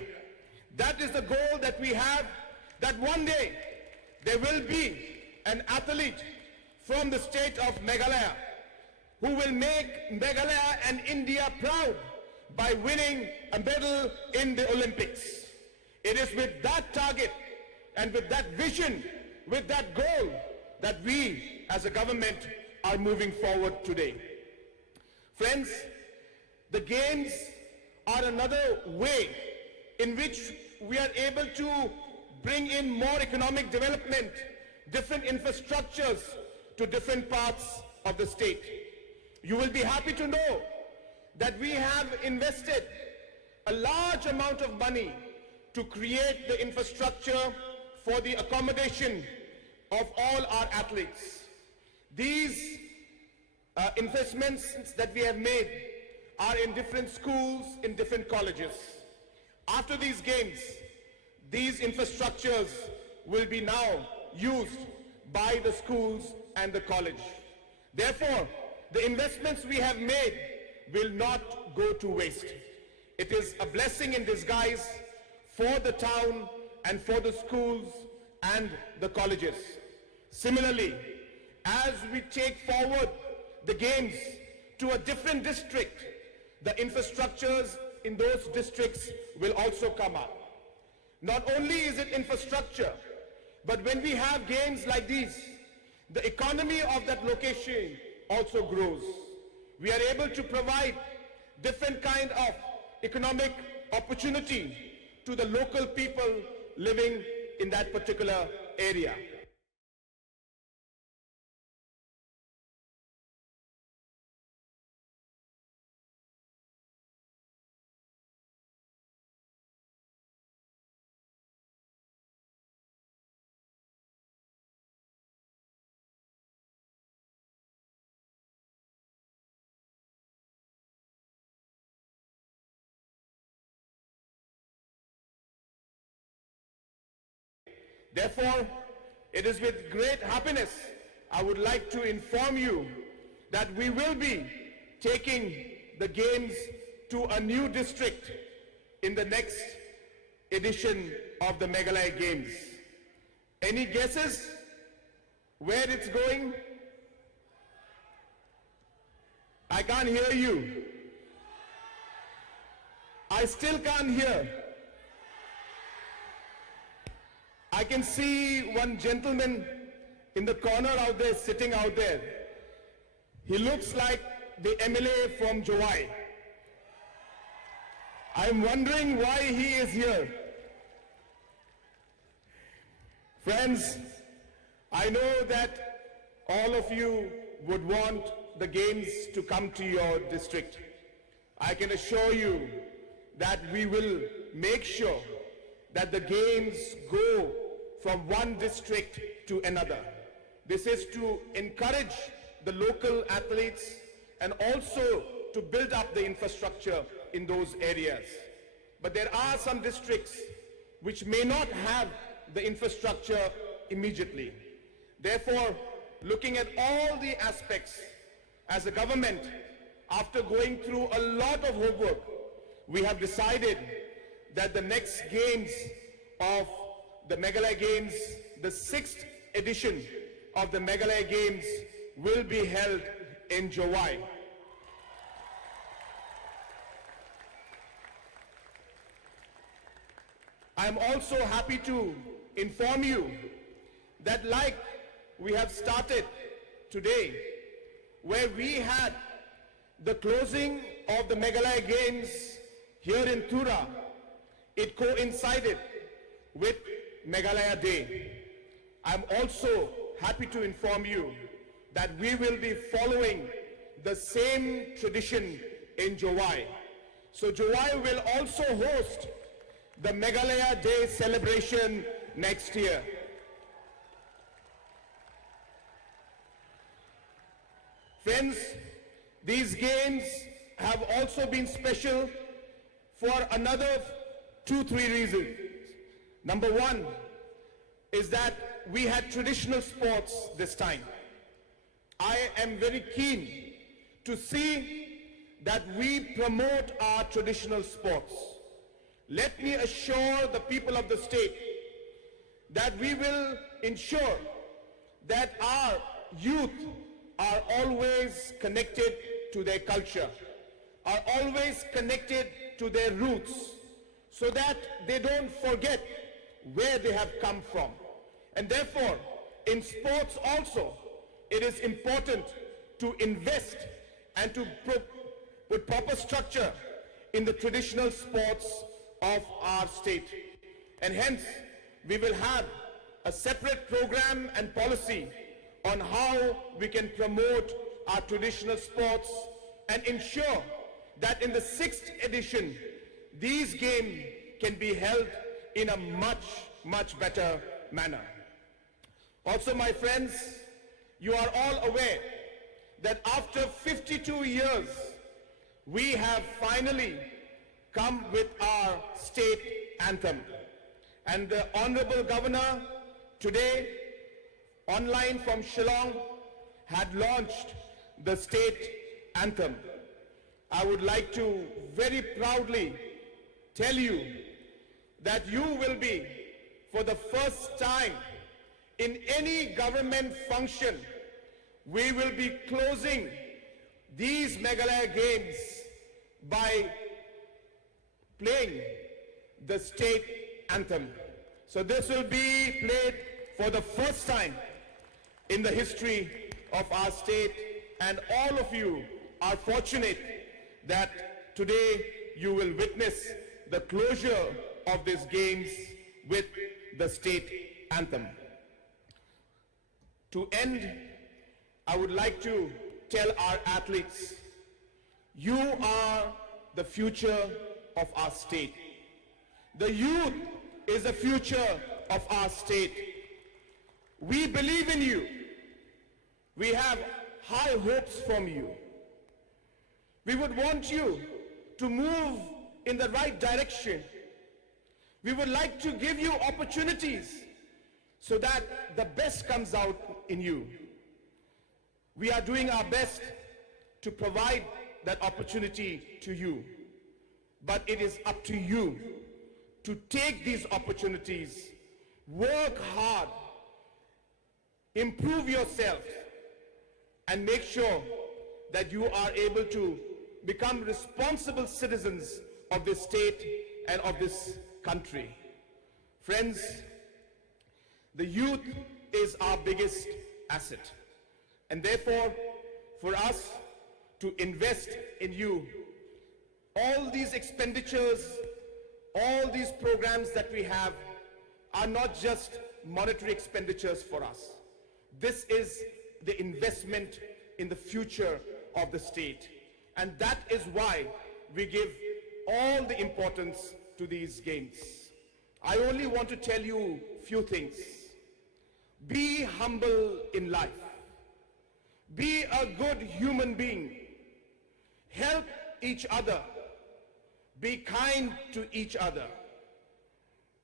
That is the goal that we have, that one day there will be an athlete from the state of Meghalaya who will make Meghalaya and India proud by winning a medal in the Olympics. It is with that target and with that vision, with that goal, that we as a government are moving forward today. Friends, the games are another way in which we are able to bring in more economic development, different infrastructures to different parts of the state. You will be happy to know that we have invested a large amount of money to create the infrastructure for the accommodation of all our athletes. These investments that we have made are in different schools, in different colleges. After these games, these infrastructures will be now used by the schools and the college. Therefore, the investments we have made will not go to waste. It is a blessing in disguise for the town and for the schools and the colleges. Similarly, as we take forward the games to a different district, the infrastructures in those districts will also come up. Not only is it infrastructure, but when we have games like these, the economy of that location also grows. We are able to provide different kind of economic opportunity to the local people living in that particular area. Therefore, it is with great happiness I would like to inform you that we will be taking the games to a new district in the next edition of the Meghalaya Games. Any guesses where it's going? I can't hear you. I still can't hear. I can see one gentleman in the corner out there, sitting out there. He looks like the MLA from Jowai. I'm wondering why he is here. Friends, I know that all of you would want the games to come to your district. I can assure you that we will make sure that the games go from one district to another. This is to encourage the local athletes and also to build up the infrastructure in those areas. But there are some districts which may not have the infrastructure immediately. Therefore, looking at all the aspects, as a government, after going through a lot of homework, we have decided that the next games of the Meghalaya Games, the 6th edition of the Meghalaya Games, will be held in Jowai. I am also happy to inform you that like we have started today, where we had the closing of the Meghalaya Games here in TURA, it coincided with Meghalaya Day. I'm also happy to inform you that we will be following the same tradition in Jowai. So Jowai will also host the Meghalaya Day celebration next year. Friends, these games have also been special for another 2-3 reasons. Number one is that we had traditional sports this time. I am very keen to see that we promote our traditional sports. Let me assure the people of the state that we will ensure that our youth are always connected to their culture, are always connected to their roots, so that they don't forget where they have come from. And therefore, in sports also, it is important to invest and to put proper structure in the traditional sports of our state. And hence, we will have a separate program and policy on how we can promote our traditional sports and ensure that in the 6th edition, these games can be held in a much, much better manner. Also, my friends, you are all aware that after 52 years, we have finally come with our state anthem. And the Honorable Governor today, online from Shillong, had launched the state anthem. I would like to very proudly tell you that you will be, for the first time in any government function, we will be closing these Meghalaya Games by playing the state anthem. So this will be played for the first time in the history of our state, and all of you are fortunate that today you will witness the closure of these games with the state anthem. To end, I would like to tell our athletes, you are the future of our state. The youth is the future of our state. We believe in you. We have high hopes from you. We would want you to move in the right direction. We would like to give you opportunities so that the best comes out in you. We are doing our best to provide that opportunity to you. But it is up to you to take these opportunities, work hard, improve yourself, and make sure that you are able to become responsible citizens of this state and of this country. Friends, the youth is our biggest asset. And therefore, for us to invest in you, all these expenditures, all these programs that we have are not just monetary expenditures for us. This is the investment in the future of the state. And that is why we give all the importance to these games. I only want to tell you a few things. Be humble in life. Be a good human being. Help each other. Be kind to each other.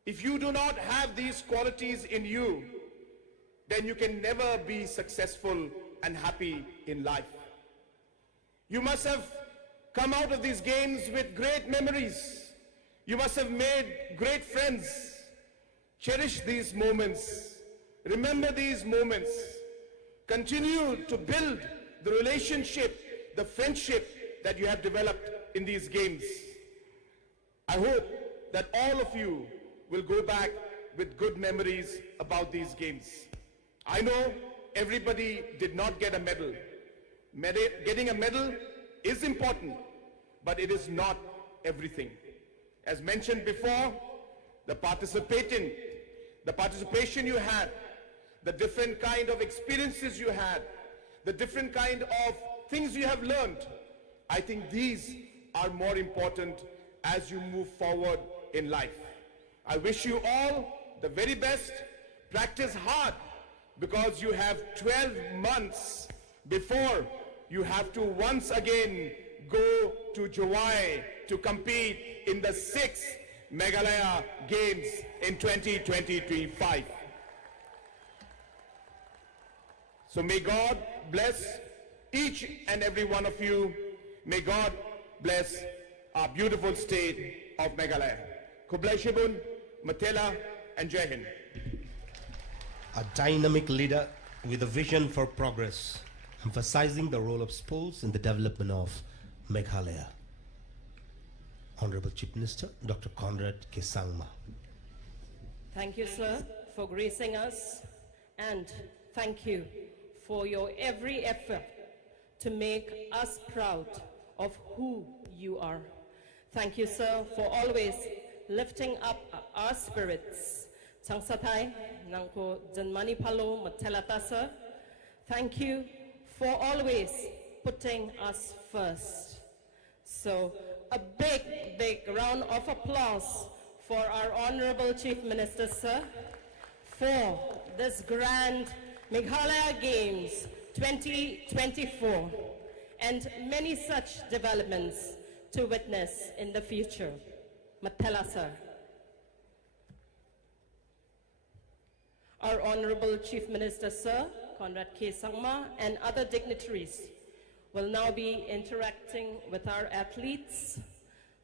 If you do not have these qualities in you, then you can never be successful and happy in life. You must have come out of these games with great memories. You must have made great friends. Cherish these moments. Remember these moments. Continue to build the relationship, the friendship that you have developed in these games. I hope that all of you will go back with good memories about these games. I know everybody did not get a medal. Getting a medal is important, but it is not everything. As mentioned before, the participation you had, the different kind of experiences you had, the different kind of things you have learned, I think these are more important as you move forward in life. I wish you all the very best. Practice hard, because you have 12 months before you have to once again go to July to compete in the 6th Meghalaya Games in 2025. So may God bless each and every one of you. May God bless our beautiful state of Meghalaya. Kublai Matela, and Jai Hind. A dynamic leader with a vision for progress, emphasizing the role of sports in the development of Meghalaya. Honorable Chief Minister, Dr. Conrad K. Sangma. Thank you, sir, for gracing us, and thank you for your every effort to make us proud of who you are. Thank you, sir, for always lifting up our spirits. Changsatay, Nangko Janmani Palo, Matelata, sir. Thank you for always putting us first. So a big round of applause for our Honorable Chief Minister, sir, for this grand Meghalaya Games 2024, and many such developments to witness in the future. Matela, sir. Our Honorable Chief Minister, Sir Conrad K. Sangma, and other dignitaries will now be interacting with our athletes.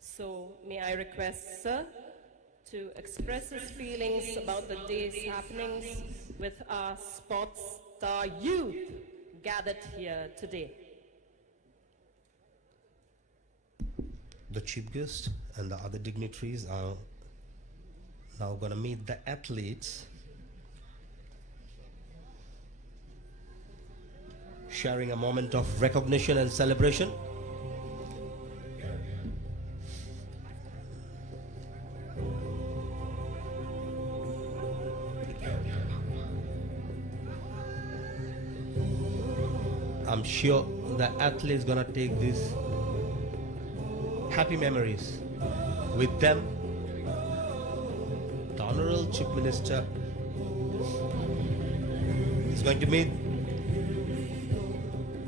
So may I request, sir, to express his feelings about the day's happenings with our sports star youth gathered here today. The chief guest and the other dignitaries are now going to meet the athletes, sharing a moment of recognition and celebration. I'm sure the athlete is gonna take these happy memories with them. The Honorable Chief Minister is going to meet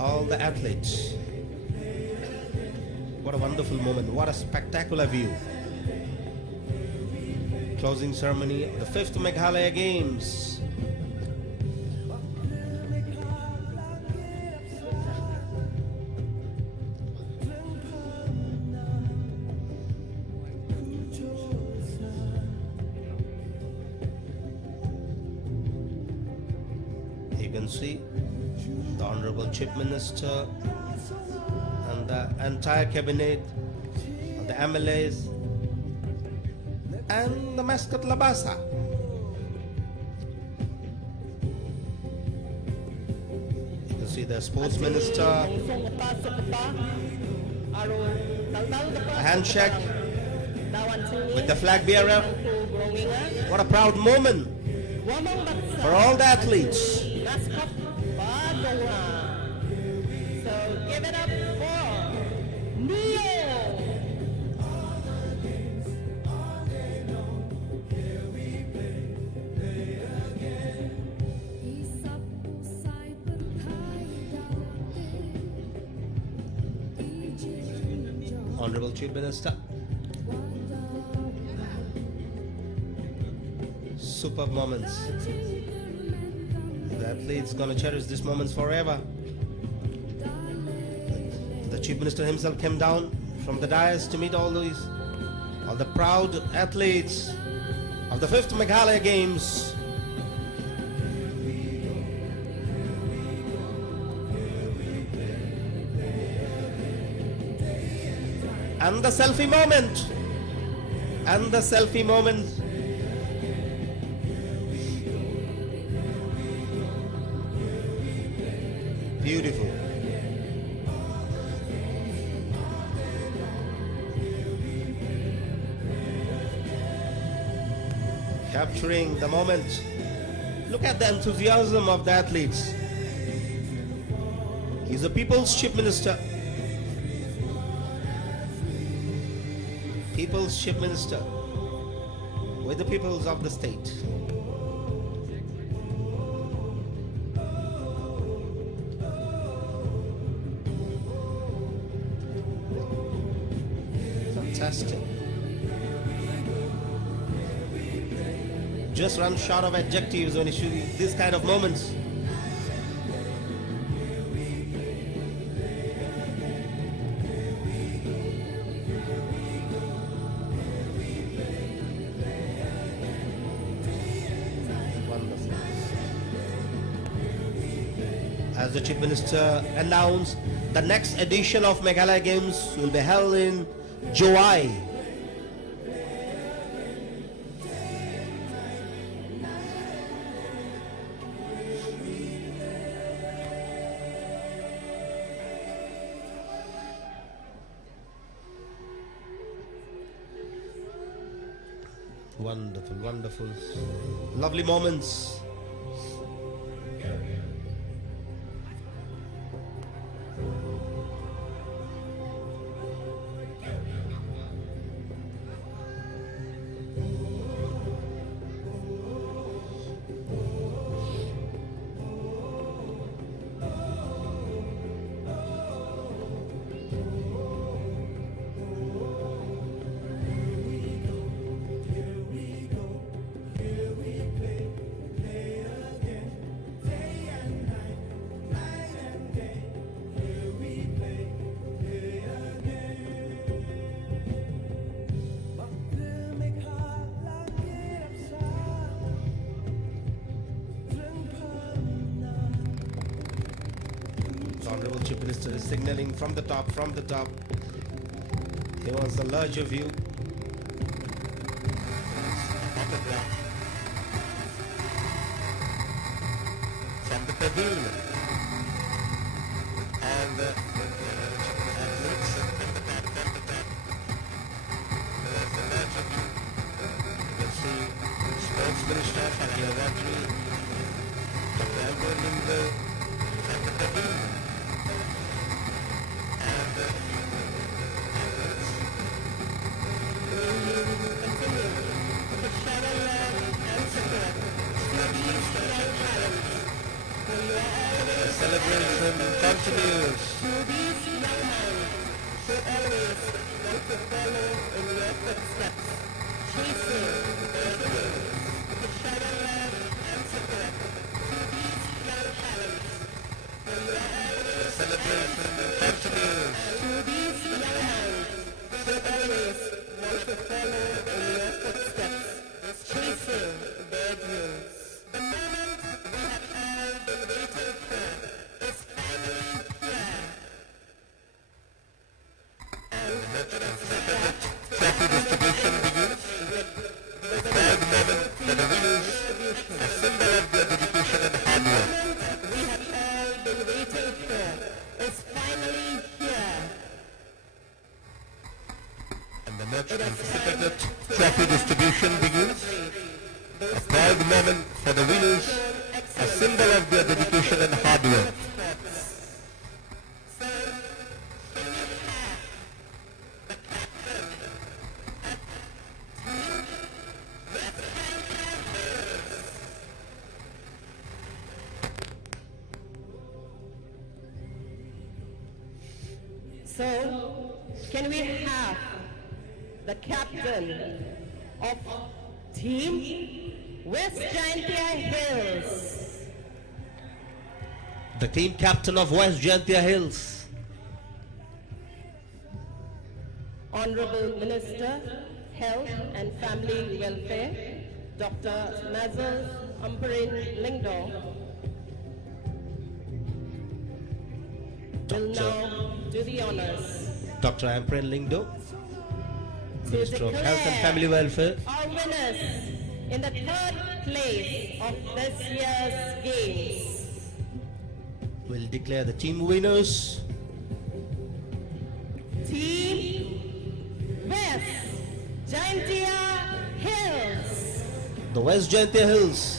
all the athletes. What a wonderful moment, what a spectacular view. Closing ceremony of the 5th Meghalaya Games. You can see the Honorable Chief Minister and the entire cabinet, the MLAs and the mascot Labasa. You can see the sports minister, a handshake with the flag bearer. What a proud moment for all the athletes. So give it up for Neo. Honorable Chief Minister. Superb moments. The athletes gonna cherish these moments forever. The Chief Minister himself came down from the dais to meet all the proud athletes of the 5th Meghalaya Games. And the selfie moment. And the selfie moment. Beautiful. Capturing the moment. Look at the enthusiasm of the athletes. He's the People's Chief Minister. People's Chief Minister with the peoples of the state. Fantastic. Just run short of adjectives when you shoot these kind of moments. Wonderful. As the Chief Minister announced, the next edition of Meghalaya Games will be held in July. Wonderful, wonderful, lovely moments. Honorable Chief Minister is signaling from the top, He wants a larger view. On the ground. From the pavilion. And the athletes from the top. There's a larger view. You can see Sports Minister Shakya Vatri, Dr. Albert Lindo from the pavilion. And the celebration continues. Trophy distribution begins. A proud moment for the winners, a symbol of their dedication and hard work. We have all been waiting for is finally here. And the much anticipated trophy distribution begins. A proud moment for the winners, a symbol of their dedication and hard work. So, can we have the captain of Team West Jaintia Hills? The team captain of West Jaintia Hills. Honorable Minister, Health and Family Welfare, Dr. Mazal Amparin Lingdo, will now do the honors Dr. Ampren Lingdo, to Minister of Health and declare Family Welfare. our winners in the third place of this year's games. Will declare the team winners. Team West Jaintia Hills. The West Jaintia Hills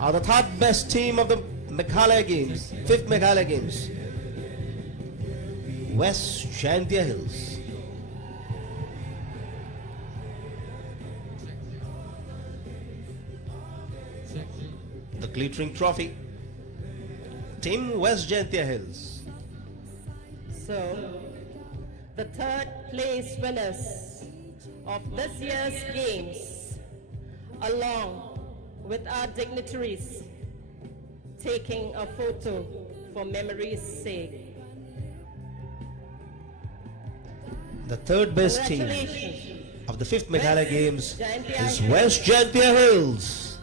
are the third best team of the Meghalaya Games, 5th Meghalaya Games. West Jaintia Hills. The glittering trophy. Team West Jaintia Hills. So, the third place winners of this year's games, along with our dignitaries, taking a photo for memory's sake. The third best team Congratulations. of the 5th Meghalaya Games Jaintia is Hills. West Jaintia Hills.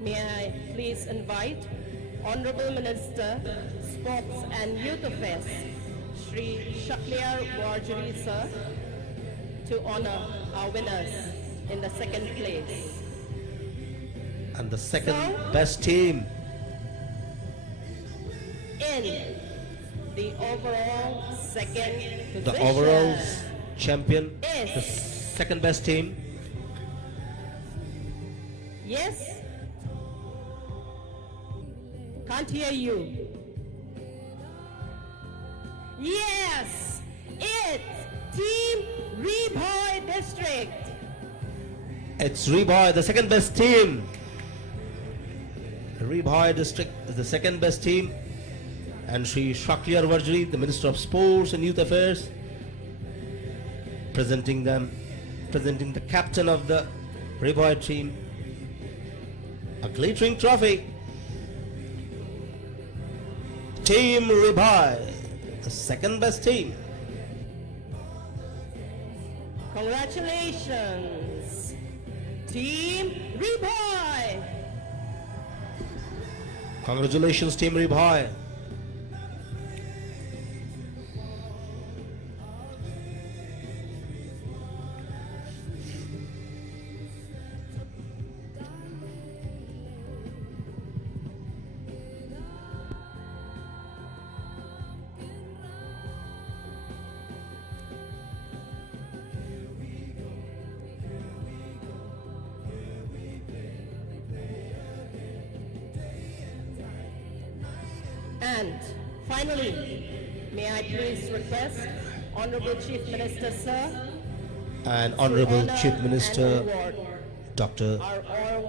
May I please invite Honorable Minister, Sports and Youth Affairs, Shri Shakliar Warjuri sir, to honor our winners in the second place. And the second So- best team, In the overall second position, the overall champion, Yes. the second best team, Yes? Can't hear you. Yes! It's Team Reboy District. it's Reboy, the second best team. Reboy District is the second best team. And Shri Shakliar Varjari, the Minister of Sports and Youth Affairs, presenting the captain of the Reboy team, a glittering trophy. Team Reboy, the second best team. Congratulations, Team Reboy. Congratulations, Team Ribhoy. And finally, may I please request Honorable Chief Minister, sir, And to Honorable honor Chief and Minister reward Dr. our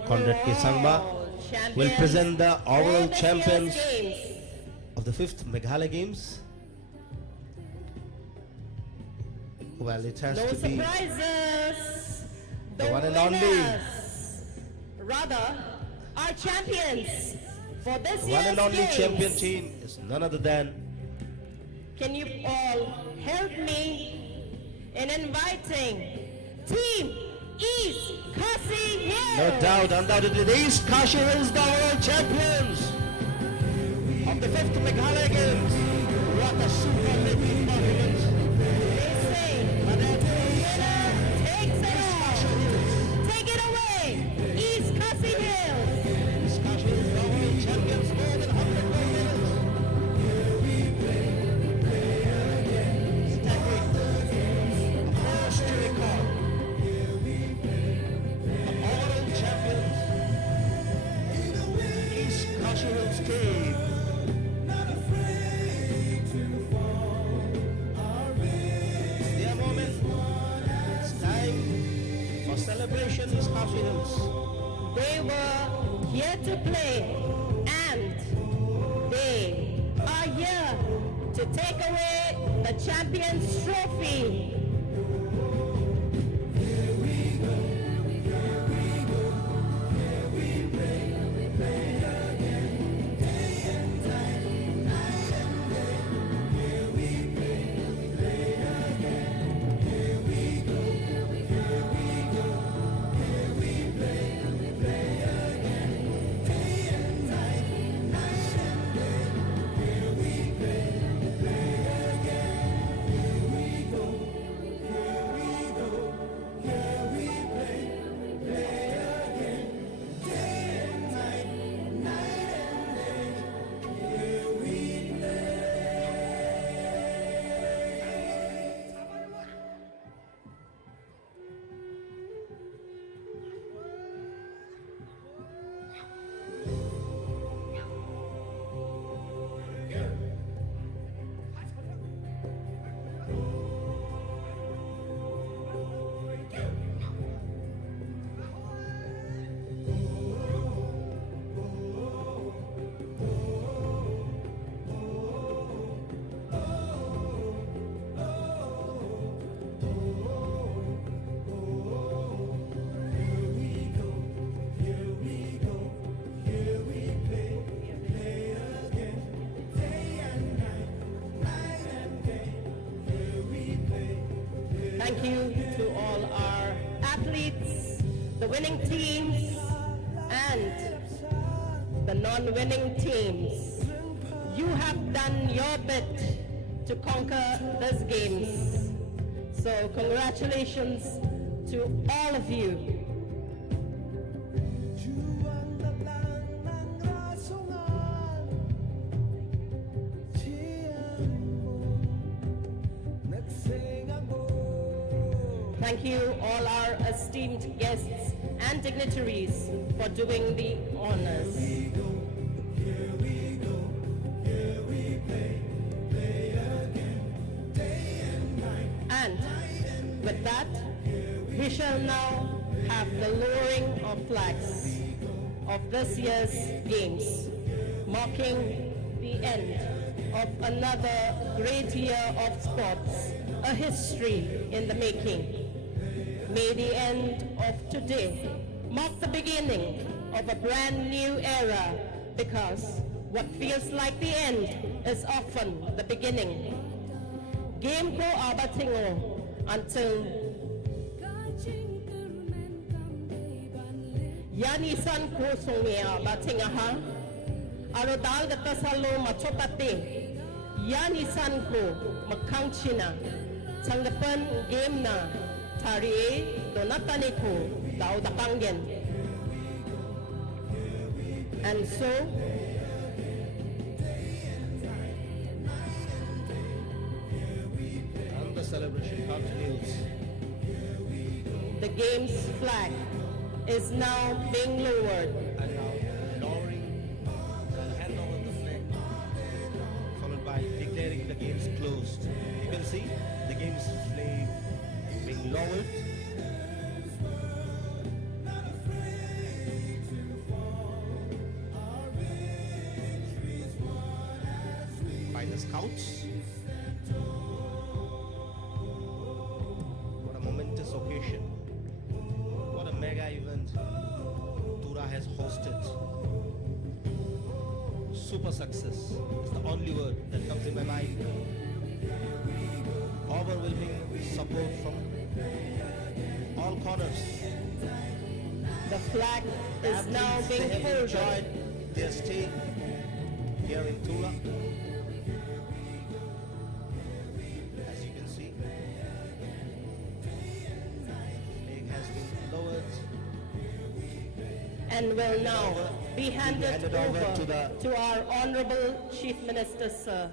Conrad K. Sangma champions will present the for overall this champions year's games. of the 5th Meghalaya Games. Well, it has No to be surprises. the one and only. winners, rather, our champions for this the year's one and only games. champion team is none other than Can you all help me in inviting Team East Khasi Hills? no doubt, undoubtedly, the East Kashi Hills, the world champions of the 5th Meghalaya Games. What a superlative performance. They say, but the winner takes it all. Take it away, East Khasi Hills. East Kashi Hills, the world champions, more than 100 gold medals. Staggering. First to record. The overall champions, East Kashi Hills team. It's their moment. It's time for celebration, East Kashi Hills. They were here to play, and they are here to take away the Champions Trophy. Thank you to all our athletes, the winning teams, and the non-winning teams. You have done your bit to conquer these games. So congratulations to all of you. Thank you all our esteemed guests and dignitaries for doing the honors. And with that, we shall now have the lowering of flags of this year's games, marking the end of another great year of sports, a history in the making. May the end of today mark the beginning of a brand new era, because what feels like the end is often the beginning Game ko abatingo until Yanisan ko sungya batinga ha. Arodal gata salo machotate. Yanisan ko makangchina. Sanggapan game na tari donatani ko daw dakanggen. And so And the celebration continues. the game's flag is now being lowered. And now lowering the hand over the flag, followed by declaring the games closed. You can see the game's flag being lowered. By the scouts. What a momentous occasion. What a mega event TURA has hosted. Super success is the only word that comes in my mind. Overwhelming support from all corners. The flag is now Athletes, being they have folded. enjoyed their stay here in TURA. As you can see, flag has been lowered. And will now be handed handed over over to our Honorable Chief Minister, sir.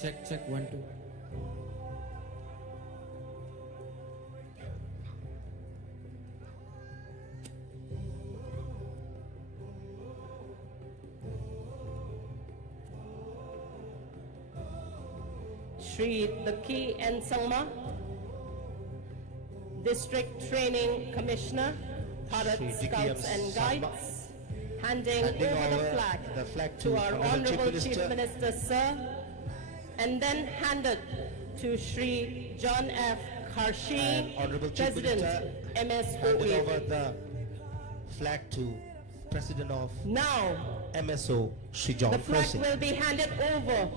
Check 1 2. Shri Laki N. Sangma, District Training Commissioner, Bharat Shri Diki Scouts M. and Sangma, Guides, handing handing over over the the flag to to our Honorable Chief Minister, sir, and then handed to Shri John F. Karshi, And Honorable Chief President, Minister handed MSOE. over the flag to President of Now, MSO, Shri John the flag Percy. will be handed over,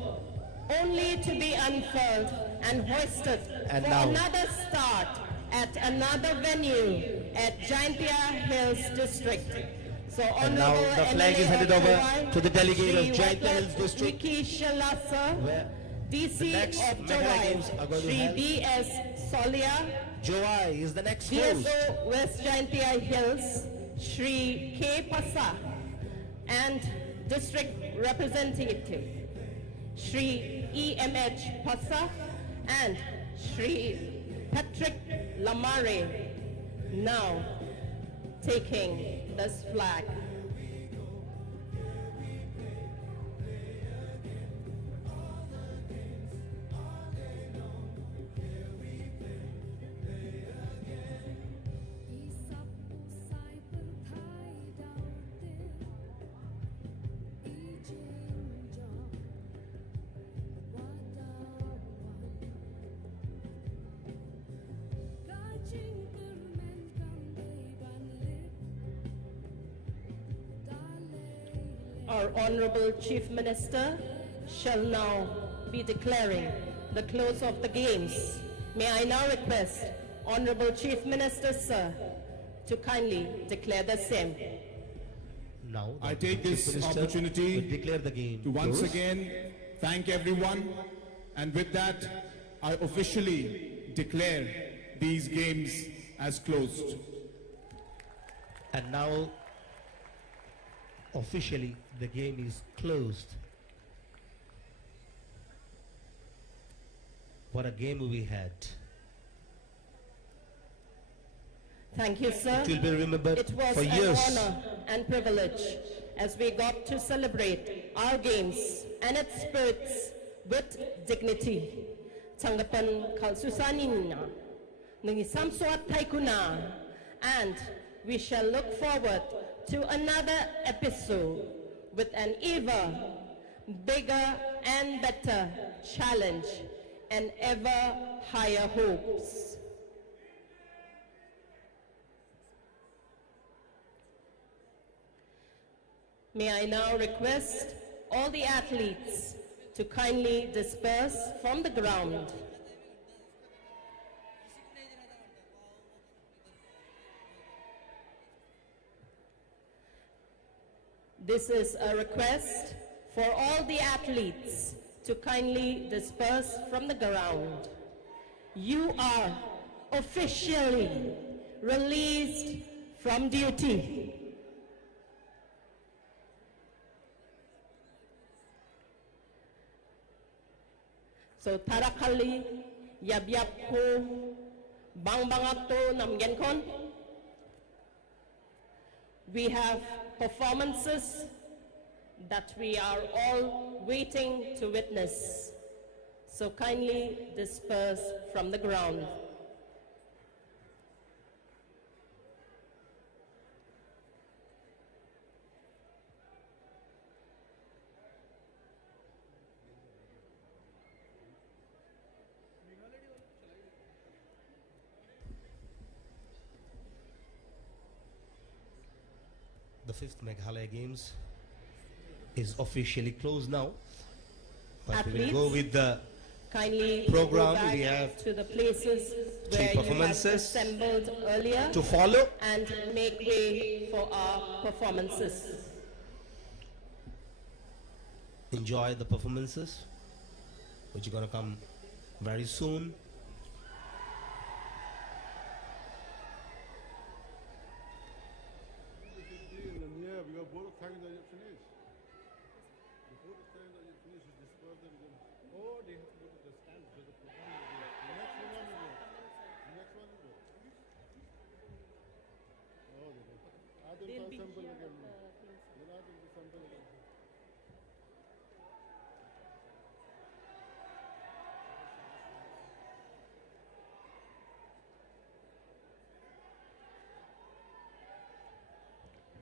only to be unfurled and hoisted And for now- another start at another venue at Jaintia Hills District. So And now Honorable the flag is MLA handed of over Hawaii, to the delegate of Shri Jaintia Wycliffe Hills District, Vicky Shalasa, where DC the next of Meghalaya Hawaii, Games are going to Shri held. B.S. Solia, Joai is the next host. DSO West Jaintia Hills, Shri K. Pasa, and District Representative, Shri E.M.H. Pasa, and Shri Patrick Lamare, now taking this flag. Our Honorable Chief Minister shall now be declaring the close of the games. May I now request Honorable Chief Minister, sir, to kindly declare the same. Now, I the take Chief this Minister opportunity will declare the game to once closed. again thank everyone, and with that I officially declare these games as closed. And now, officially, the game is closed. What a game we had. Thank you, sir. It will be remembered It was for an years. honor and privilege as we got to celebrate our games and its spirits with dignity. Tanggapan kalsusanin na, nangisamsuat taikuna, and we shall look forward to another episode with an ever bigger and better challenge and ever higher hopes. May I now request all the athletes to kindly disperse from the ground. This is a request for all the athletes to kindly disperse from the ground. You are officially released from duty. So tarakali yabyap ko bangbangak namgen kon. We have performances that we are all waiting to witness. So kindly disperse from the ground. The 5th Meghalaya Games is officially closed now. But we will go with the kindly program. go back We have to the places three where you performances have assembled earlier to follow. and make way for our performances. Enjoy the performances, which are going to come very soon. Yeah, we have both times that you finish. Before the time that you finish, you disperse them. Oh, they have to go to the stand. So the program will be next one will go. Next one will go. Oh, they go. I think assemble again. Then I think assemble again.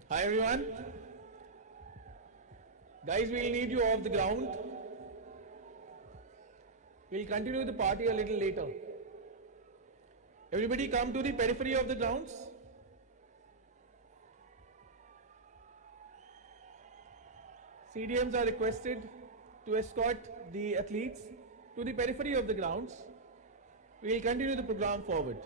Hi everyone. Guys, we'll need you off the ground. We'll continue the party a little later. Everybody come to the periphery of the grounds. CDMs are requested to escort the athletes to the periphery of the grounds. We'll continue the program forward.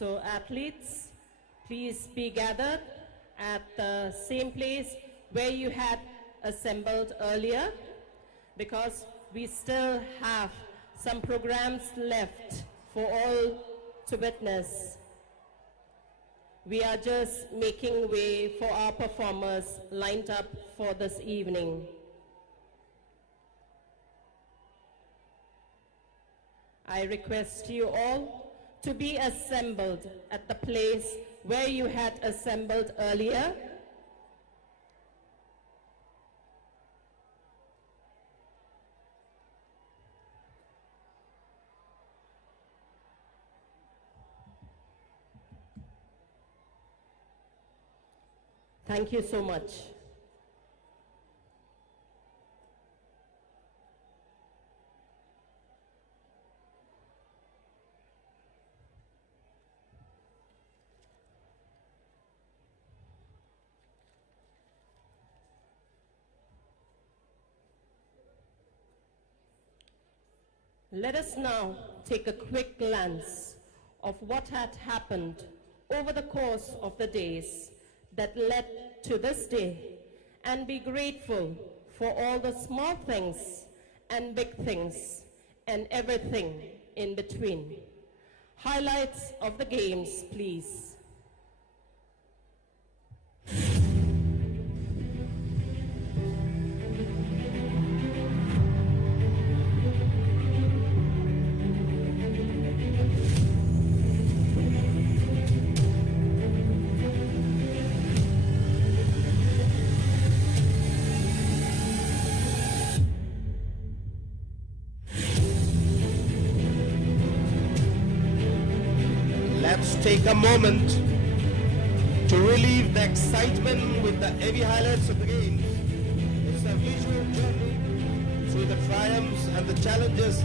So athletes, please be gathered at the same place where you had assembled earlier, because we still have some programs left for all to witness. We are just making way for our performers lined up for this evening. I request you all to be assembled at the place where you had assembled earlier. Thank you so much. Let us now take a quick glance of what had happened over the course of the days that led to this day, and be grateful for all the small things and big things and everything in between. Highlights of the games, please. Let's take a moment To relieve the excitement with the heavy highlights of the game, it's a visual journey through the triumphs and the challenges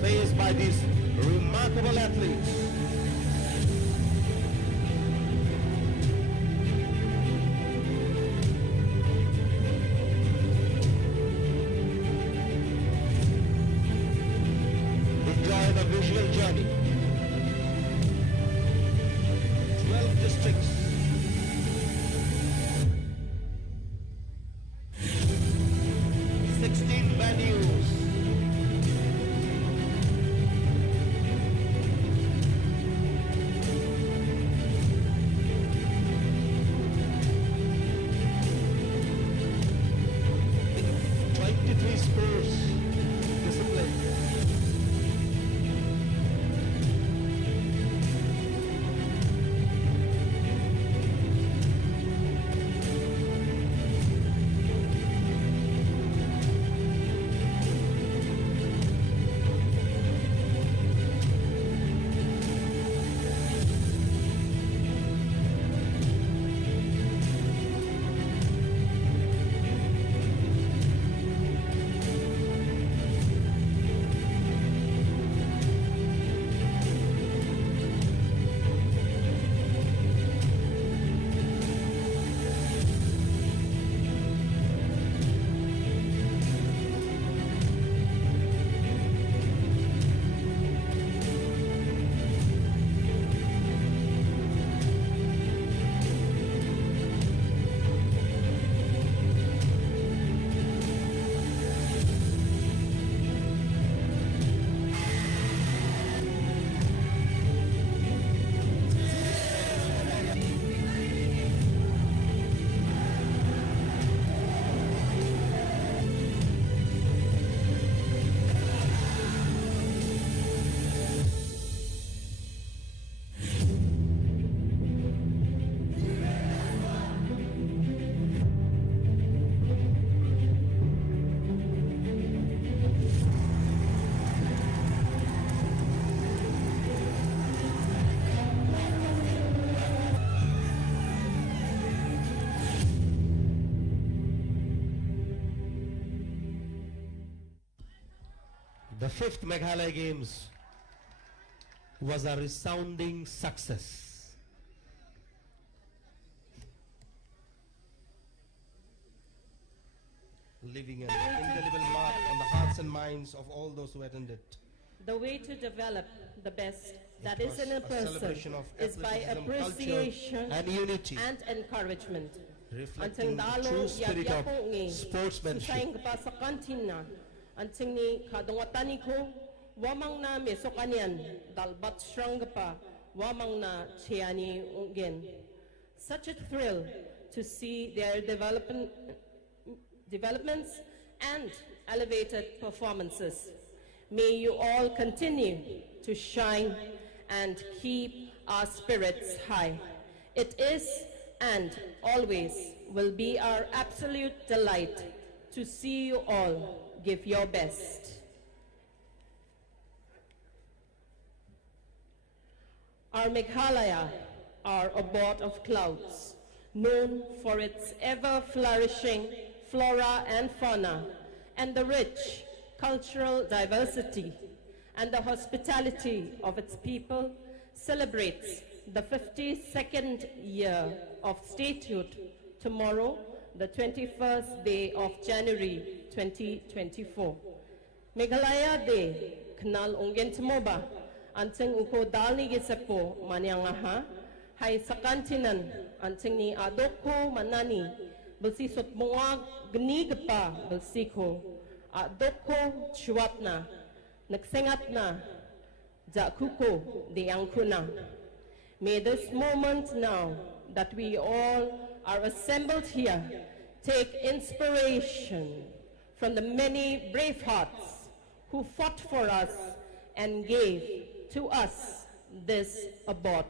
faced by these remarkable athletes. Enjoy the visual journey. 12 districts. 16 venues. Sports discipline. The 5th Meghalaya Games was a resounding success. Leaving an indelible mark on the hearts and minds of all those who attended. The way to develop the best that It is was in a a person celebration of is by athleticism, appreciation culture and unity, and encouragement. reflecting the true spirit of sportsmanship. Anting ni kadungatan ko wamang na mesokanian dalbat shrangpa wamang na chiani ungen. Such a thrill to see their developments and elevated performances. May you all continue to shine and keep our spirits high. It is and always will be our absolute delight to see you all give your best. Our Meghalaya are a abode of clouds, known for its ever-flourishing flora and fauna, and the rich cultural diversity and the hospitality of its people, celebrates the 52nd year of statehood tomorrow, the 21st day of January 2024. Meghalaya Day, Knal Ungen Tmoba, Anteng Uko Dalni Gisapo, Manyangaha, Hai Sakantinan, Anteng ni Adoko Manani, Bulsisot Moag Gnigpa, Bulsiko, Adoko Chuatna, Naksengatna, Jakuko, the Yankuna. May this moment now that we all are assembled here take inspiration from the many brave hearts who fought for us and gave to us this abode.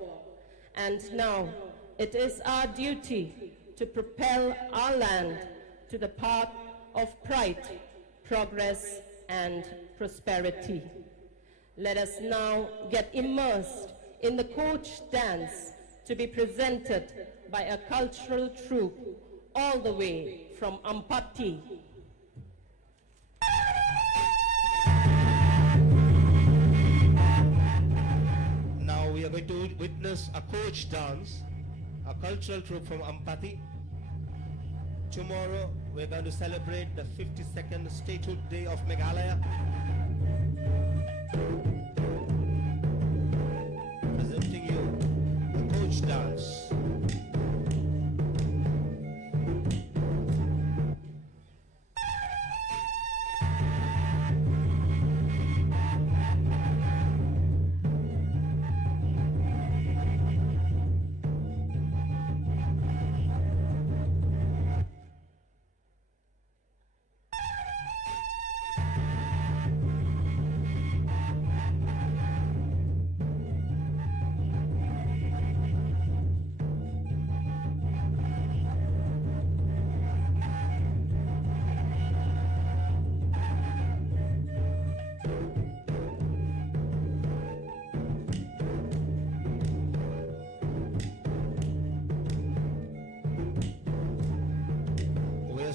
And now it is our duty to propel our land to the path of pride, progress, and prosperity. Let us now get immersed in the coach dance to be presented by a cultural troupe all the way from Ampati. Now we are going to witness a coach dance, a cultural troupe from Ampati. Tomorrow we're going to celebrate the 52nd Statehood Day of Meghalaya. Presenting you the coach dance.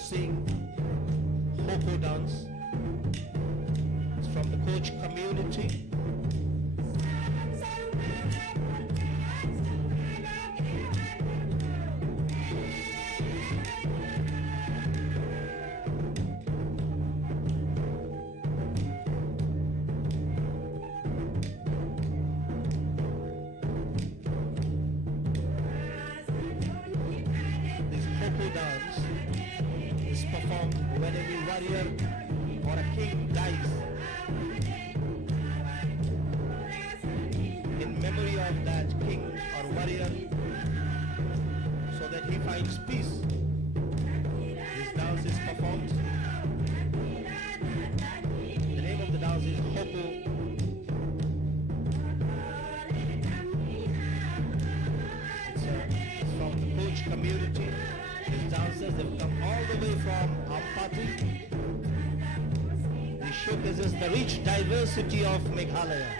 Seeing Hoko dance. It's from the coach community. This Hoko dance is performed when a warrior or a king dies. In memory of that king or warrior, so that he finds peace, this dance is performed. The name of the dance is Hoko. It's from the coach community. These dancers have come all the way from Ampati. This showcases the rich diversity of Meghalaya.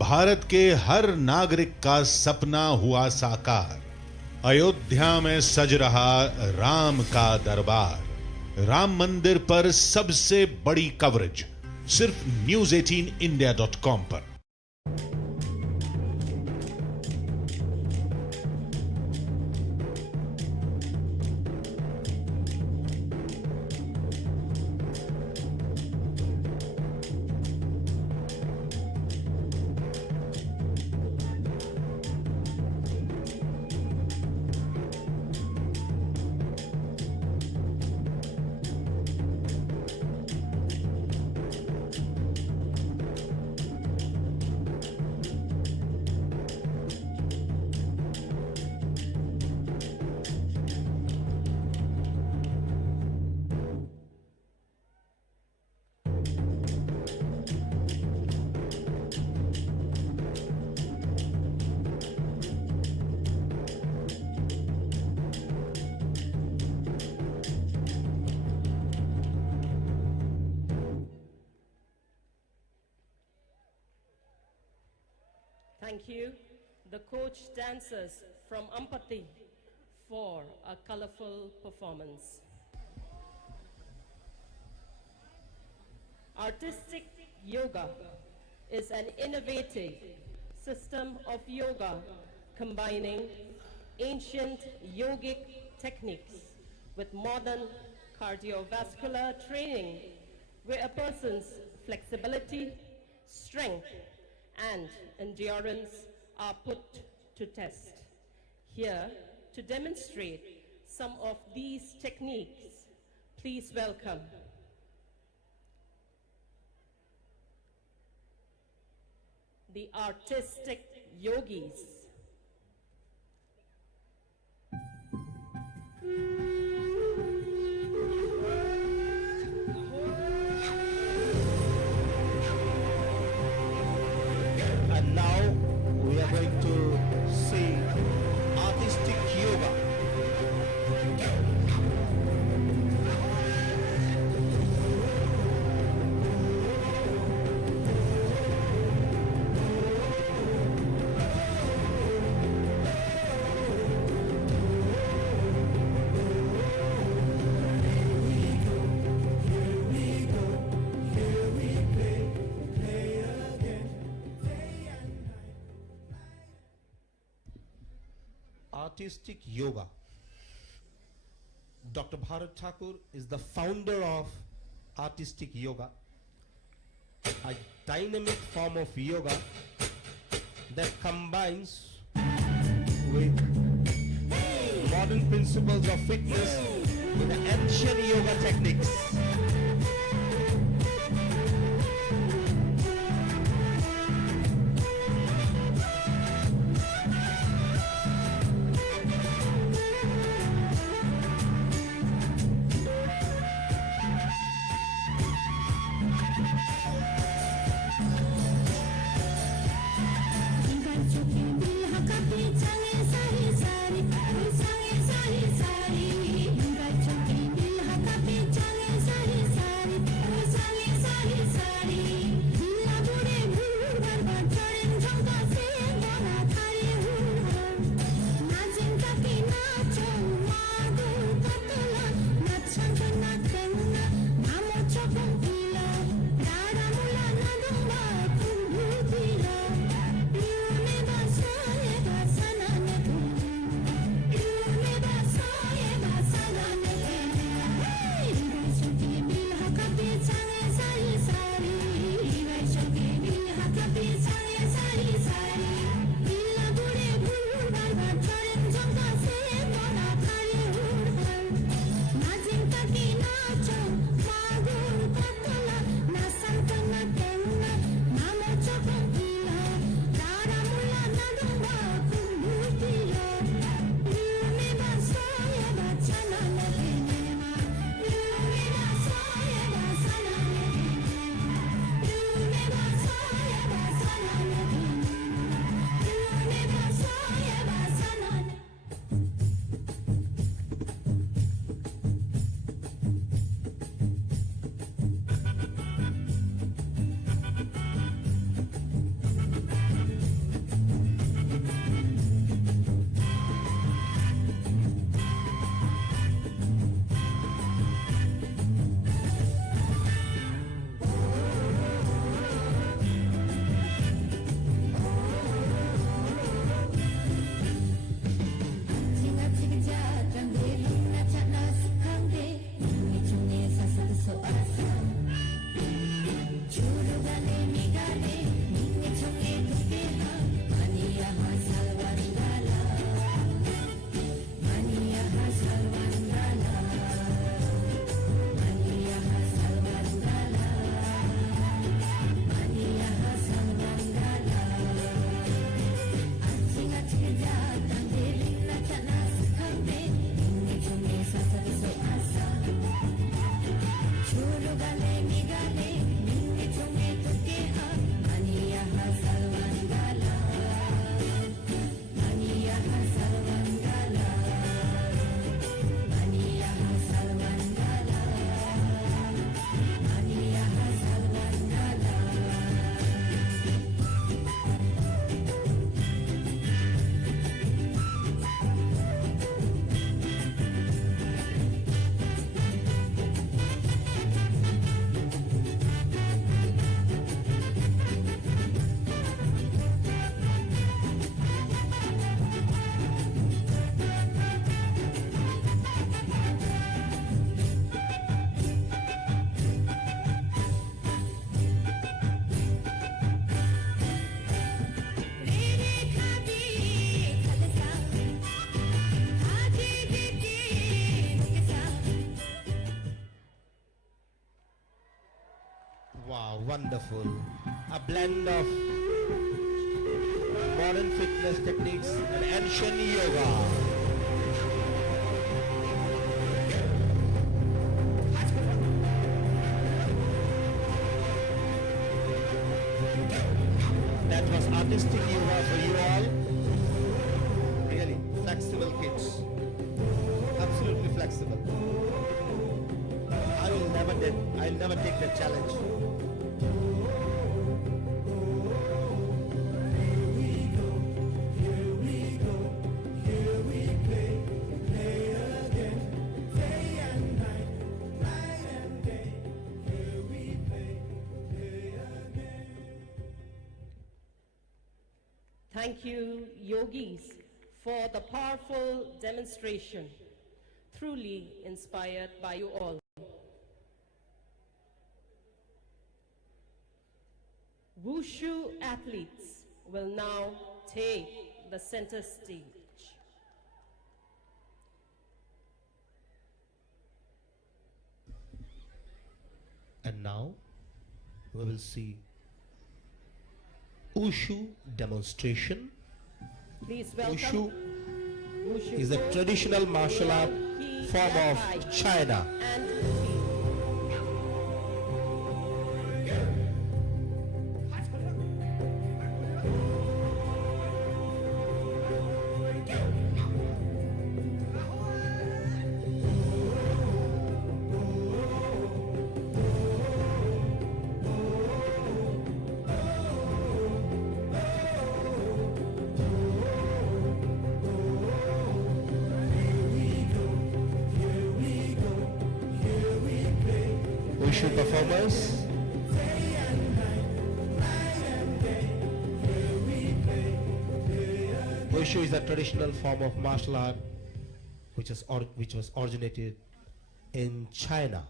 Bharat के हर नागरिक का सपना हुआ साकार। अयोध्या में सज रहा राम का दरबार। राम मंदिर पर सबसे बड़ी कवरेज सिर्फ news18india.com पर। Thank you, the coach dancers from Ampati, for a colorful performance. Artistic yoga is an innovative system of yoga combining ancient yogic techniques with modern cardiovascular training, where a person's flexibility, strength, and endurance are put to test. Here to demonstrate some of these techniques, please welcome the artistic yogis. And now we are going to see artistic yoga. Artistic yoga. Dr. Bharat Thakur is the founder of artistic yoga, a dynamic form of yoga that combines with modern principles of fitness with the ancient yoga techniques. Sari, sari, sari, sari, Wonderful. A blend of modern fitness techniques and ancient yoga. That was artistic yoga for you all. Really flexible kids. Absolutely flexible. I'll never take that challenge. Thank you, yogis, for the powerful demonstration, truly inspired by you all. Wushu athletes will now take the center stage. And now we will see Wushu demonstration. Please welcome. Wushu is a traditional martial art form of China. And Wushu performers. Wushu is a traditional form of martial art which was originated in China.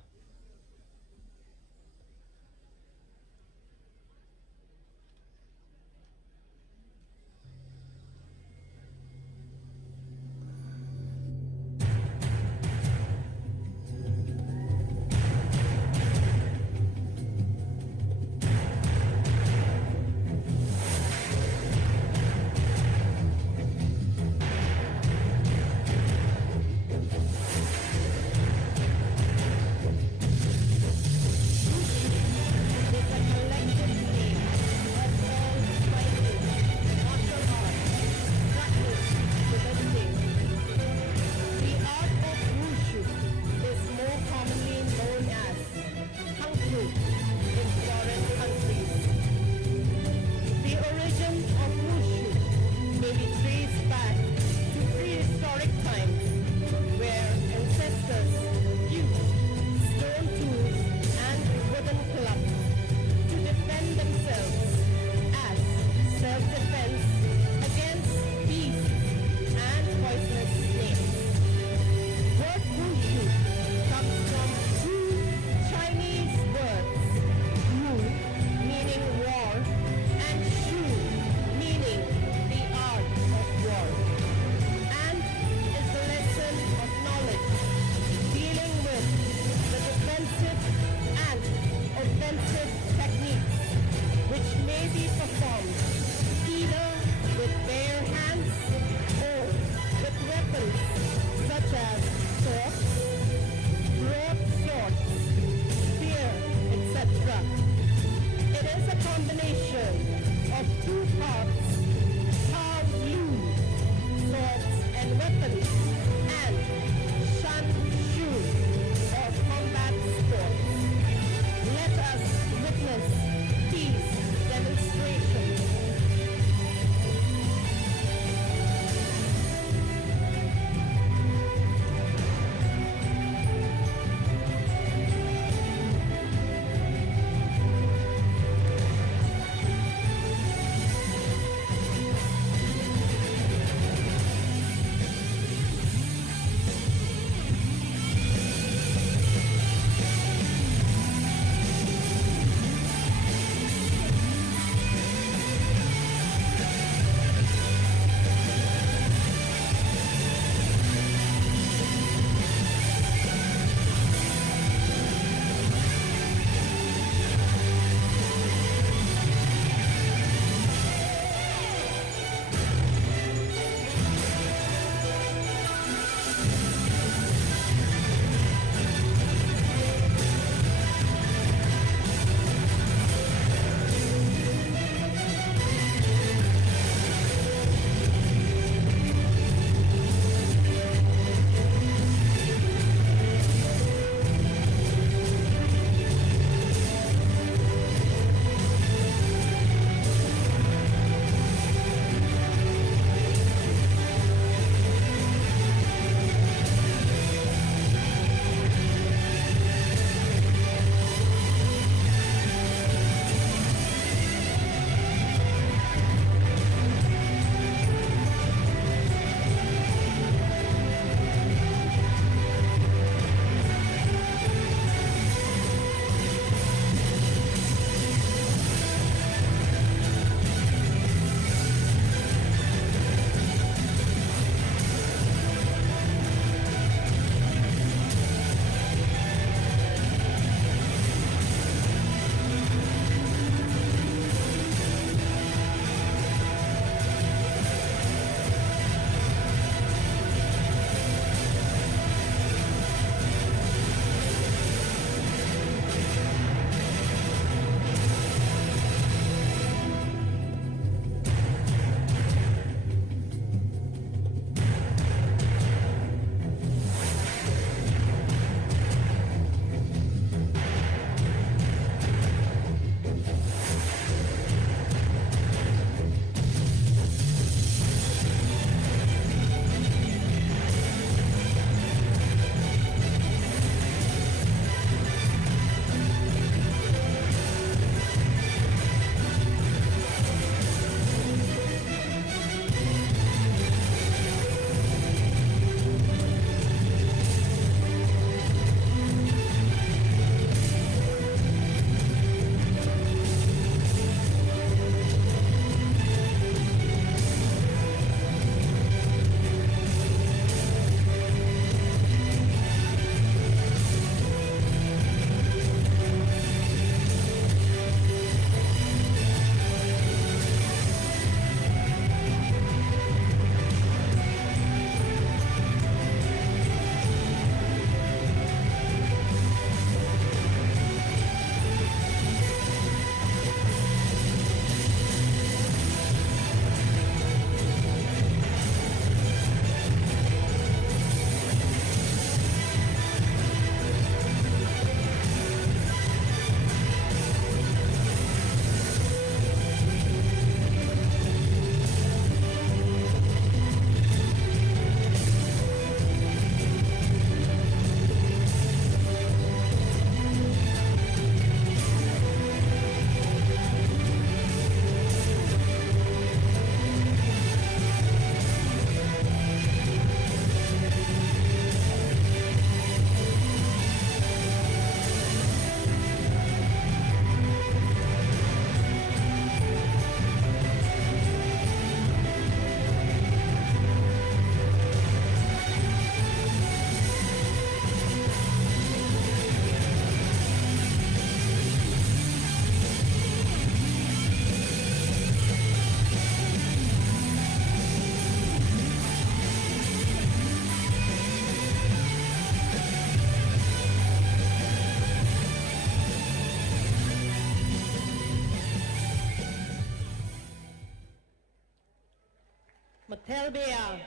Matelbea.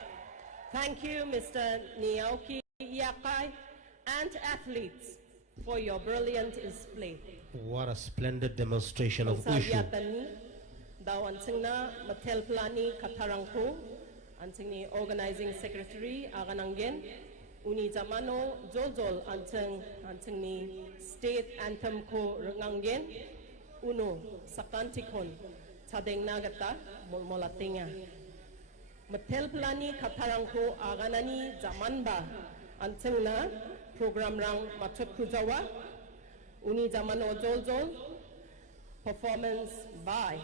Thank you, Mr. Niaoki Yakai, and athletes for your brilliant display. What a splendid demonstration of Wushu. Sabiatani, daw ansing na Matelplani Katarangko, ansing ni organizing secretary Aganangen, uni zamano Jojol ansing ni state anthem ko Rangangen, uno sakantikon, tadeng nagata molmolatinga. Matelplani Katarangko Aganani Zamanba, ansing na program rang Matut Kujawa, uni zamano Jojol, performance by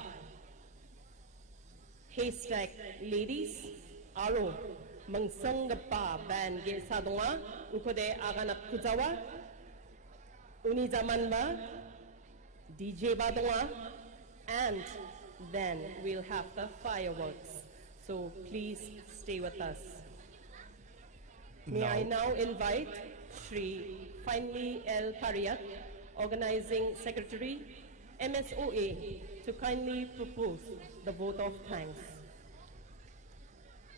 Haystack Ladies, Aro, Mangsangapa Band Ge Sadunga, Ukode Aganat Kujawa, uni zamanba, DJ Badunga, and then we'll have the fireworks. So please stay with us. May I now invite Shri Finely L. Pariat, Organizing Secretary, MSOA, to kindly propose the vote of thanks.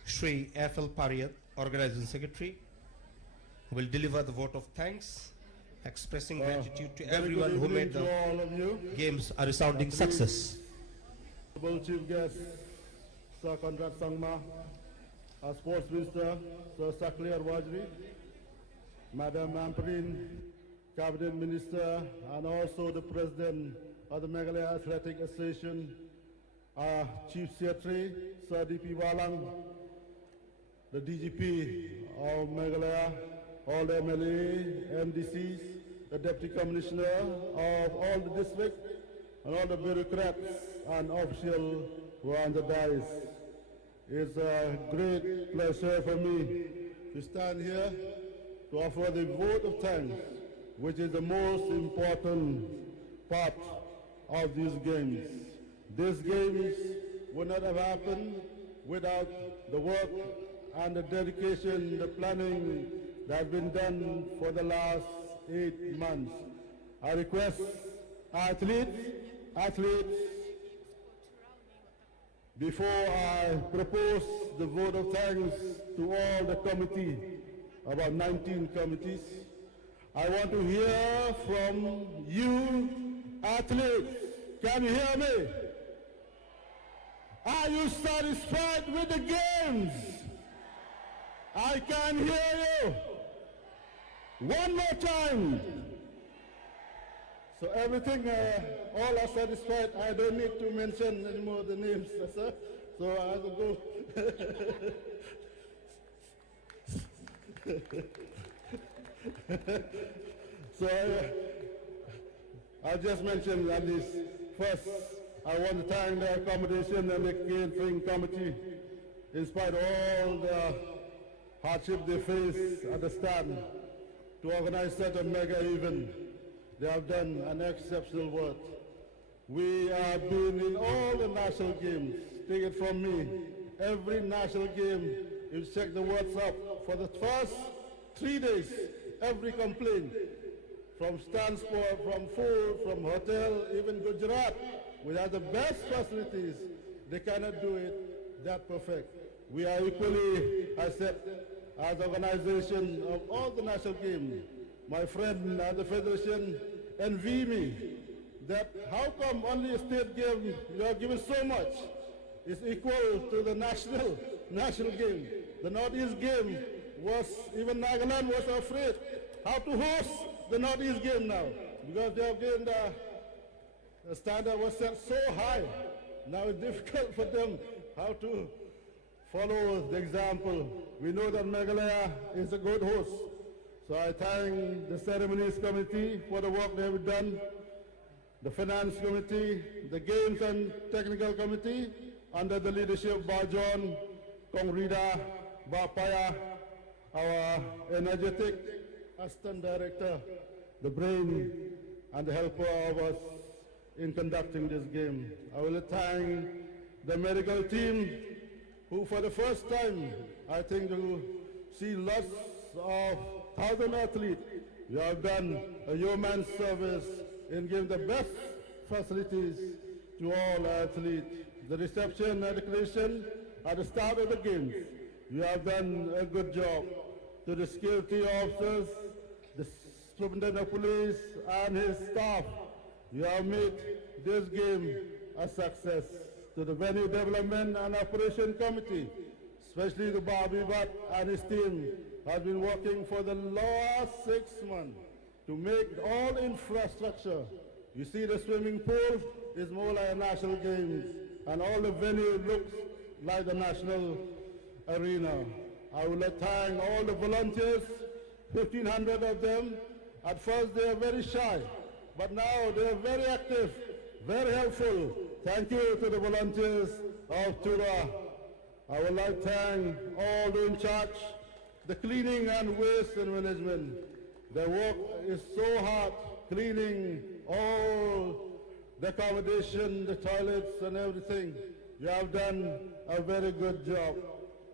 Shri F.L. Pariat, Organizing Secretary, will deliver the vote of thanks, expressing gratitude to everyone who made the games a resounding success. Chief Guest, Sir Conrad Sangma, our Sports Minister, Sir Sakliar Wajri, Madam Ampreen, Cabinet Minister, and also the President of the Meghalaya Athletic Association, our Chief Secretary, Sir D.P. Walang, the DGP of Meghalaya, all the MLA, MDCs, the Deputy Commissioner of all the districts, and all the bureaucrats and officials who are on the dais. It's a great pleasure for me to stand here to offer the vote of thanks, which is the most important part of these games. These games would not have happened without the work and the dedication, the planning that has been done for the last 8 months. I request athletes, before I propose the vote of thanks to all the committee, about 19 committees, I want to hear from you athletes. Can you hear me? Are you satisfied with the games? I can hear you. One more time. So everything, all are satisfied. I don't need to mention anymore the names, sir. So I will go. So I just mentioned at this. First, I want to thank the accommodation and the catering committee. In spite of all the hardship they face at the stand, to organize such a mega event, they have done an exceptional work. We have been in all the national games. Take it from me, every national game, you check the WhatsApp for the first 3 days, every complaint, from transport, from food, from hotel, even Gujarat, we have the best facilities. They cannot do it that perfect. We are equally, I said, as organization of all the national games. My friend at the Federation envy me that how come only a state game you are given so much is equal to the national game. The Northeast game was, even Nagaland was afraid how to host the Northeast game now, because they have given the standard was set so high. Now it's difficult for them how to follow the example. We know that Meghalaya is a good host. So I thank the ceremonies committee for the work they have done, the finance committee, the games and technical committee, under the leadership of Bajon, Kongrida, Bapaya, our energetic assistant director, the brain and the helper of us in conducting this game. I will thank the medical team, who for the first time, I think will see lots of 1,000 athletes. You have done a yeoman's service in giving the best facilities to all athletes. The reception and decoration at the start of the games. You have done a good job. To the security officers, the superintendent of police and his staff, you have made this game a success. To the venue development and operation committee, especially the Bobby Butt and his team, has been working for the last 6 months to make all infrastructure. You see the swimming pool is more like a national games, and all the venue looks like the national arena. I would like to thank all the volunteers, 1,500 of them. At first they are very shy, but now they are very active, very helpful. Thank you to the volunteers of TURA. I would like to thank all those in charge, the cleaning and waste and management. Their work is so hard, cleaning all the accommodation, the toilets and everything. You have done a very good job.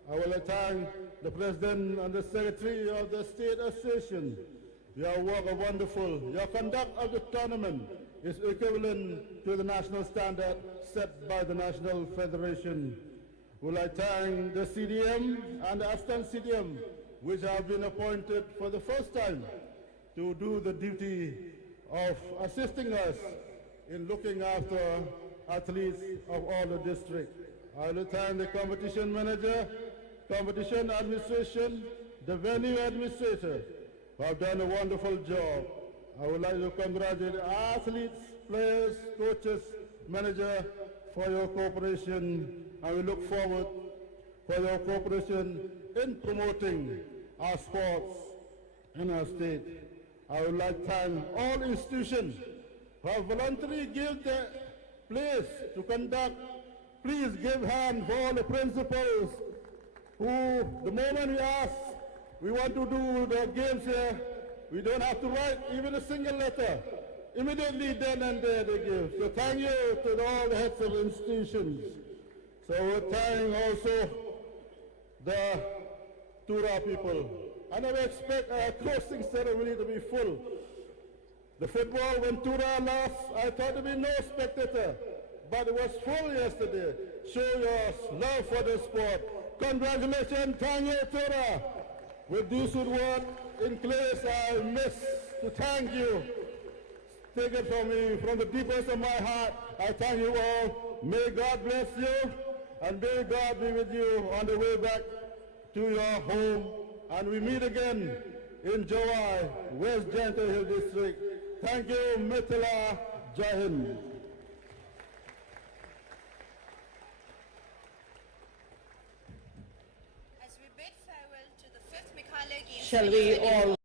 I will thank the President and the Secretary of the State Association. Your work is wonderful. Your conduct of the tournament is equivalent to the national standard set by the National Federation. Will I thank the CDM and the assistant CDM, which have been appointed for the first time to do the duty of assisting us in looking after athletes of all the districts. I will thank the competition manager, competition administration, the venue administrator, who have done a wonderful job. I would like to congratulate athletes, players, coaches, manager for your cooperation, and we look forward for your cooperation in promoting our sports in our state. I would like to thank all institutions who have voluntarily given their place to conduct. Please give hand for all the principals who, the moment we ask, we want to do the games here, we don't have to write even a single letter. Immediately then and there they give. So thank you to all the heads of institutions. So we thank also the TURA people. I never expect a closing ceremony to be full. The football, when TURA lost, I thought there would be no spectator, but it was full yesterday. Show your love for the sport. Congratulations, thank you, TURA. With this good word in place, I miss to thank you. Take it from me, from the deepest of my heart, I thank you all. May God bless you, and may God be with you on the way back to your home. And we meet again in July, West Gentle Hill District. Thank you, Meghalaya, Jai Hind. As we bid farewell to the 5th Meghalaya Games. Shall we all